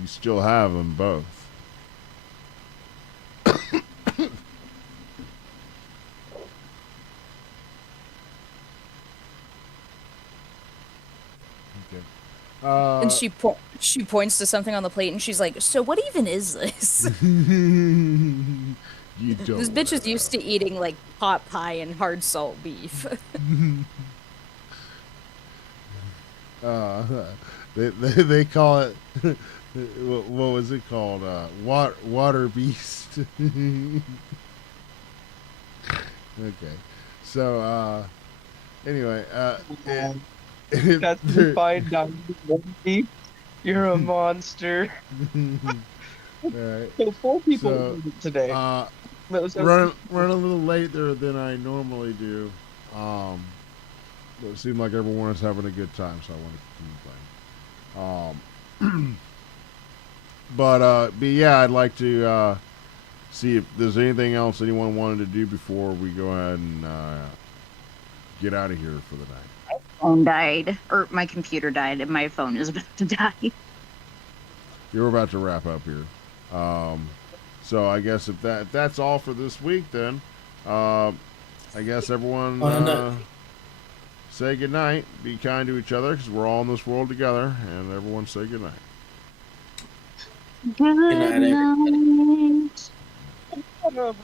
You still have them both. And she points to something on the plate, and she's like, "So what even is this?" You don't. This bitch is used to eating, like, pot pie and hard salt beef. They call it. What was it called? Water beast. Okay. So anyway, That's the fine dining. You're a monster. All right. So 4 people So, today. Running a little later than I normally do. But it seemed like everyone was having a good time, so I want to keep playing. But yeah, I'd like to see if there's anything else anyone wanted to do before we go ahead and get out of here for the night. Phone died, or my computer died, and my phone is about to die. You're about to wrap up here. So I guess if that's all for this week, then I guess everyone say goodnight. Be kind to each other because we're all in this world together, and everyone say goodnight. Good night. Everybody.